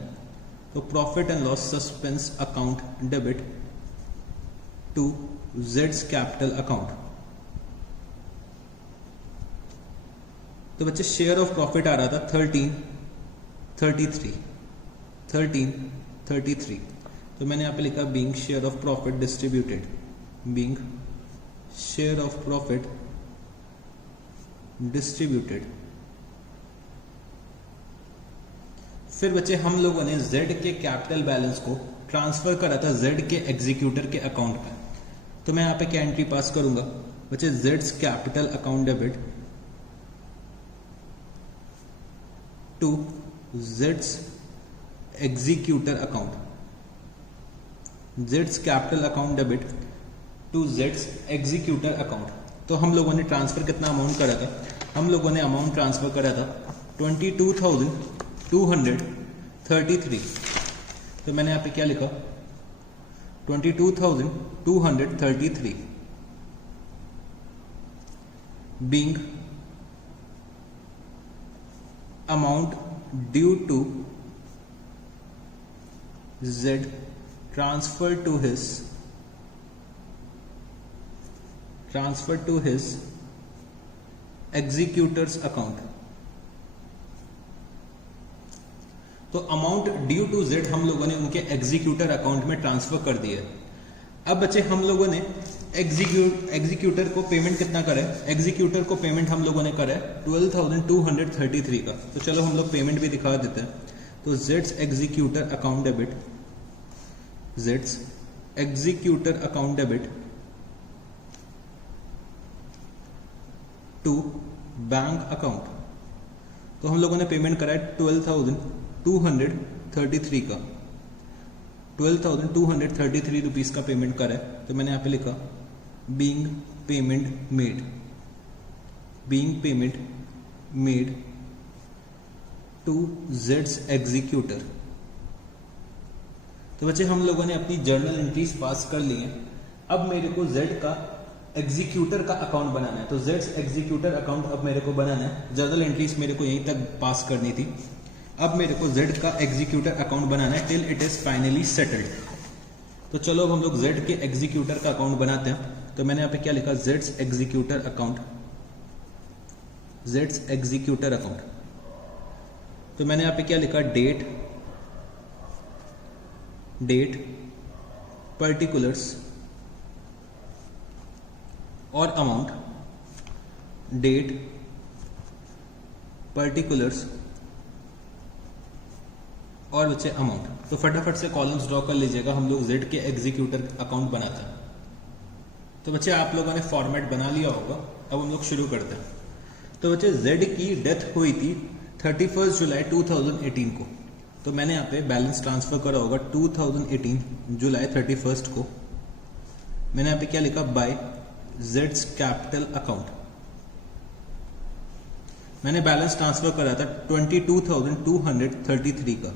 तो profit and loss suspense account debit to जेड्स कैपिटल अकाउंट। तो बच्चे शेयर ऑफ प्रॉफिट आ रहा था 1333। तो मैंने यहाँ पे लिखा being share of profit distributed, फिर बच्चे हम लोगों ने जेड के कैपिटल बैलेंस को ट्रांसफर करा था जेड के एग्जीक्यूटर के अकाउंट पे। तो मैं यहाँ पे क्या एंट्री पास करूंगा बच्चे, Jades capital account debit to जेड्स executor account, Jades capital account debit to जेड्स एग्जीक्यूटर अकाउंट। तो हम लोगों ने ट्रांसफर कितना अमाउंट करा था, हम लोगों ने अमाउंट ट्रांसफर करा था 22,233। तो मैंने यहाँ पे क्या लिखा, 22,233 being amount due to Z transferred to his executor's account। तो अमाउंट ड्यू टू Z हम लोगों ने उनके एग्जीक्यूटर अकाउंट में ट्रांसफर कर दिया। अब बच्चे हम लोगों ने एग्जीक्यूटर को पेमेंट कितना करा है, एग्जीक्यूटर को पेमेंट हम लोगों ने करा है 12,233 का। तो चलो हम लोग पेमेंट भी दिखा देते हैं। तो Jades executor account debit, Jades executor account debit to bank account. तो हम लोगों ने पेमेंट करा है 12,233 का, 12,233 रुपीज का पेमेंट करा है। तो मैंने यहाँ पे लिखा being payment made, being payment made to जेड्स एग्जीक्यूटर। तो बच्चे हम लोगों ने अपनी जर्नल एंट्रीज पास कर ली हैं। अब मेरे को जेड का एग्जीक्यूटर का अकाउंट बनाना है। तो जेड्स एग्जीक्यूटर अकाउंट अब मेरे को बनाना है। जर्नल एंट्रीज मेरे को यहीं तक पास करनी थी। अब मेरे को जेड का एग्जीक्यूटर अकाउंट बनाना है till it is finally settled. तो चलो अब हम लोग जेड के एग्जीक्यूटर का अकाउंट बनाते हैं। तो मैंने यहाँ पे क्या लिखा, Jades executor account, Jades executor account. तो मैंने यहाँ पे क्या लिखा, डेट, डेट, पर्टिकुलर्स और अमाउंट, डेट, पर्टिकुलर्स और बच्चे अमाउंट। तो फटाफट से कॉलम्स ड्रॉ कर लीजिएगा, हम लोग जेड के एग्जीक्यूटर अकाउंट बनाते हैं। तो बच्चे आप लोगों ने फॉर्मेट बना लिया होगा, अब हम लोग शुरू करते हैं। तो बच्चे जेड की डेथ हुई थी 31 जुलाई 2018 को। तो मैंने यहाँ पे बैलेंस ट्रांसफर करा होगा 2018 जुलाई 31 को। मैंने यहाँ पे क्या लिखा, बाय जेड्स कैपिटल अकाउंट। मैंने बैलेंस ट्रांसफर करा था 22,233 का।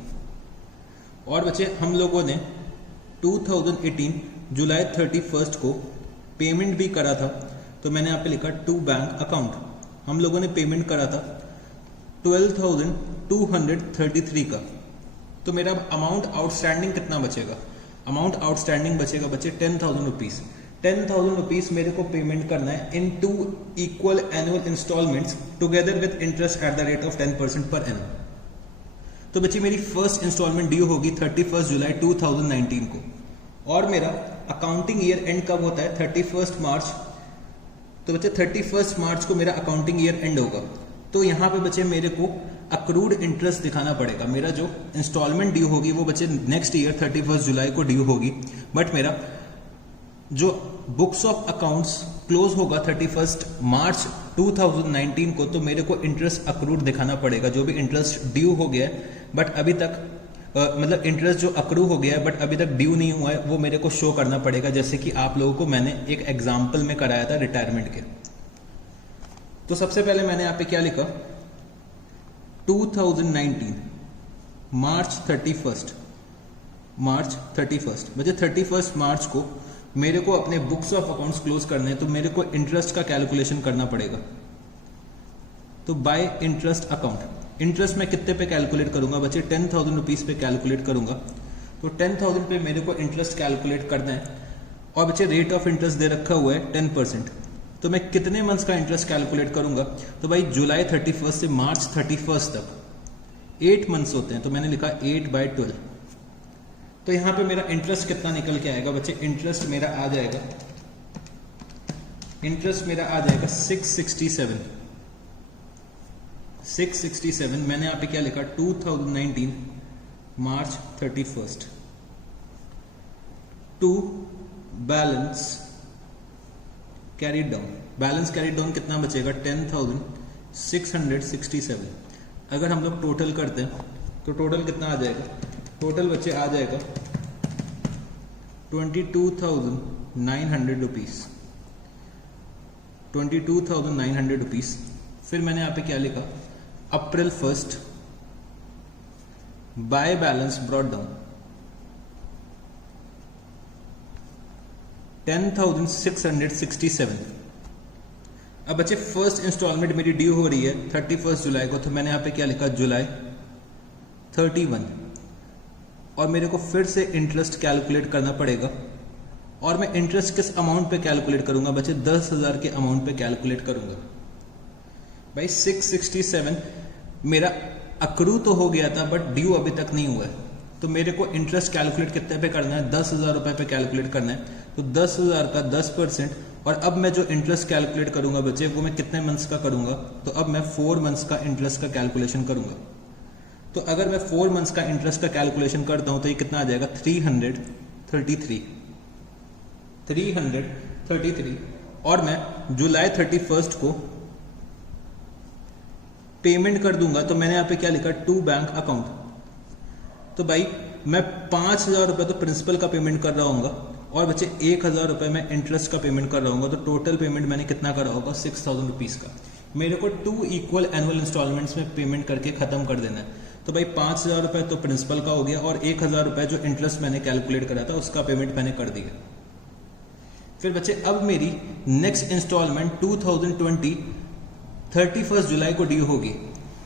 और बच्चे हम लोगों ने 2018 जुलाई 31 को पेमेंट भी करा था। तो मैंने यहाँ पे लिखा टू बैंक अकाउंट। हम लोगों ने पेमेंट करा था 12,233 का। तो मेरा अमाउंट आउटस्टैंडिंग कितना बचेगा, अमाउंट आउटस्टैंडिंग बचेगा बच्चे 10,000 रुपीज। 10,000 रुपीज मेरे को पेमेंट करना है in 2 equal annual instalments together with interest at the rate of 10% पर एनम। तो बच्चे मेरी फर्स्ट इंस्टॉलमेंट ड्यू होगी 31 जुलाई 2019 को। और मेरा अकाउंटिंग ईयर एंड कब होता है, 31 मार्च। तो बच्चे 31 मार्च को मेरा अकाउंटिंग ईयर एंड होगा। तो यहाँ पे बच्चे मेरे को अक्रूड इंटरेस्ट दिखाना पड़ेगा। मेरा जो इंस्टॉलमेंट ड्यू होगी वो बच्चे नेक्स्ट ईयर 31 जुलाई को ड्यू होगी, बट मेरा जो बुक्स ऑफ अकाउंट्स क्लोज होगा 31 मार्च 2019 को। तो मेरे को इंटरेस्ट अक्रूड दिखाना पड़ेगा। जो भी इंटरेस्ट ड्यू हो गया है बट अभी तक मतलब इंटरेस्ट जो अक्रू हो गया है बट अभी तक ड्यू नहीं हुआ है, वो मेरे को शो करना पड़ेगा। जैसे कि आप लोगों को मैंने एक एग्जाम्पल में कराया था रिटायरमेंट के। तो सबसे पहले मैंने यहाँ पे क्या लिखा, 2019 मार्च 31 बच्चे 31 मार्च को मेरे को अपने बुक्स ऑफ अकाउंट्स क्लोज करने हैं। तो मेरे को इंटरेस्ट का कैलकुलेशन करना पड़ेगा। तो बाय इंटरेस्ट अकाउंट, इंटरेस्ट मैं कितने पे कैलकुलेट करूंगा बच्चे, 10,000 रुपीज पे कैलकुलेट करूंगा। तो 10,000 पे मेरे को इंटरेस्ट कैलकुलेट करना है। और बच्चे रेट ऑफ इंटरेस्ट दे रखा हुआ है 10%। तो मैं कितने मंथ्स का इंटरेस्ट कैलकुलेट करूंगा, तो भाई जुलाई 31 से मार्च 31 तक 8 मंथ्स होते हैं। तो मैंने लिखा 8/12। तो यहां पे मेरा इंटरेस्ट कितना निकल के आएगा बच्चे, इंटरेस्ट मेरा आ जाएगा 667। मैंने यहाँ पे क्या लिखा, 2019 March 31 to balance carried down. Balance carried down कितना बचेगा, 10,667। अगर हम लोग टोटल करते हैं तो टोटल कितना आ जाएगा, टोटल बच्चे आ जाएगा 22,900 रुपीज, 22,900 रुपीज। फिर मैंने यहाँ पे क्या लिखा, अप्रैल 1 बाय बैलेंस ब्रॉट डाउन 10,667। अब बच्चे फर्स्ट इंस्टॉलमेंट मेरी ड्यू हो रही है 31 जुलाई को। तो मैंने यहाँ पे क्या लिखा, जुलाई 31। और मेरे को फिर से इंटरेस्ट कैलकुलेट करना पड़ेगा। और मैं इंटरेस्ट किस अमाउंट पे कैलकुलेट करूंगा बच्चे, 10,000 के अमाउंट पे कैलकुलेट करूंगा। भाई 667 मेरा अक्रू तो हो गया था बट ड्यू अभी तक नहीं हुआ है। तो मेरे को इंटरेस्ट कैलकुलेट कितने पे करना है, 10,000 रुपए पे कैलकुलेट करना है। तो 10,000 का 10%। और अब मैं जो इंटरेस्ट कैलकुलेट करूंगा बच्चे, वो मैं कितने मंथ्स का करूंगा, तो अब मैं 4 मंथ्स का इंटरेस्ट का कैलकुलेशन करूंगा। तो अगर मैं 4 मंथ्स का इंटरेस्ट का कैलकुलेशन करता हूं तो ये कितना आ जाएगा 333 और मैं जुलाई 31 को पेमेंट कर दूंगा। तो मैंने यहाँ पे क्या लिखा, टू बैंक अकाउंट। तो भाई मैं 5,000 रुपये तो प्रिंसिपल का पेमेंट कर रहा हूँ और बच्चे 1,000 रुपये मैं इंटरेस्ट का पेमेंट कर रहा हूँ। तो टोटल पेमेंट मैंने कितना करा होगा 6,000 रुपीज़ का। मेरे को 2 इक्वल एनुअल इंस्टॉलमेंट्स में पेमेंट करके खत्म कर देना है। तो भाई 5,000 रुपये तो प्रिंसिपल का हो गया और 1,000 रुपये जो इंटरेस्ट मैंने कैलकुलेट करा था उसका पेमेंट मैंने कर दिया। फिर बच्चे अब मेरी नेक्स्ट इंस्टॉलमेंट 2020 31 जुलाई को ड्यू होगी।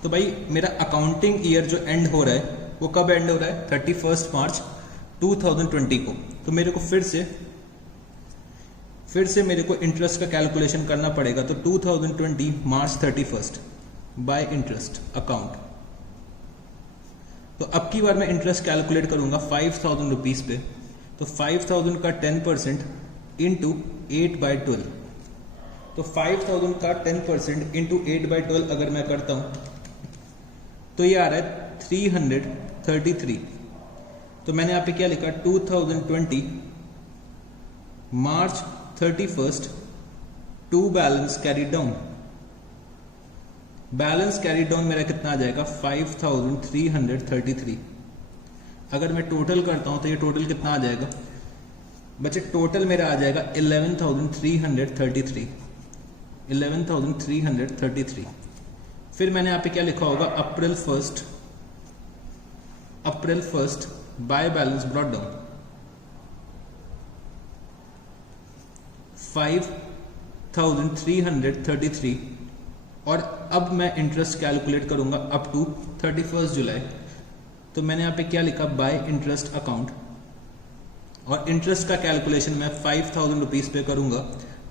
तो भाई मेरा अकाउंटिंग ईयर जो एंड हो रहा है वो कब एंड हो रहा है, 31 मार्च 2020 को। तो मेरे को फिर से मेरे को इंटरेस्ट का कैलकुलेशन करना पड़ेगा। तो 2020 मार्च 31 बाय इंटरेस्ट अकाउंट। तो अब की बार मैं इंटरेस्ट कैलकुलेट करूंगा 5,000 रुपीज पे। तो 5,000 का 10% इंटू 8/12। तो 5,000 का 10% इंटू 8/12 अगर मैं करता हूं तो ये आ रहा है 333। तो मैंने यहां पे क्या लिखा, 2020 March 31 to balance carry down. Balance carry down मेरा कितना आ जाएगा 5,333। अगर मैं टोटल करता हूं तो ये टोटल कितना आ जाएगा बच्चे, टोटल मेरा आ जाएगा 11,333। फिर मैंने यहां पे क्या लिखा होगा, April first by balance brought down 5,333। और अब मैं इंटरेस्ट कैलकुलेट करूंगा अप टू 31 जुलाई। तो मैंने यहां पे क्या लिखा, बाय इंटरेस्ट अकाउंट। और इंटरेस्ट का कैलकुलेशन मैं 5,000 रुपीज पे करूंगा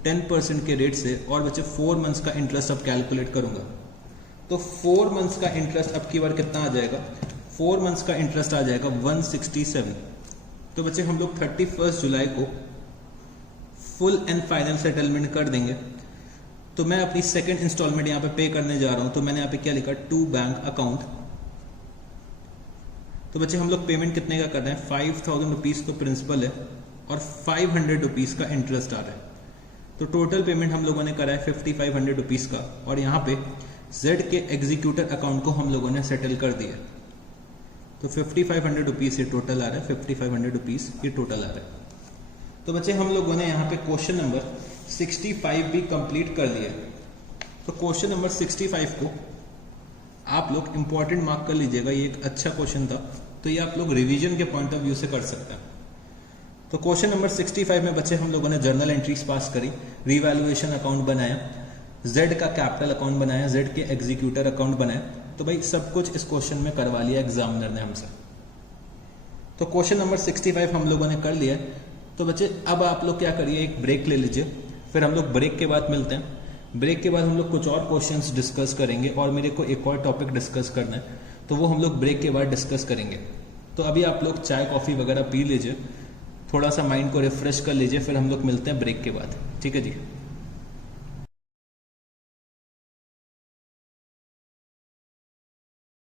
10% के रेट से। और बच्चे 4 मंथ्स का इंटरेस्ट अब कैलकुलेट करूंगा। तो 4 मंथ्स का इंटरेस्ट अब की बार कितना आ जाएगा, 4 मंथ्स का इंटरेस्ट आ जाएगा 167। तो बच्चे हम लोग 31 जुलाई को फुल एंड फाइनल सेटलमेंट कर देंगे। तो मैं अपनी सेकंड इंस्टॉलमेंट यहाँ पे करने जा रहा हूं। तो मैंने यहाँ पे क्या लिखा, टू बैंक अकाउंट। तो बच्चे हम लोग पेमेंट कितने का कर रहे हैं, 5,000 रुपीज तो प्रिंसिपल है और 500 रुपीज का इंटरेस्ट आ रहा है। तो टोटल पेमेंट हम लोगों ने करा है 5,500 रुपीज का। और यहाँ पे जेड के एग्जीक्यूटर अकाउंट को हम लोगों ने सेटल कर दिया। तो 5,500 रुपीज ये टोटल आ रहा है, 5,500 रुपीज ये टोटल आ रहा है। तो बच्चे हम लोगों ने यहाँ पे क्वेश्चन नंबर 65 भी कंप्लीट कर लिया। तो क्वेश्चन नंबर 65 को आप लोग इंपॉर्टेंट मार्क कर लीजिएगा, ये एक अच्छा क्वेश्चन था। तो ये आप लोग रिवीजन के पॉइंट ऑफ व्यू से कर सकते हैं। तो क्वेश्चन नंबर 65 में बच्चे हम लोगों ने जर्नल एंट्रीज पास करी, रिवैल्यूएशन अकाउंट बनाया, जेड का कैपिटल अकाउंट बनाया, जेड के एग्जीक्यूटर अकाउंट बनाया। तो भाई सब कुछ इस क्वेश्चन में करवा लिया एग्जामिनर ने हमसे। तो क्वेश्चन नंबर 65 हम लोगों ने कर लिया। तो बच्चे अब आप लोग क्या करिए, एक ब्रेक ले लीजिए, फिर हम लोग ब्रेक के बाद मिलते हैं। ब्रेक के बाद हम लोग कुछ और क्वेश्चंस डिस्कस करेंगे और मेरे को एक और टॉपिक डिस्कस करना है, तो वो हम लोग ब्रेक के बाद डिस्कस करेंगे। तो अभी आप लोग चाय कॉफ़ी वगैरह पी लीजिए, थोड़ा सा माइंड को रिफ्रेश कर लीजिए, फिर हम लोग मिलते हैं ब्रेक के बाद। ठीक है जी।